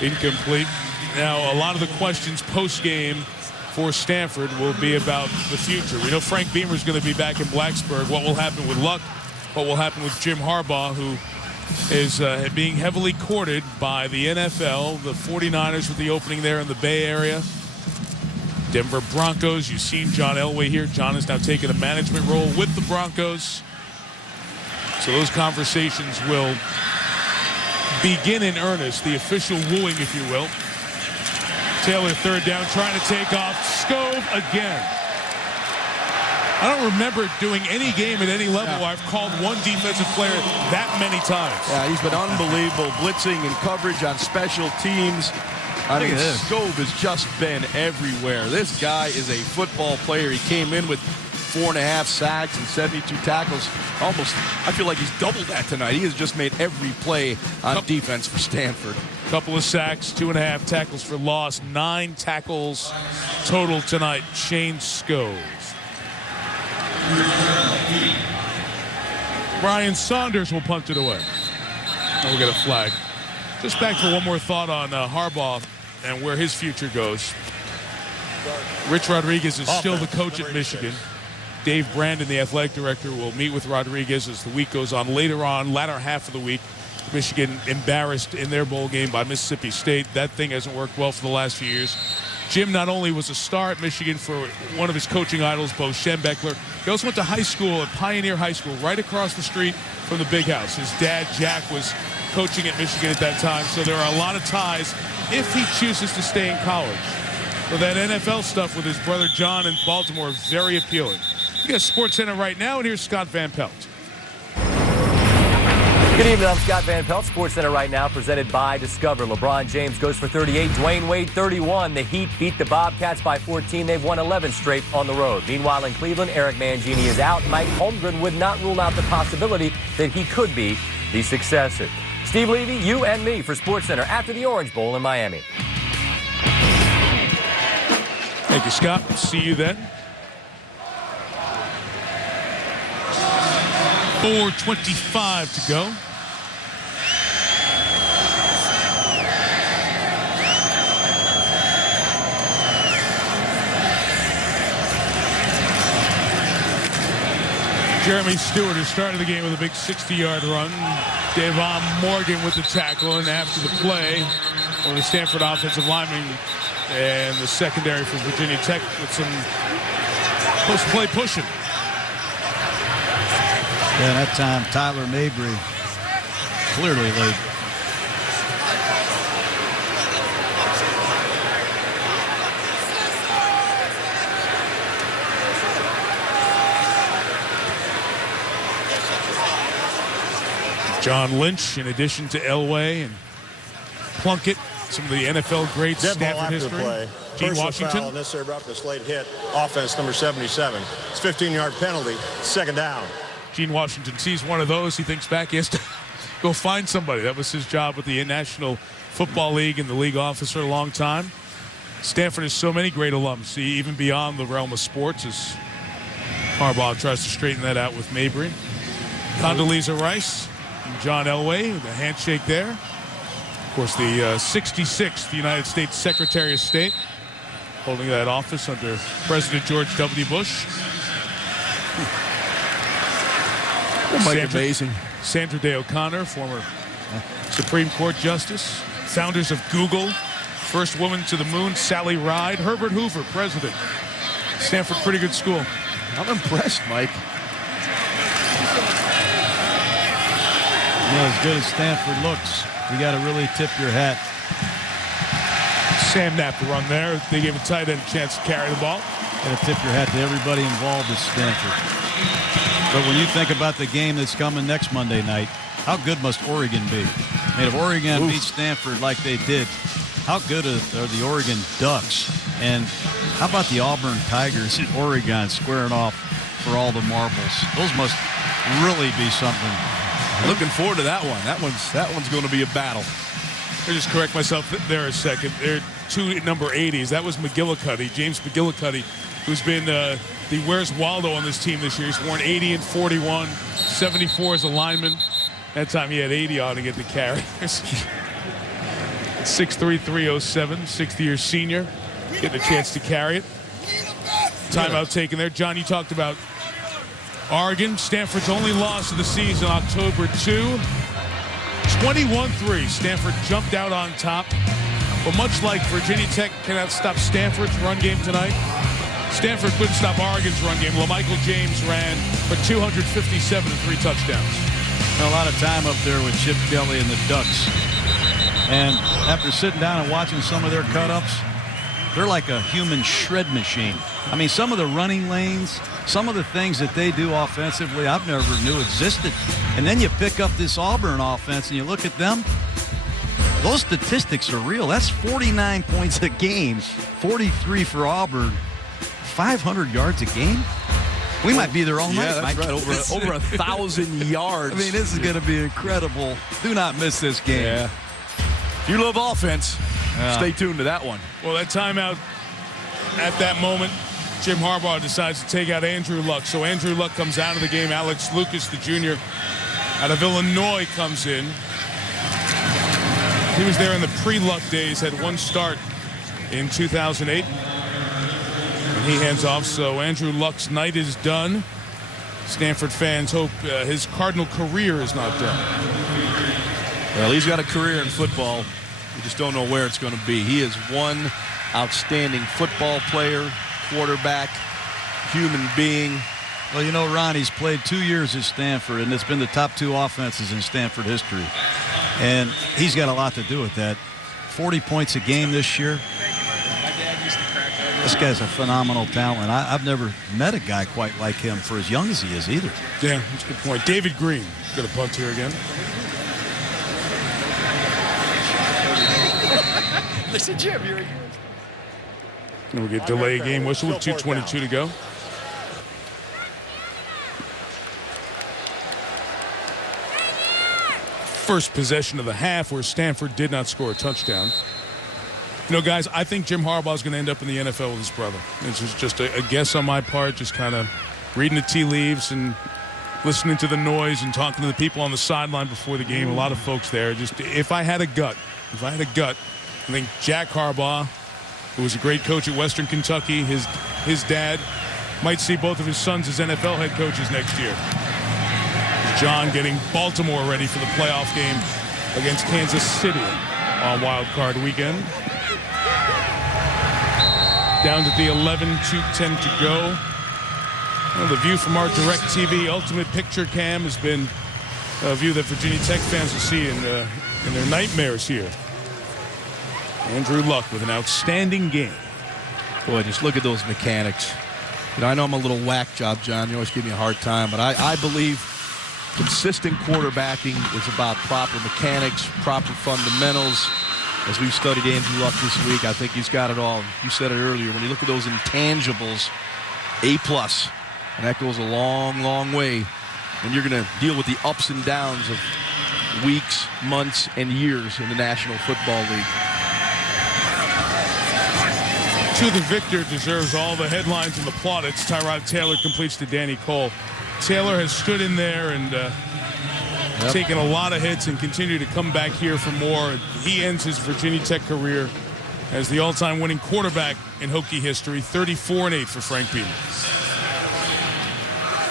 incomplete. Now, a lot of the questions post-game for Stanford will be about the future. We know Frank Beamer is going to be back in Blacksburg. What will happen with Luck? What will happen with Jim Harbaugh, who is being heavily courted by the NFL, the 49ers with the opening there in the Bay Area. Denver Broncos. You've seen John Elway here. John has now taken a management role with the Broncos. So those conversations will begin in earnest, the official wooing, if you will. Taylor, third down, trying to take off. Scove again. I don't remember doing any game at any level where I've called one defensive player that many times. Yeah, he's been unbelievable, blitzing and coverage on special teams. I mean, Scove has just been everywhere. This guy is a football player. He came in with 4.5 sacks and 72 tackles. Almost, I feel like he's doubled that tonight. He has just made every play on defense for Stanford. Couple of sacks, 2.5 tackles for loss, 9 tackles total tonight. Shane Scove. Brian Saunders will punt it away. And we'll get a flag. Just back for one more thought on Harbaugh and where his future goes. Rich Rodriguez is still the coach at Michigan. Dave Brandon, the athletic director, will meet with Rodriguez as the week goes on. Later on, latter half of the week, Michigan embarrassed in their bowl game by Mississippi State. That thing hasn't worked well for the last few years. Jim not only was a star at Michigan for one of his coaching idols, Bo Schembechler, he also went to high school at Pioneer High School, right across the street from the Big House. His dad, Jack, was coaching at Michigan at that time, so there are a lot of ties if he chooses to stay in college. So that NFL stuff with his brother John in Baltimore is very appealing. We got SportsCenter right now, and here's Scott Van Pelt. Good evening, I'm Scott Van Pelt. SportsCenter right now presented by Discover. LeBron James goes for 38, Dwayne Wade 31. The Heat beat the Bobcats by 14. They've won 11 straight on the road. Meanwhile, in Cleveland, Eric Mangini is out. Mike Holmgren would not rule out the possibility that he could be the successor. Steve Levy, you and me for SportsCenter after the Orange Bowl in Miami. Thank you, Scott. See you then. 4:25 to go. Jeremy Stewart has started the game with a big 60-yard run. Devon Morgan with the tackle, and after the play, one of the Stanford offensive linemen and the secondary for Virginia Tech with some post-play pushing. Yeah, that time Tyler Mabry clearly late. John Lynch, in addition to Elway and Plunkett, some of the NFL greats, Stanford history. Gene Washington. Foul, necessary rough, this late hit. Offense number 77. It's 15-yard penalty. Second down. Gene Washington sees one of those. He thinks back. He has to go find somebody. That was his job with the National Football League and the league office for a long time. Stanford has so many great alums, even beyond the realm of sports, as Harbaugh tries to straighten that out with Mabry. Condoleezza Rice and John Elway, the handshake there. Of course, the 66th United States Secretary of State, holding that office under President George W. Bush. Amazing. Sandra Day O'Connor, former Supreme Court Justice. Founders of Google. First woman to the moon, Sally Ride. Herbert Hoover, president. Stanford, pretty good school. I'm impressed, Mike. You know, as good as Stanford looks, you got to really tip your hat. Sam Knapp to run there. They gave a tight end a chance to carry the ball. Got to tip your hat to everybody involved at Stanford. But when you think about the game that's coming next Monday night, how good must Oregon be? I mean, if Oregon beats Stanford like they did, how good are the Oregon Ducks? And how about the Auburn Tigers in Oregon squaring off for all the marbles? Those must really be something. Looking forward to that one. That one's going to be a battle. I'll just correct myself there a second. There are two number 80s. That was McGillicuddy, James McGillicuddy, who's been the Where's Waldo on this team this year. He's worn 80 and 41, 74 as a lineman. That time he had 80 on to get the carry. 6'3", 307, 60-year senior, getting a chance to carry it. Timeout taken there. John, you talked about Oregon. Stanford's only loss of the season, October 2. 21-3. Stanford jumped out on top. Well, much like Virginia Tech cannot stop Stanford's run game tonight, Stanford couldn't stop Oregon's run game. LaMichael James ran for 257 and 3 touchdowns. A lot of time up there with Chip Kelly and the Ducks. And after sitting down and watching some of their cut-ups, they're like a human shred machine. I mean, some of the running lanes, some of the things that they do offensively, I've never knew existed. And then you pick up this Auburn offense and you look at them. Those statistics are real. That's 49 points a game, 43 for Auburn, 500 yards a game. We might be there all night. Yeah, that's right. Over 1,000 yards. I mean, this is going to be incredible. Do not miss this game. Yeah. If you love offense, stay tuned to that one. Well, that timeout, at that moment, Jim Harbaugh decides to take out Andrew Luck. So Andrew Luck comes out of the game. Alex Lucas, the junior, out of Illinois, comes in. He was there in the pre-Luck days, had one start in 2008. And he hands off, so Andrew Luck's night is done. Stanford fans hope his Cardinal career is not done. Well, he's got a career in football. We just don't know where it's going to be. He is one outstanding football player, quarterback, human being. Well, you know, Ron, he's played 2 years at Stanford, and it's been the top 2 offenses in Stanford history. And he's got a lot to do with that. 40 points a game this year. This guy's a phenomenal talent. I've never met a guy quite like him for as young as he is either. Yeah, that's a good point. David Green got a punt here again. Listen, Jim, you're And we get delay game whistle with 2:22 to go. First possession of the half where Stanford did not score a touchdown. You know, guys, I think Jim Harbaugh is going to end up in the NFL with his brother. It's just a guess on my part, just kind of reading the tea leaves and listening to the noise and talking to the people on the sideline before the game. A lot of folks there. Just if I had a gut, I think Jack Harbaugh, who was a great coach at Western Kentucky, his dad might see both of his sons as NFL head coaches next year. John getting Baltimore ready for the playoff game against Kansas City on Wild Card weekend. Down to the 11, 2:10 to go. Well, the view from our DirecTV Ultimate Picture Cam has been a view that Virginia Tech fans will see in their nightmares here. Andrew Luck with an outstanding game. Boy, just look at those mechanics. You know, I know I'm a little whack job, John. You always give me a hard time, but I believe consistent quarterbacking is about proper mechanics, proper fundamentals. As we've studied Andrew Luck this week, I think he's got it all. You said it earlier. When you look at those intangibles, A+, and that goes a long, long way. And you're going to deal with the ups and downs of weeks, months, and years in the National Football League. To the victor deserves all the headlines and the plaudits. Tyrod Taylor completes to Danny Cole. Taylor has stood in there and taken a lot of hits and continued to come back here for more. He ends his Virginia Tech career as the all-time winning quarterback in Hokie history, 34-8 for Frank Beamer.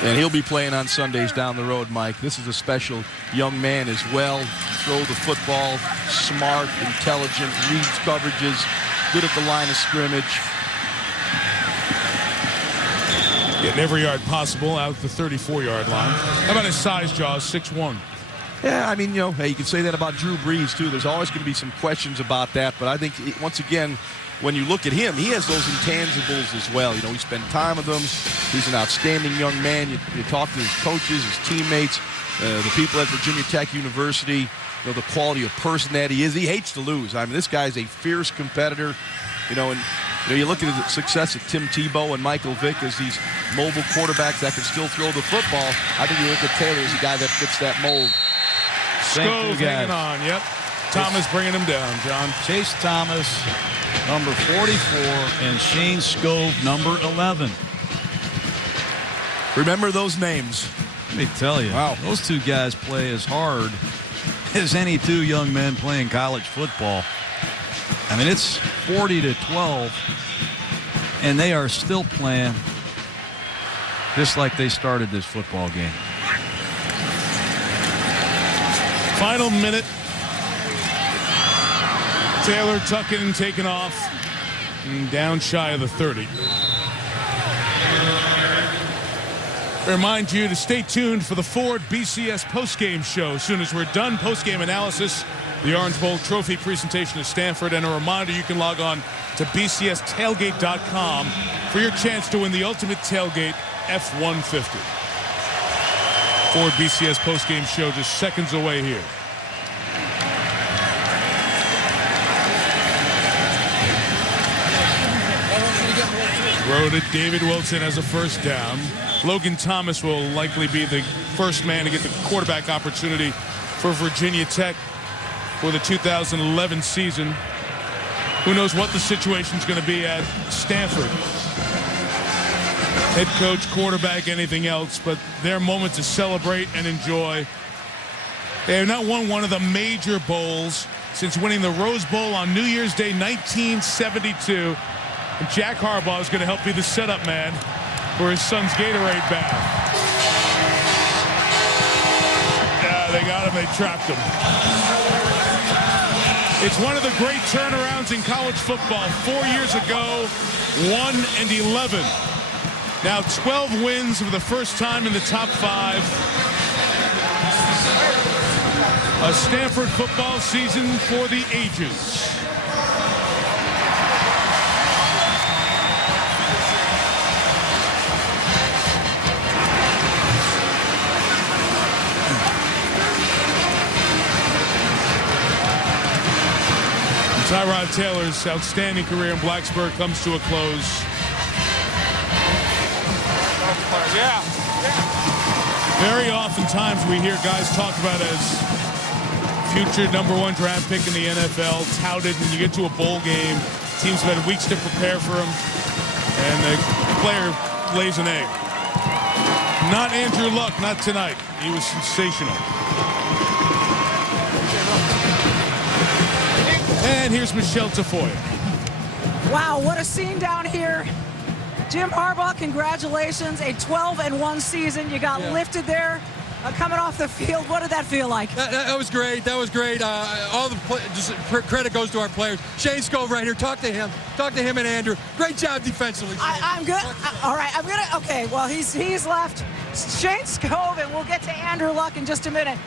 And he'll be playing on Sundays down the road, Mike. This is a special young man as well. Throw the football, smart, intelligent, reads coverages, good at the line of scrimmage. Getting every yard possible out the 34-yard line. How about his size, Jaws? 6'1". Yeah, I mean, you know, hey, you can say that about Drew Brees, too. There's always going to be some questions about that. But I think, once again, when you look at him, he has those intangibles as well. You know, he spent time with them. He's an outstanding young man. You talk to his coaches, his teammates, the people at Virginia Tech University, you know, the quality of person that he is. He hates to lose. I mean, this guy's a fierce competitor, you know, and you look at the success of Tim Tebow and Michael Vick as these mobile quarterbacks that can still throw the football. I think you look at Taylor as a guy that fits that mold. Skove hanging on, yep. Thomas bringing him down, John. Chase Thomas, number 44, and Shane Skove, number 11. Remember those names. Let me tell you, wow, those two guys play as hard as any two young men playing college football. I mean, it's 40-12, and they are still playing just like they started this football game. Final minute. Taylor tucking and taking off. And down shy of the 30. I remind you to stay tuned for the Ford BCS postgame show. As soon as we're done postgame analysis, the Orange Bowl trophy presentation at Stanford. And a reminder, you can log on to bcstailgate.com for your chance to win the ultimate tailgate F-150. Ford BCS postgame show just seconds away here. Throw to David Wilson as a first down. Logan Thomas will likely be the first man to get the quarterback opportunity for Virginia Tech for the 2011 season. Who knows what the situation's going to be at Stanford. Head coach, quarterback, anything else, but their moment to celebrate and enjoy. They have not won one of the major bowls since winning the Rose Bowl on New Year's Day 1972. And Jack Harbaugh is going to help be the setup man for his son's Gatorade bath. Yeah, they got him. They trapped him. It's one of the great turnarounds in college football. 4 years ago, 1-11. Now 12 wins for the first time in the top 5. A Stanford football season for the ages. Tyrod Taylor's outstanding career in Blacksburg comes to a close. Yeah. Very oftentimes we hear guys talk about as future #1 draft pick in the NFL, touted, and you get to a bowl game, teams have had weeks to prepare for him, and the player lays an egg. Not Andrew Luck, not tonight. He was sensational. And here's Michelle Tafoya. Wow, what a scene down here. Jim Harbaugh, congratulations. A 12-1 season. You got lifted there coming off the field. What did that feel like? That was great. That was great. All the credit goes to our players. Shane Scove right here. Talk to him. Talk to him and Andrew. Great job defensively. I'm good. All right, I'm gonna. Okay, well he's left. Shane Scove, and we'll get to Andrew Luck in just a minute.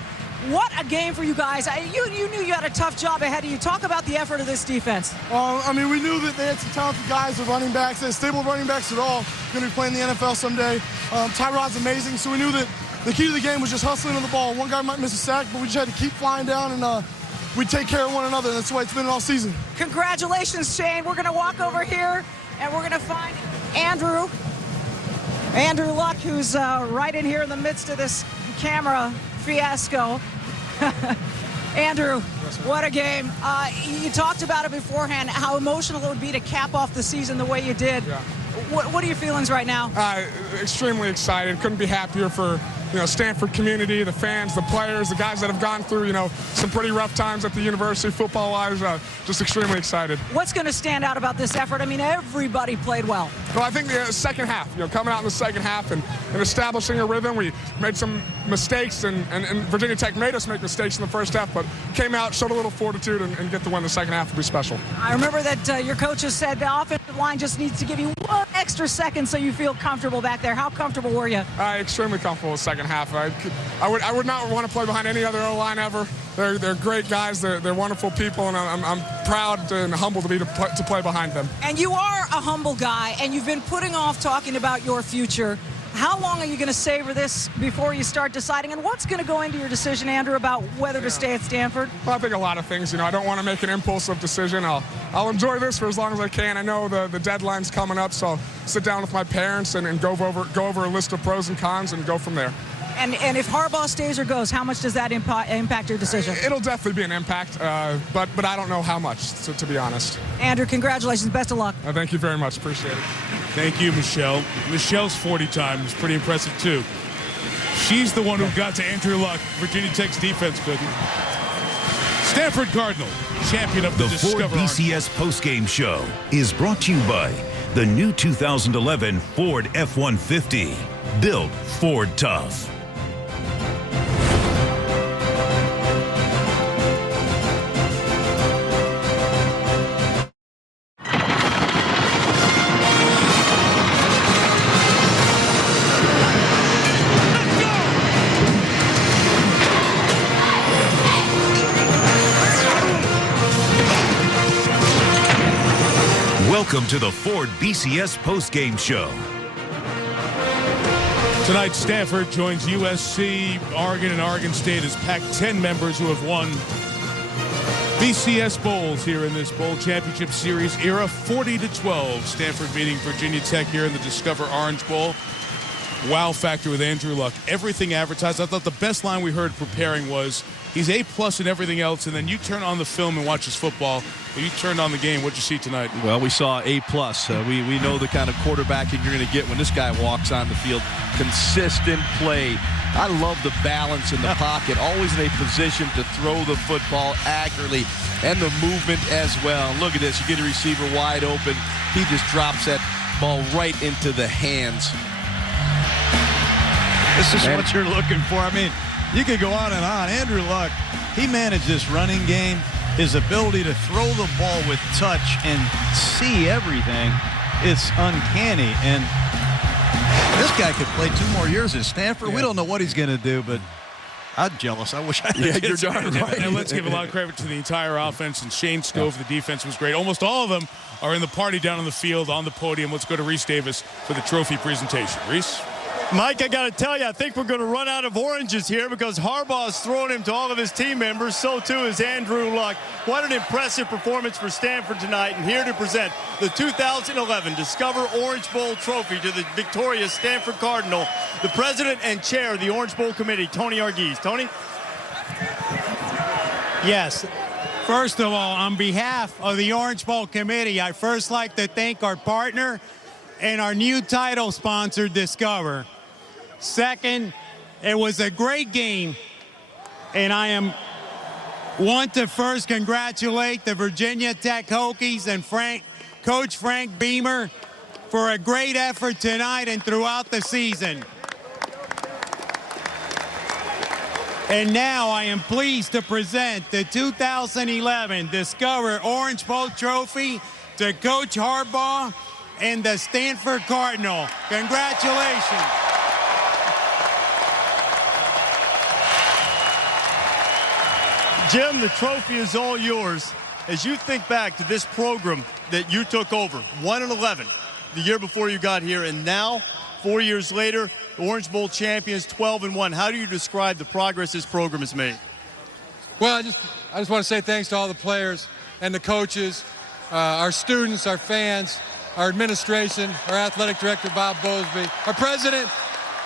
What a game for you guys. You knew you had a tough job ahead of you. Talk about the effort of this defense. I mean, we knew that they had some talented guys with running backs. They had stable running backs at all. Going to be playing in the NFL someday. Tyrod's amazing, so we knew that the key to the game was just hustling on the ball. One guy might miss a sack, but we just had to keep flying down, and we take care of one another. That's the way it's been all season. Congratulations, Shane. We're going to walk over here, and we're going to find Andrew Luck, who's right in here in the midst of this camera fiasco. Andrew, what a game. You talked about it beforehand, how emotional it would be to cap off the season the way you did. Yeah. What are your feelings right now? Extremely excited. Couldn't be happier for Stanford community, the fans, the players, the guys that have gone through some pretty rough times at the university football-wise. Just extremely excited. What's going to stand out about this effort? I mean, everybody played well. Well, I think the second half, coming out in the second half and establishing a rhythm. We made some mistakes, and Virginia Tech made us make mistakes in the first half, but came out, showed a little fortitude, and get the win the second half will be special. I remember that your coaches said the offensive line just needs to give you one extra second so you feel comfortable back there. How comfortable were you? Extremely comfortable the second half. I would not want to play behind any other O-line ever. They're great guys. They're wonderful people, and I'm proud and humbled to play behind them. And you are a humble guy, and you've been putting off talking about your future. How long are you going to savor this before you start deciding? And what's going to go into your decision, Andrew, about whether to stay at Stanford? Well, I think a lot of things. I don't want to make an impulsive decision. I'll enjoy this for as long as I can. I know the deadline's coming up, so I'll sit down with my parents and go over a list of pros and cons and go from there. And if Harbaugh stays or goes, how much does that impact your decision? It'll definitely be an impact, but I don't know how much, to be honest. Andrew, congratulations. Best of luck. Thank you very much. Appreciate it. Thank you, Michelle. Michelle's 40 time was pretty impressive, too. She's the one who got to Andrew Luck. Virginia Tech's defense couldn't. Stanford Cardinal, champion of the Ford BCS postgame show is brought to you by the new 2011 Ford F-150. Built Ford Tough. Welcome to the Ford BCS postgame show. Tonight, Stanford joins USC, Oregon, and Oregon State as Pac-10 members who have won BCS Bowls here in this Bowl Championship Series era, 40-12. Stanford beating Virginia Tech here in the Discover Orange Bowl. Wow factor with Andrew Luck. Everything advertised. I thought the best line we heard preparing was, he's A+ in everything else, and then you turn on the film and watch his football. When you turned on the game, what'd you see tonight? Well, we saw A+. We know the kind of quarterbacking you're going to get when this guy walks on the field. Consistent play. I love the balance in the pocket. Always in a position to throw the football accurately, and the movement as well. Look at this. You get a receiver wide open. He just drops that ball right into the hands. This is what you're looking for. I mean, you could go on and on. Andrew Luck, he managed this running game. His ability to throw the ball with touch and see everything, it's uncanny. And this guy could play 2 more years at Stanford. Yeah. We don't know what he's going to do, but I'm jealous. I wish I had you're darn right. And let's give a lot of credit to the entire offense. And Shane Scove, the defense, was great. Almost all of them are in the party down on the field, on the podium. Let's go to Reese Davis for the trophy presentation. Reese? Mike, I got to tell you, I think we're going to run out of oranges here because Harbaugh's throwing him to all of his team members. So, too, is Andrew Luck. What an impressive performance for Stanford tonight. And here to present the 2011 Discover Orange Bowl trophy to the victorious Stanford Cardinal, the president and chair of the Orange Bowl Committee, Tony Argyes. Tony? Yes. First of all, on behalf of the Orange Bowl Committee, I'd first like to thank our partner and our new title sponsor, Discover. Second, it was a great game, and I want to first congratulate the Virginia Tech Hokies and Coach Frank Beamer for a great effort tonight and throughout the season. And now I am pleased to present the 2011 Discover Orange Bowl Trophy to Coach Harbaugh and the Stanford Cardinal. Congratulations. Jim, the trophy is all yours. As you think back to this program that you took over, 1-11, the year before you got here, and now, 4 years later, the Orange Bowl champions, 12-1. How do you describe the progress this program has made? Well, I just want to say thanks to all the players and the coaches, our students, our fans, our administration, our athletic director, Bob Bowlesby, our president,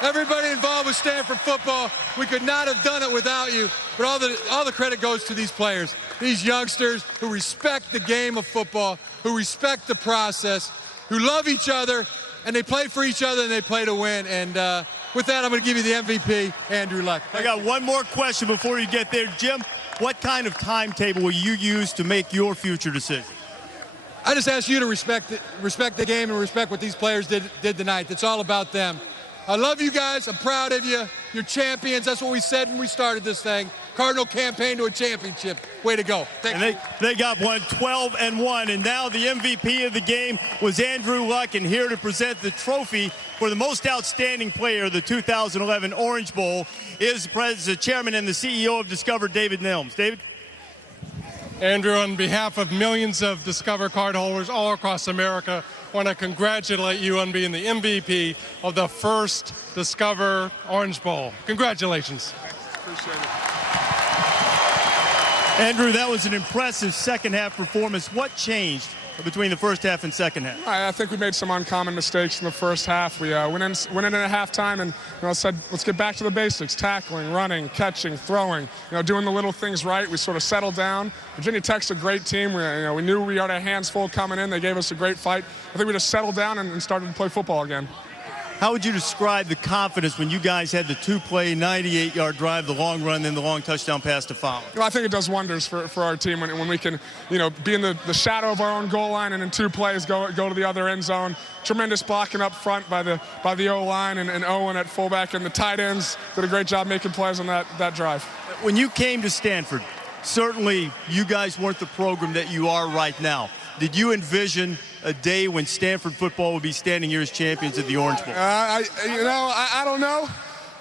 everybody involved with Stanford football. We could not have done it without you. But all the credit goes to these players, these youngsters who respect the game of football, who respect the process, who love each other, and they play for each other and they play to win. And with that, I'm going to give you the MVP, Andrew Luck. I got one more question before you get there. Jim, what kind of timetable will you use to make your future decision? I just ask you to respect the game and respect what these players did tonight. It's all about them. I love you guys. I'm proud of you. You're champions. That's what we said when we started this thing. Cardinal campaign to a championship. Way to go. Thank you. They got one, 12-1. And now the MVP of the game was Andrew Luck. And here to present the trophy for the most outstanding player of the 2011 Orange Bowl is the chairman and the CEO of Discover, David Nelms. David? Andrew, on behalf of millions of Discover card holders all across America, I want to congratulate you on being the MVP of the first Discover Orange Bowl. Congratulations. Appreciate it. Andrew, that was an impressive second-half performance. What changed between the first half and second half? I think we made some uncommon mistakes in the first half. We went in at halftime and said, let's get back to the basics: tackling, running, catching, throwing. Doing the little things right. We sort of settled down. Virginia Tech's a great team. We knew we had our hands full coming in. They gave us a great fight. I think we just settled down and started to play football again. How would you describe the confidence when you guys had the 2-play, 98-yard drive, the long run, then the long touchdown pass to follow? I think it does wonders for our team when we can, be in the shadow of our own goal line and in 2 plays go to the other end zone. Tremendous blocking up front by the O-line and Owen at fullback, and the tight ends did a great job making plays on that drive. When you came to Stanford, certainly you guys weren't the program that you are right now. Did you envision a day when Stanford football would be standing here as champions at the Orange Bowl? I don't know.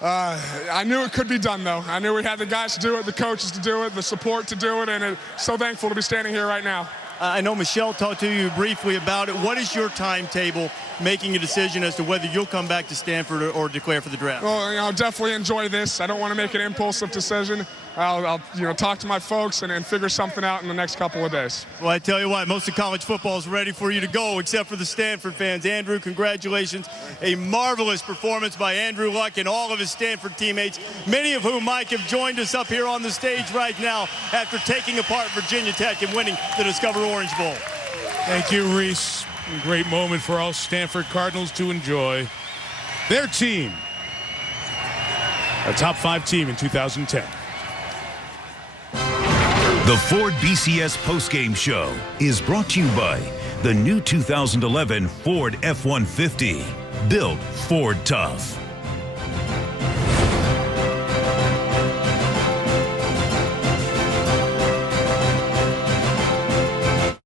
I knew it could be done, though. I knew we had the guys to do it, the coaches to do it, the support to do it, and so thankful to be standing here right now. I know Michelle talked to you briefly about it. What is your timetable making a decision as to whether you'll come back to Stanford or declare for the draft? Well, I'll definitely enjoy this. I don't want to make an impulsive decision. I'll talk to my folks and figure something out in the next couple of days. Well, I tell you what, most of college football is ready for you to go, except for the Stanford fans. Andrew, congratulations. A marvelous performance by Andrew Luck and all of his Stanford teammates, many of whom, Mike, have joined us up here on the stage right now after taking apart Virginia Tech and winning the Discover Orange Bowl. Thank you, Reese. A great moment for all Stanford Cardinals to enjoy. Their team, a top 5 team in 2010. The Ford BCS postgame show is brought to you by the new 2011 Ford F-150. Built Ford Tough.